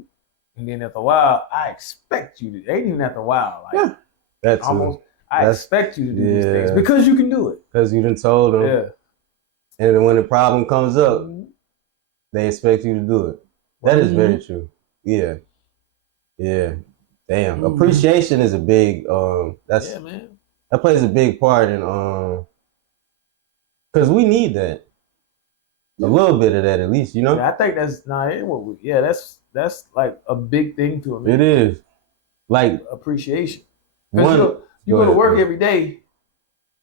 And then after a while, I expect you to. Ain't even after a while, like That's almost. I expect you to do these things yeah. because you can do it. because you done told them, Yeah. and then when the problem comes up, they expect you to do it. That is very true. Yeah. Damn. Mhm. Appreciation is a big Yeah, man. that plays a big part in because we need that. A little bit of that at least, you know? Yeah, I think that's like a big thing to me. It is. Like Appreciation. one You go to work every day.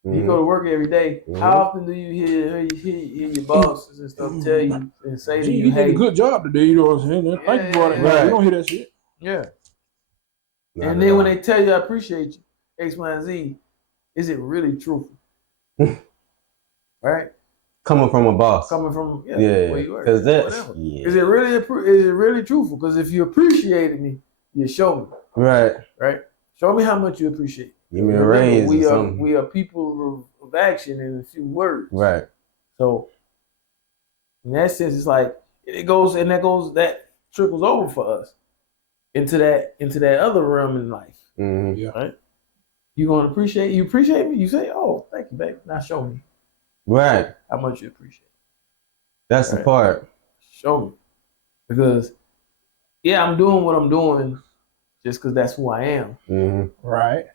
Mhm. You go to work every day. Mhm. How often do you hear your bosses and stuff tell you and say to you, you hey, did a good job today, you know what I'm saying? Thank you for that. Right. You don't hear that shit. yeah. Not And at then all. when they tell you I appreciate you, X, Y, and Z, is it really truthful? Right? coming from a boss. Coming from yeah, where you work. because that's Whatever. Is it really truthful? Because if you appreciated me, you show me. right. Right? Show me how much you appreciate. Give me a raise we or are something. we are people of action in a few words. Right. So in that sense, it's like that trickles over for us into that other realm in life. Mm-hmm. Yeah. Right? You appreciate me, you say, oh, thank you, babe. Now show me Right. how much you appreciate. That's the Right. part. Show me. Because I'm doing what I'm doing just because that's who I am. Mm-hmm. Right.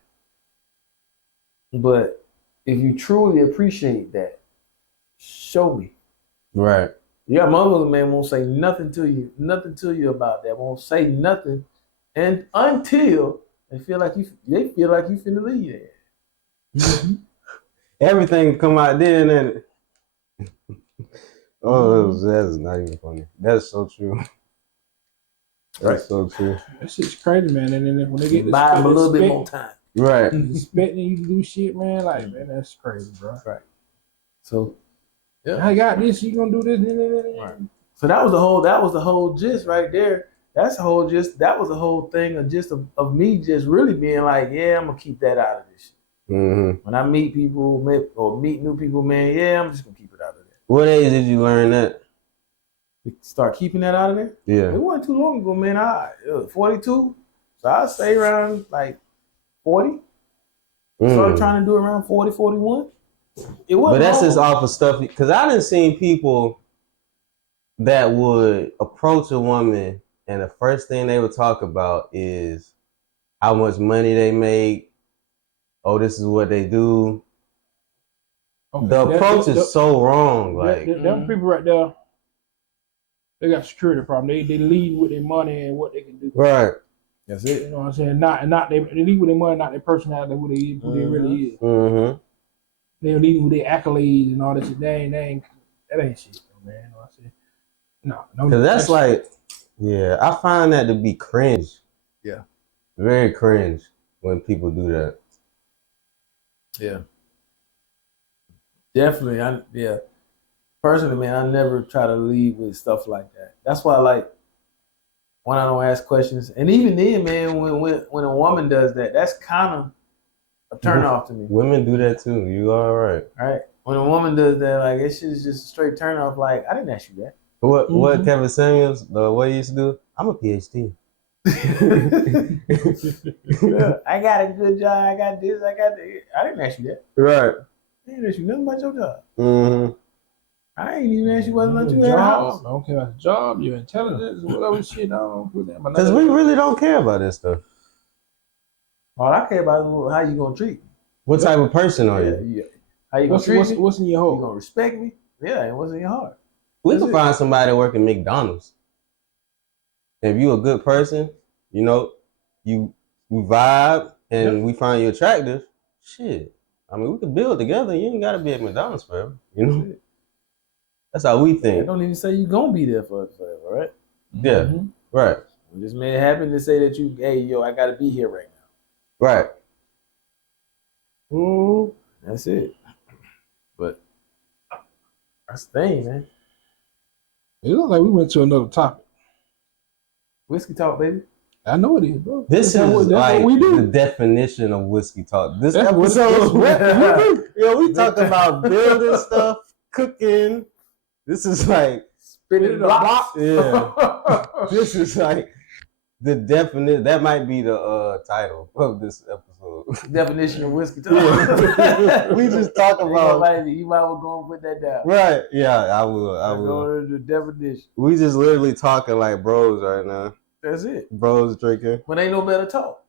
But if you truly appreciate that, show me. Right. Your mother, man, won't say nothing to you about that. Won't say nothing, and until they feel like you finna leave there. Everything come out then and that's not even funny. That's so true. That's so true. That shit's crazy, man. And then when they get Buy them a little bit more time. Right. expecting you to do shit, man, like, man, that's crazy, bro. Right. So I got this, you gonna do this. Right. So that was the whole gist right there. that's the whole that was the whole thing of me just really being like, yeah, I'm gonna keep that out of this shit. Mm-hmm. When I meet people or meet new people, man, yeah, I'm just gonna keep it out of there. What age did you learn that? Start keeping that out of there. Yeah. It wasn't too long ago, man. I 42, so I say around like 40. Started trying to do around 40, 41. It was. But that's just off of stuff because I done seen people that would approach a woman and the first thing they would talk about is how much money they make. Oh, this is what they do. Okay. The approach is so wrong. Like them people right there, they got security problem. They lead with their money and what they can do. right. That's it. You know what I'm saying? Not they lead with their money, not their personality, who they really is. Mm-hmm. They lead with their accolades and all that shit. That ain't shit, man. You know what I'm saying? No. Because that's like, yeah, I find that to be cringe. Yeah. Very cringe when people do that. Yeah. Definitely. Personally, man, I never try to lead with stuff like that. That's why I like when I don't ask questions. And even then, man, when a woman does that, that's kind of a turn off to me. Women do that too. You all right. Right? When a woman does that, like, it's just a straight turn off. Like, I didn't ask you that. What Kevin Samuels, what he used to do? I'm a PhD. I got a good job. I got this. I got that. I didn't ask you that. Right. I didn't ask you nothing about your job. Mm-hmm. I ain't even asked you whether or not you had a job. house. I don't care about the job, your intelligence, whatever shit. I don't put that. Because we really don't care about this stuff. All I care about is how you gonna treat me. What type of person are you? Yeah. How you gonna treat me? What's in your You heart? gonna respect me? Yeah, and what's in your heart? We That's can it. find somebody working McDonald's. If you a good person, you know, we vibe and we find you attractive, shit. I mean, we could build together. You ain't gotta be at McDonald's forever. You know? That's how we They think. don't even say you gonna be there forever, right? Yeah. Mm-hmm. Right. We just made it happen to say that I gotta be here right now. Right. That's it. But that's the thing, man. It looks like we went to another topic. Whiskey talk, baby. I know it is, bro. This That's is what like we do. the definition of whiskey talk. This That's what- episode, that's what we do. yo, we talk about building stuff, cooking. This is like, Spinning blocks. yeah. This is like the definition. That might be the title of this episode. Definition of whiskey talk. Yeah. We just talk about. You might well go and put that down. Right. Yeah, I will. Go to the definition. We just literally talking like bros right now. That's it. Bros drinking. When ain't no better talk.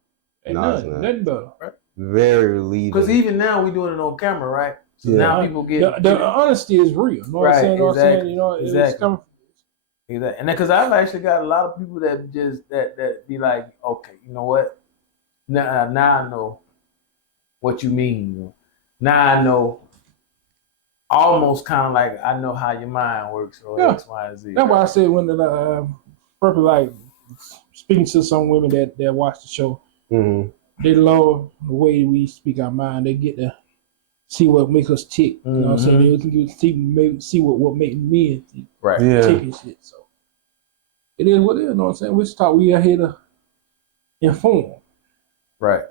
Ain't No, it's not. nothing better, right? Very leading. Because even now we doing it on camera, right? So Yeah. now people get The honesty is real. You know what I'm saying? You know what I'm saying? You know, it's Exactly. coming. Exactly. And because I've actually got a lot of people that just that be like, okay, you know what? Now I know what you mean. You know? Now I know almost kind of like I know how your mind works or Yeah. X, Y, and Z. That's why I said when purple like speaking to some women that watch the show, Mhm. they love the way we speak our mind. They get to see what makes us tick. You know what I'm saying? They can see what makes men tick, Right. Yeah. tick and shit. So it is what it is. You know what I'm saying? We talk. We are here to inform. Right.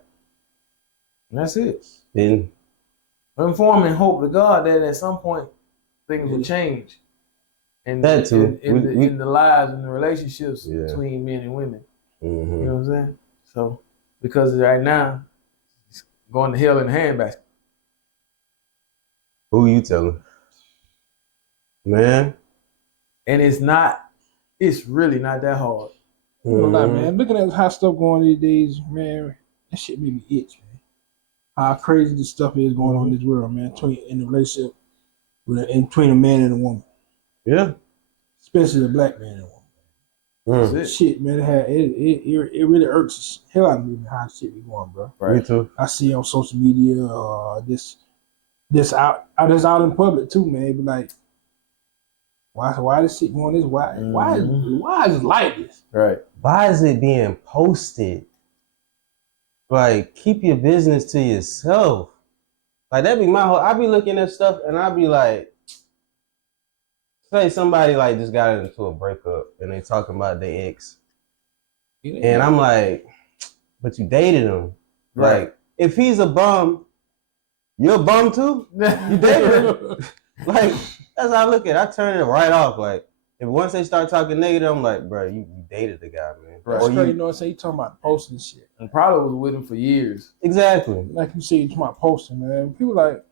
And that's it. And Inform and hope to God that at some point things will change. And That too. in the lives and the relationships Yeah. between men and women. You mhm. know what I'm saying? So because right now it's going to hell in a handbasket. Who you telling? Man. And it's really not that hard. You know, like, Mhm. man, looking at how stuff going these days, man, that shit made me itch, man. How crazy this stuff is going on in this world, man. In the relationship between a man and a woman, Yeah. especially a black man and a woman. Mm. That's it. Shit, man, it really irks the hell out of me how the shit be going, bro. Me too. I see on social media, this out in public too, man. Be like, why this shit going this? Why is it like this? Right. Why is it being posted? Like, keep your business to yourself. Like, that be my whole. I be looking at stuff and I be like, say somebody like just got into a breakup and they talking about their ex And I'm like, but you dated him. Right. Like, if he's a bum, you're a bum too? You dated him? Like, that's how I look at it. I turn it right off. Like, if once they start talking negative, I'm like, bro, you dated the guy, man. Right. Or Straight, you you know what I'm saying? You talking about posting shit. And probably was with him for years. exactly. Like you said, you talking about posting, man. People like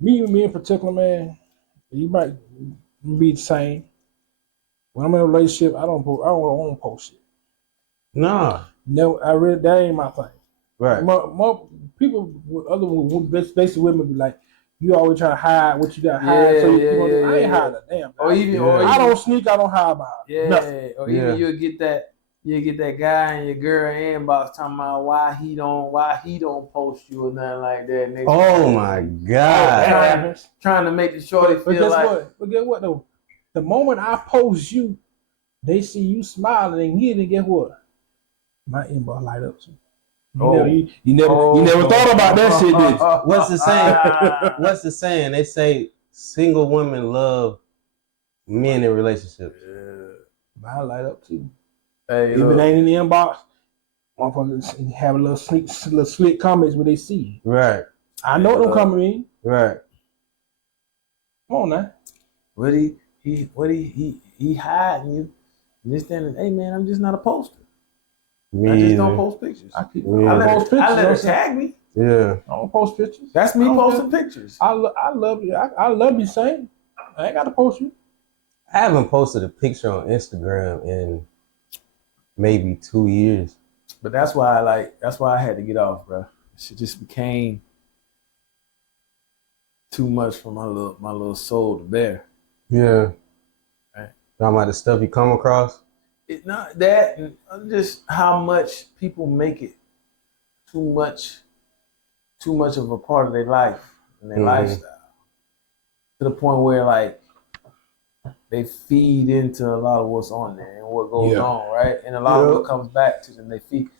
me in particular, man, you might be the same. When I'm in a relationship, I don't want to post shit. Nah. No, that ain't my thing. Right. More people, other basically women be like, you always trying to hide what you got to hide. So I ain't hiding a damn. I don't sneak. I don't hide about nothing. Or even you'll get that guy in your girl inbox talking about why he don't post you or nothing like that. Nigga. Oh my God. Trying to make the shorty feel But guess what though? The moment I post you, they see you smiling and then guess what? My inbox light up too. You never thought about that shit, did you? What's the saying? What's the saying? They say single women love men in relationships. Mine light up too. Hey, even ain't in the inbox, motherfuckers have a little slick comments when they see you. Right. I know them coming in. Right. Come on now. What he hiding you? Just standing, hey man, I'm just not a poster. I just don't post pictures. I let her tag me. Yeah. I don't post pictures. That's me posting pictures. I love you. I love you saying. I ain't got to post you. I haven't posted a picture on Instagram in maybe 2 years. But that's why I had to get off, bro. It just became too much for my little soul to bear. Yeah. Right. Talking about the stuff you come across. It's not that, just how much people make it too much of a part of their life and their lifestyle, to the point where like they feed into a lot of what's on there and what goes on, right? And a lot of what comes back to them, they feed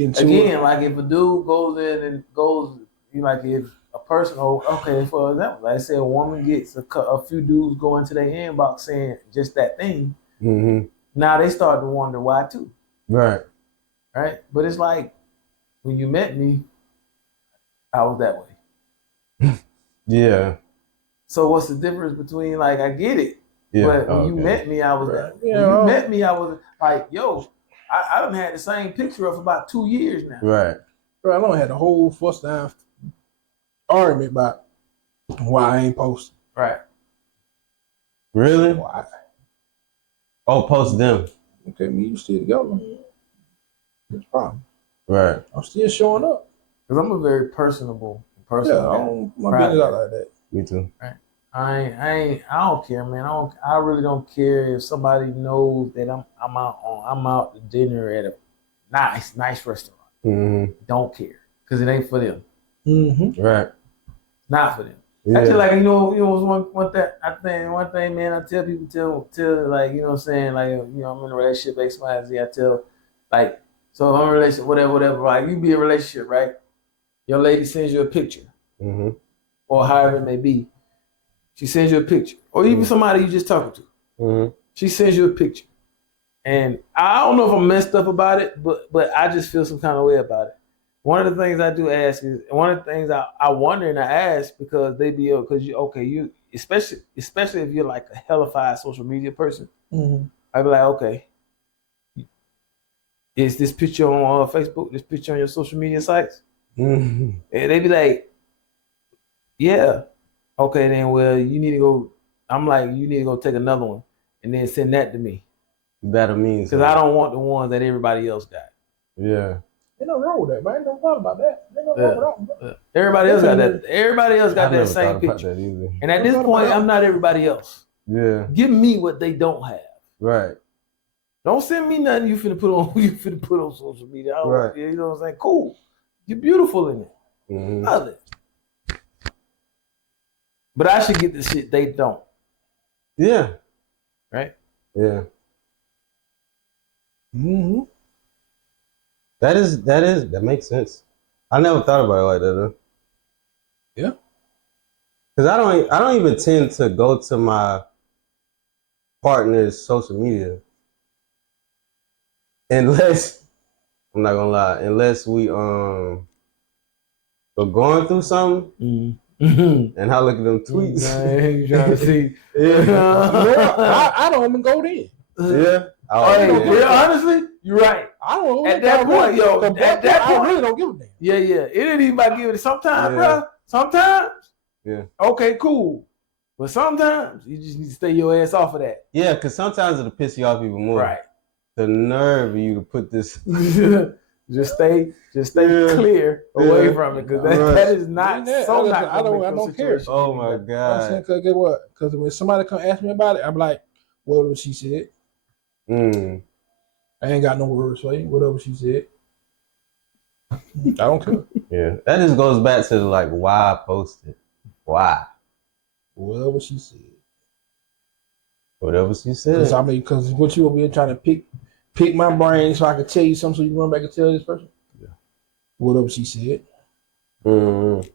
into again. Like if a dude goes in and goes, like if a person, okay, for example, like I say, a woman gets a few dudes go into their inbox saying just that thing. Mm-hmm. Now they start to wonder why too. Right. Right? But it's like when you met me, I was that way. Yeah. So what's the difference between like I get it, but when you met me, I was that way. Yeah. When you met me, I was like, yo, I done had the same picture of for about 2 years now. Right. Bro, I don't had a whole fuss down argument about why I ain't posting. Right. Really? Why? Oh, post them. Okay, me, you still together. What's the problem? Right. I'm still showing up. Because I'm a very personable Yeah, I guy. don't my business out like that. Me too. Right. I don't care, man. I really don't care if somebody knows that I'm out to dinner at a nice restaurant. Mm-hmm. Don't care. Because it ain't for them. Mm-hmm. Right. Not for them. Yeah. Actually, like one thing, man. I tell people, till like, you know what I'm saying, like, I'm in a relationship, X, Y, and Z. I tell, like, so if I'm in a relationship, whatever. Like, you be in a relationship, right? Your lady sends you a picture, or however it may be. She sends you a picture, or even somebody you just talking to. Mm-hmm. She sends you a picture, and I don't know if I'm messed up about it, but I just feel some kind of way about it. One of the things I do ask is, one of the things I wonder and I ask, because they be, because you especially if you're like a hellified social media person, I'd be like, okay, is this picture on Facebook, this picture on your social media sites? Mm-hmm. And they be like, yeah, okay, then well, you need to go. I'm like, you need to go take another one and then send that to me, That'll mean because I don't want the ones that everybody else got. Yeah. Ain't no wrong with that, man. Don't thought about that. Ain't no wrong with that. Everybody else got that. Everybody else got that same picture. That And at this point, I'm not everybody else. yeah. Give me what they don't have. Right. Don't send me nothing you finna put on social media. Right. You know what I'm saying? Cool. You're beautiful in it. Mm-hmm. Love it. But I should get the shit they don't. Yeah. Right? Yeah. Mm-hmm. That makes sense. I never thought about it like that though. Yeah. Because I don't even tend to go to my partner's social media unless I'm not gonna lie, unless we're going through something, Mm-hmm. and I look at them tweets. You trying to see? Well, I don't even go there. Yeah. Hey, man. yeah, honestly, you're right. I don't know. At that point, yo, at at that that point, point- I really don't give a damn. Yeah, yeah. It ain't even about giving it. Sometimes, Yeah. bro. Sometimes. Yeah. Okay, cool. But sometimes you just need to stay your ass off of that. Yeah, because sometimes it'll piss you off even more. Right. The nerve of you to put this. just stay Yeah. clear away Yeah. from it, because Right. that is not Yeah, so I not. don't- gonna make I your don't care. situation Oh any my better. I'm saying, God. cause get what? Because when somebody come ask me about it, I'm like, whatever she said. Mm. I ain't got no words for you. Whatever she said. I don't care. Yeah. That just goes back to like why I posted. Why? Whatever she said. Whatever she said. Because I mean, because what you over here trying to pick my brain so I can tell you something, so you run back and tell this person. Yeah. Whatever she said. Mm.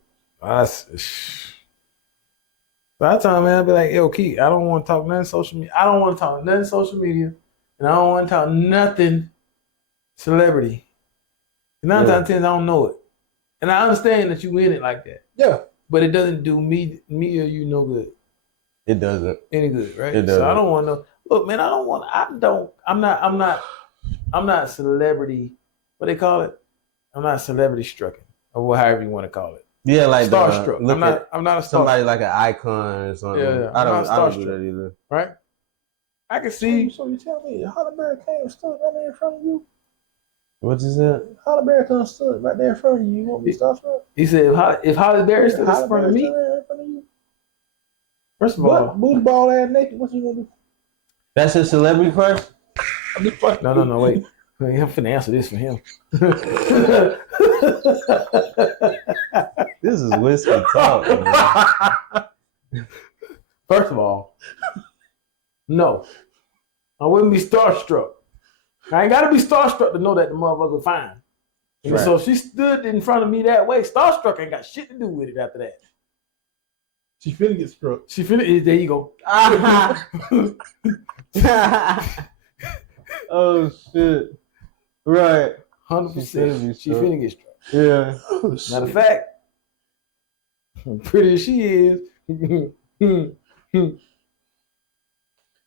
By the time, man, I'd be like, yo, Keith, I don't want to talk nothing social media. I don't want to talk nothing social media. And I don't want to talk nothing celebrity. 9 times out of 10, I don't know it. And I understand that you in it like that. Yeah. But it doesn't do me or you no good. It doesn't. Any good, right? It So I doesn't. don't want to look, man, I'm not celebrity, what they call it? I'm not celebrity strucken, or however you want to call it. Yeah, like Starstruck. look at I'm not a somebody starstruck, like an icon or something. Yeah, I I'm don't not do that either. right? I can see. So you tell me, Halle Berry came and stood right there in front of you. What you said? Halle Berry come and stood right there in front of you. You want me to stop her? He said, if Halle Berry stood in front of me, in front of you. first of What? all, Booty ball ass naked. What you gonna do? That's his celebrity crush? I'm just fucking. no, wait. I'm finna answer this for him. This is whiskey talk, man. First of all, no, I wouldn't be starstruck. I ain't gotta be starstruck to know that the motherfucker fine. And Right. so if she stood in front of me that way, starstruck ain't got shit to do with it after that. She finna get struck. She finished. There you go. Oh shit. Right. 100%. She struck. finna get struck. Yeah. Oh, Matter of fact, pretty as she is,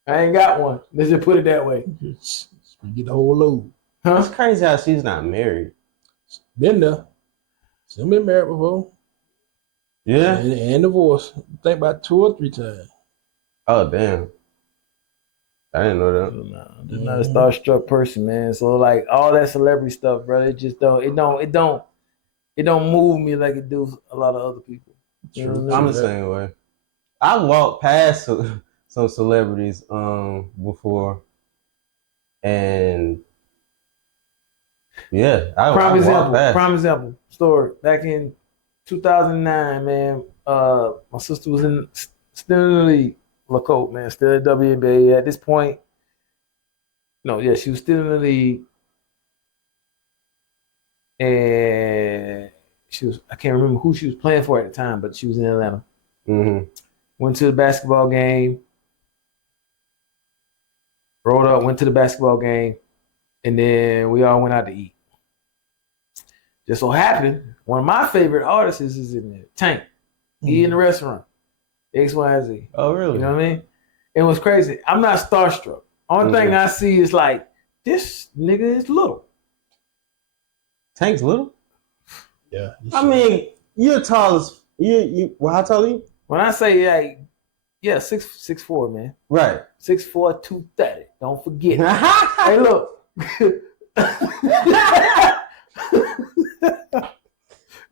I ain't got one. Let's just put it that way. Get the whole load. It's crazy how she's not married. Been there. Still been married before. Yeah. And divorced. Think about 2 or 3 times. Oh damn. I didn't know that. No, I'm not a starstruck person, man. So like all that celebrity stuff, brother, it just don't move me like it do a lot of other people. You know what I I'm mean? the same way. I walked past some celebrities before, and yeah, I Prime example story. Back in 2009, man, my sister was still in the league, LaCote, man, still at WNBA at this point. No, yeah, she was still in the league, and I can't remember who she was playing for at the time, but she was in Atlanta. Mm-hmm. Went to the basketball game, rolled up, went to the basketball game, and then we all went out to eat. Just so happened, one of my favorite artists is in there, Tank. He in the restaurant, XYZ. Oh really? You know what I mean? It was crazy. I'm not starstruck. Only thing I see is like, this nigga is little. Tank's little. Yeah. I mean, you're tall as you. Well, how tall are you? When I say like, yeah, 6'4", man. Right. 6'4", 230. Don't forget. Hey, look.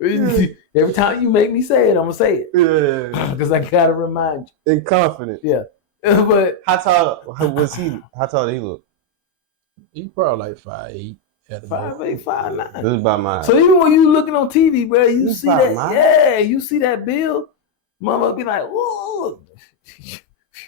Every time you make me say it, I'm gonna say it Yeah. because I gotta remind And confident. you. Yeah, but How tall was he? How tall did he look? He probably like 5'8". 5'8", 5'9". This is about mine. So even when you looking on TV, bro, you This see about that. mine. Yeah, you see that bill. Mama be like, "Ooh,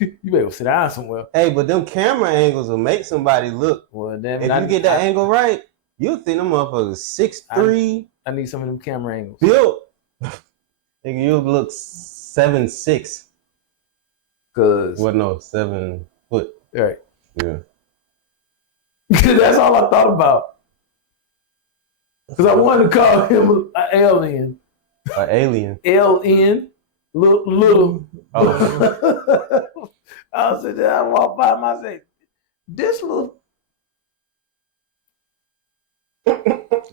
you better sit down somewhere." Hey, but them camera angles will make somebody look. Well, then If you get that angle right, you'll think them motherfuckers 6'3", I need some of them camera angles. built. Nigga, you'll look 7'6". Cause Well, no, 7 foot. right, Yeah. That's all I thought about. Because I wanted to call him an alien. An alien. LN. Little. Oh. I was sitting there, I walked by him, I said, this little. This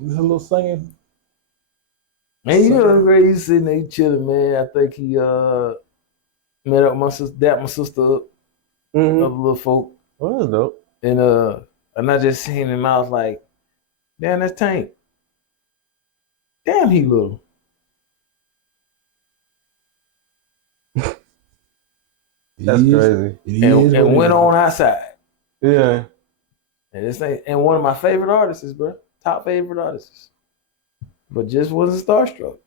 a little singing. Man, you know, great. He's sitting there chilling, man. I think he met up with my sister, dapped my sister up, Mm-hmm. other little folk. Well, that's dope. And I just seen him, I was like, damn, that's Tank. Damn, he little. That's crazy. And went on outside. Yeah. And one of my favorite artists, bro. Top favorite artists. But just wasn't starstruck.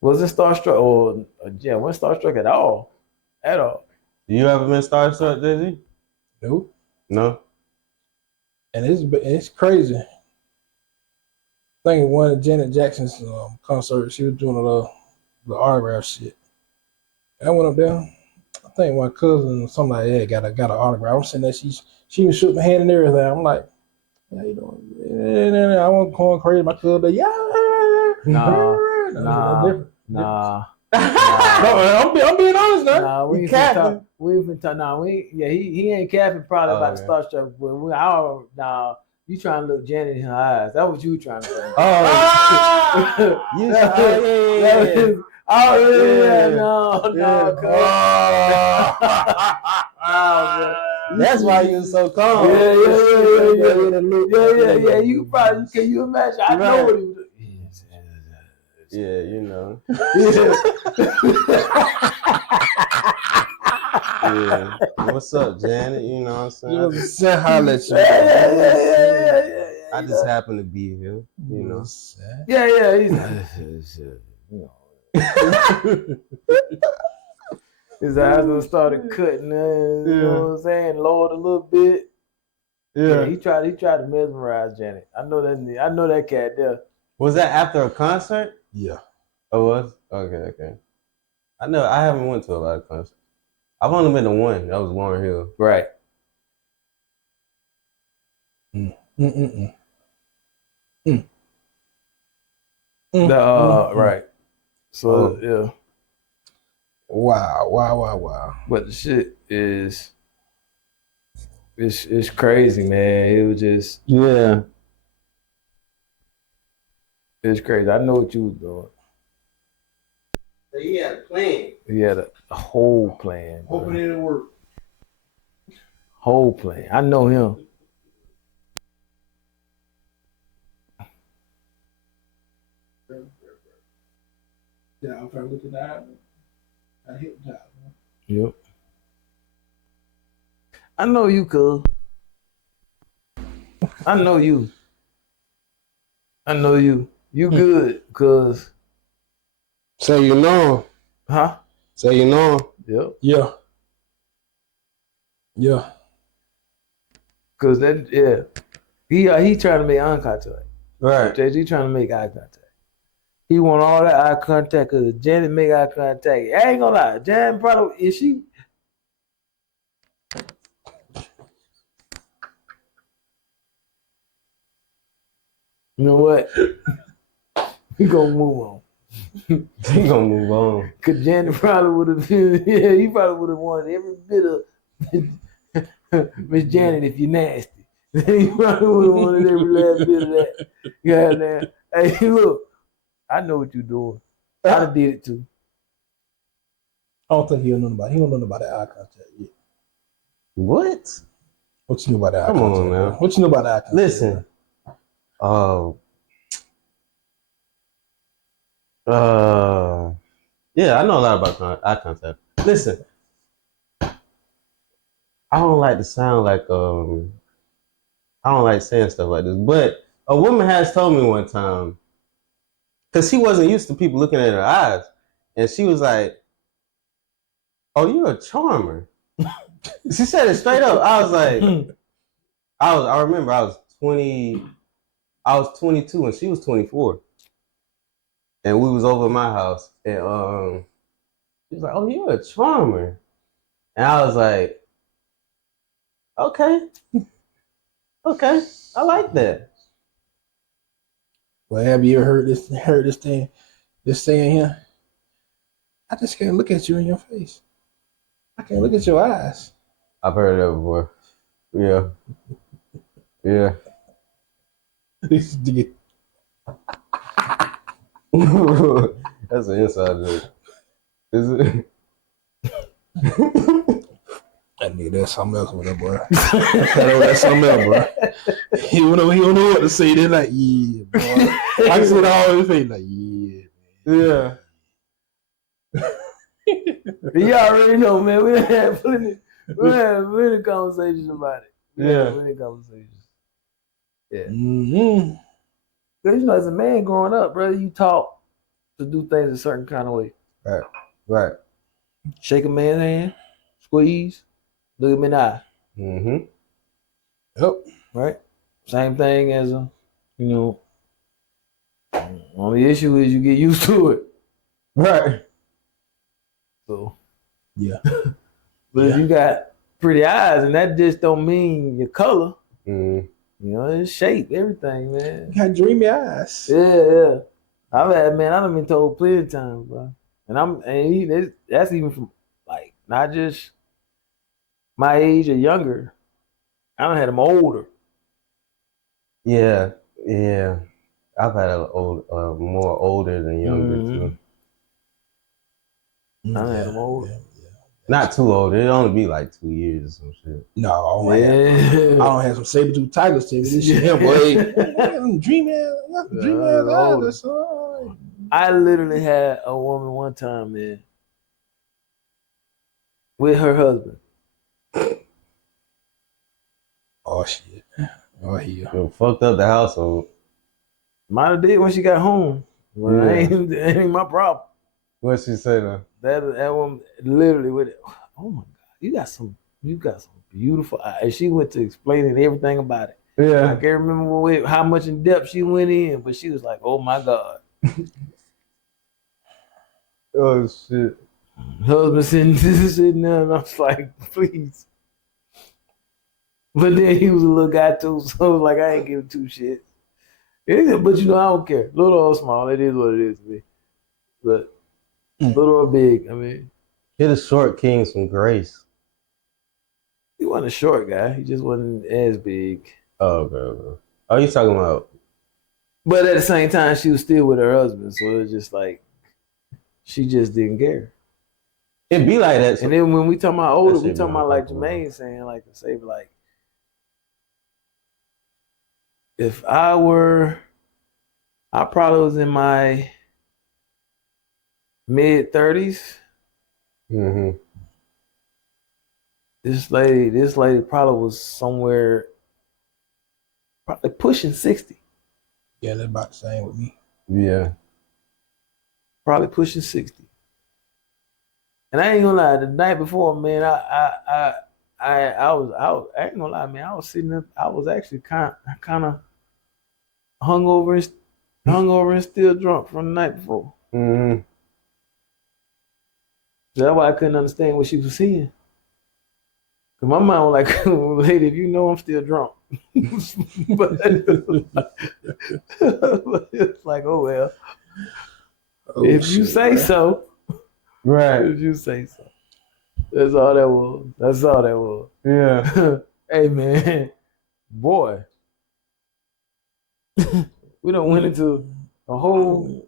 Wasn't starstruck wasn't starstruck at all. At all. You ever been starstruck, Jay-Z? Nope. No. And it's crazy. I think one of Janet Jackson's concerts, she was doing the autograph shit. I went up there. I think my cousin or somebody like that got an autograph. I'm saying that she even shook my hand and everything. I'm like, how you doing? And I wasn't going crazy. My cousin, like, yeah. Nah. No, I'm being honest now. Nah, we ain't finna talk. Nah, he ain't capping probably about the starstruck. But you trying to look Janet in her eyes. That was you trying to say. That's why you was so calm. Yeah. You probably can you imagine? I know what he was. Yeah, you know. Yeah. What's up, Janet? You know what I'm saying? Holla at you. Yeah. I just happen to be here, you know. Yeah. His eyes done started cutting, you know what I'm saying, lowered a little bit. Yeah, he tried to mesmerize Janet. I know that cat there. Was that after a concert? Yeah. Oh, was? Okay. I haven't went to a lot of concerts. I've only been to one. That was Lauryn Hill. Right. Right. So yeah. Wow. But the shit is it's crazy, man. It was just it's crazy. I know what you was doing. So he had a plan. He had a whole plan. Hoping it didn't work. Whole plan. I know him. Yeah, I'm trying to look at that. I hypnotized. Yep. I know you, cuz. I know you. You good, cuz. Say you know. Huh? Say you know. Yep. Yeah. Cause he trying to make eye contact. Right. Jay-Z trying to make eye contact. He want all that eye contact cause Janet make eye contact. I ain't gonna lie, Janet probably is she. You know what? We gonna move on. He gonna move on. Cause Janet probably would have he probably would have wanted every bit of Miss Janet if you nasty. He probably would have wanted every last bit of that. Goddamn. Hey, look, I know what you're doing. I done did it too. I don't think he don't know about that eye contact yet. What? What you know about that eye Come contact? on now. What you know about that eye contact? Listen. Yeah, I know a lot about eye contact. Listen, I don't like to sound like I don't like saying stuff like this, but a woman has told me one time, because she wasn't used to people looking at her eyes, and she was like, "Oh, you're a charmer." She said it straight up. I was like, I remember I was 22 and she was 24. And we was over at my house, and she was like, "Oh, you're a charmer." And I was like, "Okay." Okay, I like that. Well, have you ever heard this saying here? I just can't look at you in your face. I can't look at your eyes. I've heard that before. Yeah, yeah. This nigga- That's an inside joke. Is it? That nigga, that's something else with that boy. That's something else, bro. He don't know what to say. They're like, yeah, boy. I can see it all in his face, like, yeah. Yeah. You already know, man. We had plenty conversations about it. Yeah. Plenty conversations. Yeah. Mm-hmm. Because, you know, as a man growing up, brother, you taught to do things a certain kind of way. Right. Shake a man's hand, squeeze, look him in the eye. Mm-hmm. Yep. Right? Same thing as only issue is you get used to it. Right. So Yeah. but if you got pretty eyes, and that just don't mean your color, Mm. you know, it's shape, everything, man. You got dreamy eyes. Yeah. I done been told plenty of times, bro. And that's even from like not just my age or younger. I done had them older. Yeah. I've had more older than younger Mhm. too. I had them older. Not too old. It'd only be like 2 years or some shit. No, I don't have some saber-tooth tigers to me. This shit, boy. Dreamy eyes. older. Son. I literally had a woman one time, man, with her husband. Oh shit. Oh yeah. It fucked up the household. Might have did when she got home. Well, Yeah. that ain't my problem. What'd she say though? That woman literally with it. Oh my God, you got some beautiful eyes. And she went to explaining everything about it. I Yeah. can't remember how much in depth she went in, but she was like, "Oh my God." Oh shit. Husband sitting there, and I was like, "Please." But then he was a little guy too, so like I ain't giving two shits. But you know, I don't care. Little or small, it is what it is to me. But little or big, I mean, Hit a short king some grace. he wasn't a short guy. He just wasn't as big. Oh, okay. Oh, you talking about? But at the same time, she was still with her husband, so it was just like she just didn't care. It'd be like that. And then when we talking about older, That we shit talking be about like uncomfortable. Jermaine saying, like to say, like, if I probably was in my mid-30s. Mm-hmm. This lady probably was somewhere probably pushing 60. Yeah, that's about the same with me. Yeah. Probably pushing 60. And I ain't gonna lie, the night before, man, I ain't gonna lie, man, I was sitting up, I was actually kind of hungover and still drunk from the night before. Mm-hmm. That's why I couldn't understand what she was saying. Cause my mind was like, lady, if you know I'm still drunk. but it's like, oh well. If you say so. Right. If you say so. That's all that was. Yeah. Hey man, boy. We done went into a whole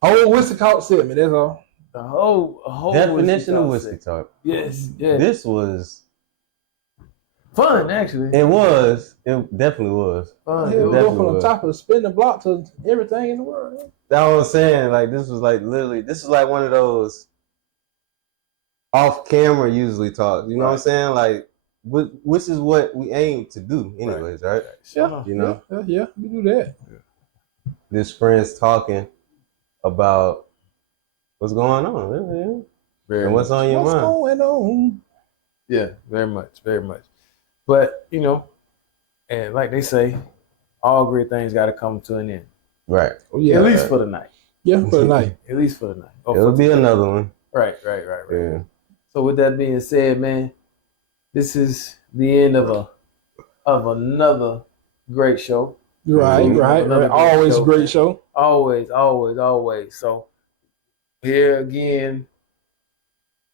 whiskey talk segment, that's all. a whole Definition of whiskey whiskey talk. Yes, yeah. This was. Fun actually. It was. It definitely was. Fun. Hell, we go definitely from the was. top of the spin the block to everything in the world. That's what I'm saying. Like this was like literally. This is like one of those off camera usually talk. You know what I'm saying? Like, which is what we aim to do, anyways, right? Yeah, You know? yeah, we do that. This friend's talking about what's going on, Very and what's on your What's mind. going on? Yeah, very much, very much. But you know, and like they say, all great things got to come to an end. Right. Oh yeah, At least for the night. yeah, for the night. At least for the night. Oh, It'll for be today. another one. Right. Yeah. So with that being said, man, this is the end of a of another great show. Right. Another great Always show, great man. show. Always. So here again,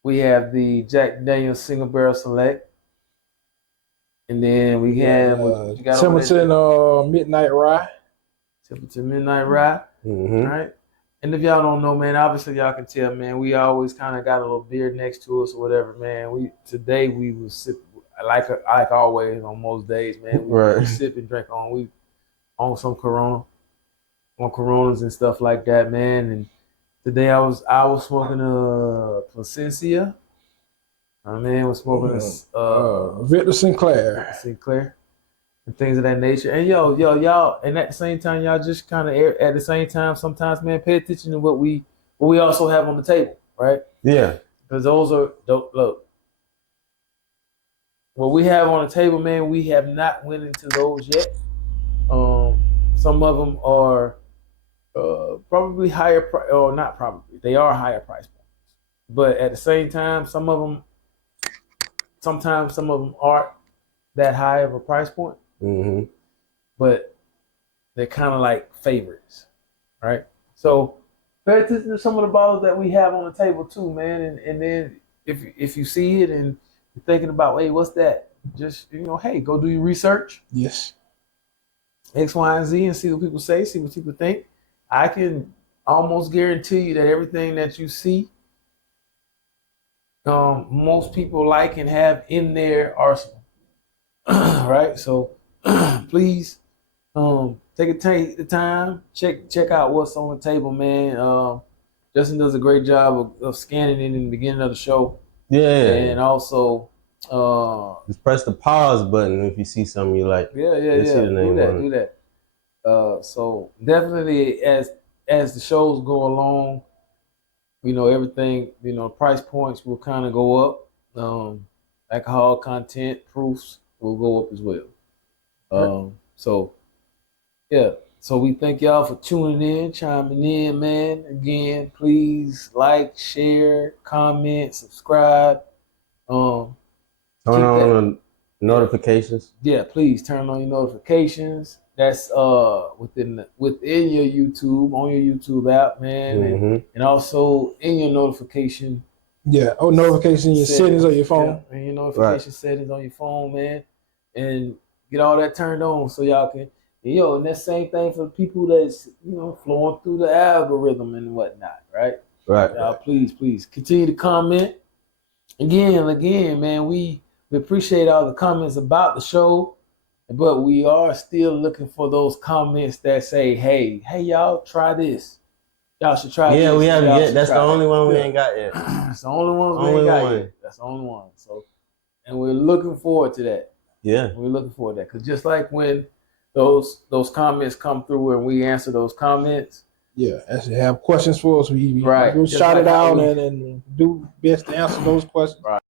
we have the Jack Daniel's Single Barrel Select. And then we have what you got over there? Templeton Midnight Rye. Templeton Midnight Rye. Mm-hmm. Right? And if y'all don't know, man, obviously y'all can tell, man, we always kind of got a little beer next to us or whatever, man. Today we was sipping, like always on most days, man. We Right. sip and drink on some Corona, on Coronas and stuff like that, man. And today I was smoking a Placencia. My man was smoking Victor Sinclair. And things of that nature. And y'all, and at the same time, y'all just kind of at the same time, sometimes, man, pay attention to what we also have on the table, right? Yeah. Because look, what we have on the table, man, we have not went into those yet. Some of them are probably higher, or not probably, they are higher price points. But at the same time, sometimes some of them aren't that high of a price point. Mm-hmm. But they're kind of like favorites, right? So pay attention to some of the bottles that we have on the table too, man. And then if you see it and you're thinking about, hey, what's that? Just, hey, go do your research. Yes. X, Y, and Z, and see what people say, see what people think. I can almost guarantee you that everything that you see, most people like and have in their arsenal, right? So please take the time, check out what's on the table, man. Justin does a great job of scanning it in the beginning of the show. Yeah. And also just press the pause button if you see something you like. Yeah. Do that. So definitely as the shows go along, everything, price points will kind of go up. Alcohol content proofs will go up as well. So yeah. So we thank y'all for tuning in, chiming in, man. Again, please like, share, comment, subscribe. Turn on the notifications. Yeah, please turn on your notifications. That's within your YouTube, on your YouTube app, man, Mm-hmm. and also in your notification. Yeah. Oh, notification your settings on your phone. Yeah, and your notification settings on your phone, man, and get all that turned on so y'all can. And that same thing for the people that's flowing through the algorithm and whatnot, right? Right. Y'all, please continue to comment. Again, man, we appreciate all the comments about the show, but we are still looking for those comments that say, hey, y'all, try this. Y'all should try this. Yeah, we haven't Y'all yet. should That's the try only it. one we ain't got yet. That's the only one we ain't got yet. That's the only one. So, and we're looking forward to that. Yeah. We're looking forward to that. Because just like when those comments come through and we answer those comments. Yeah, actually have questions for us. We right. shout it out and do best to answer those questions. Right.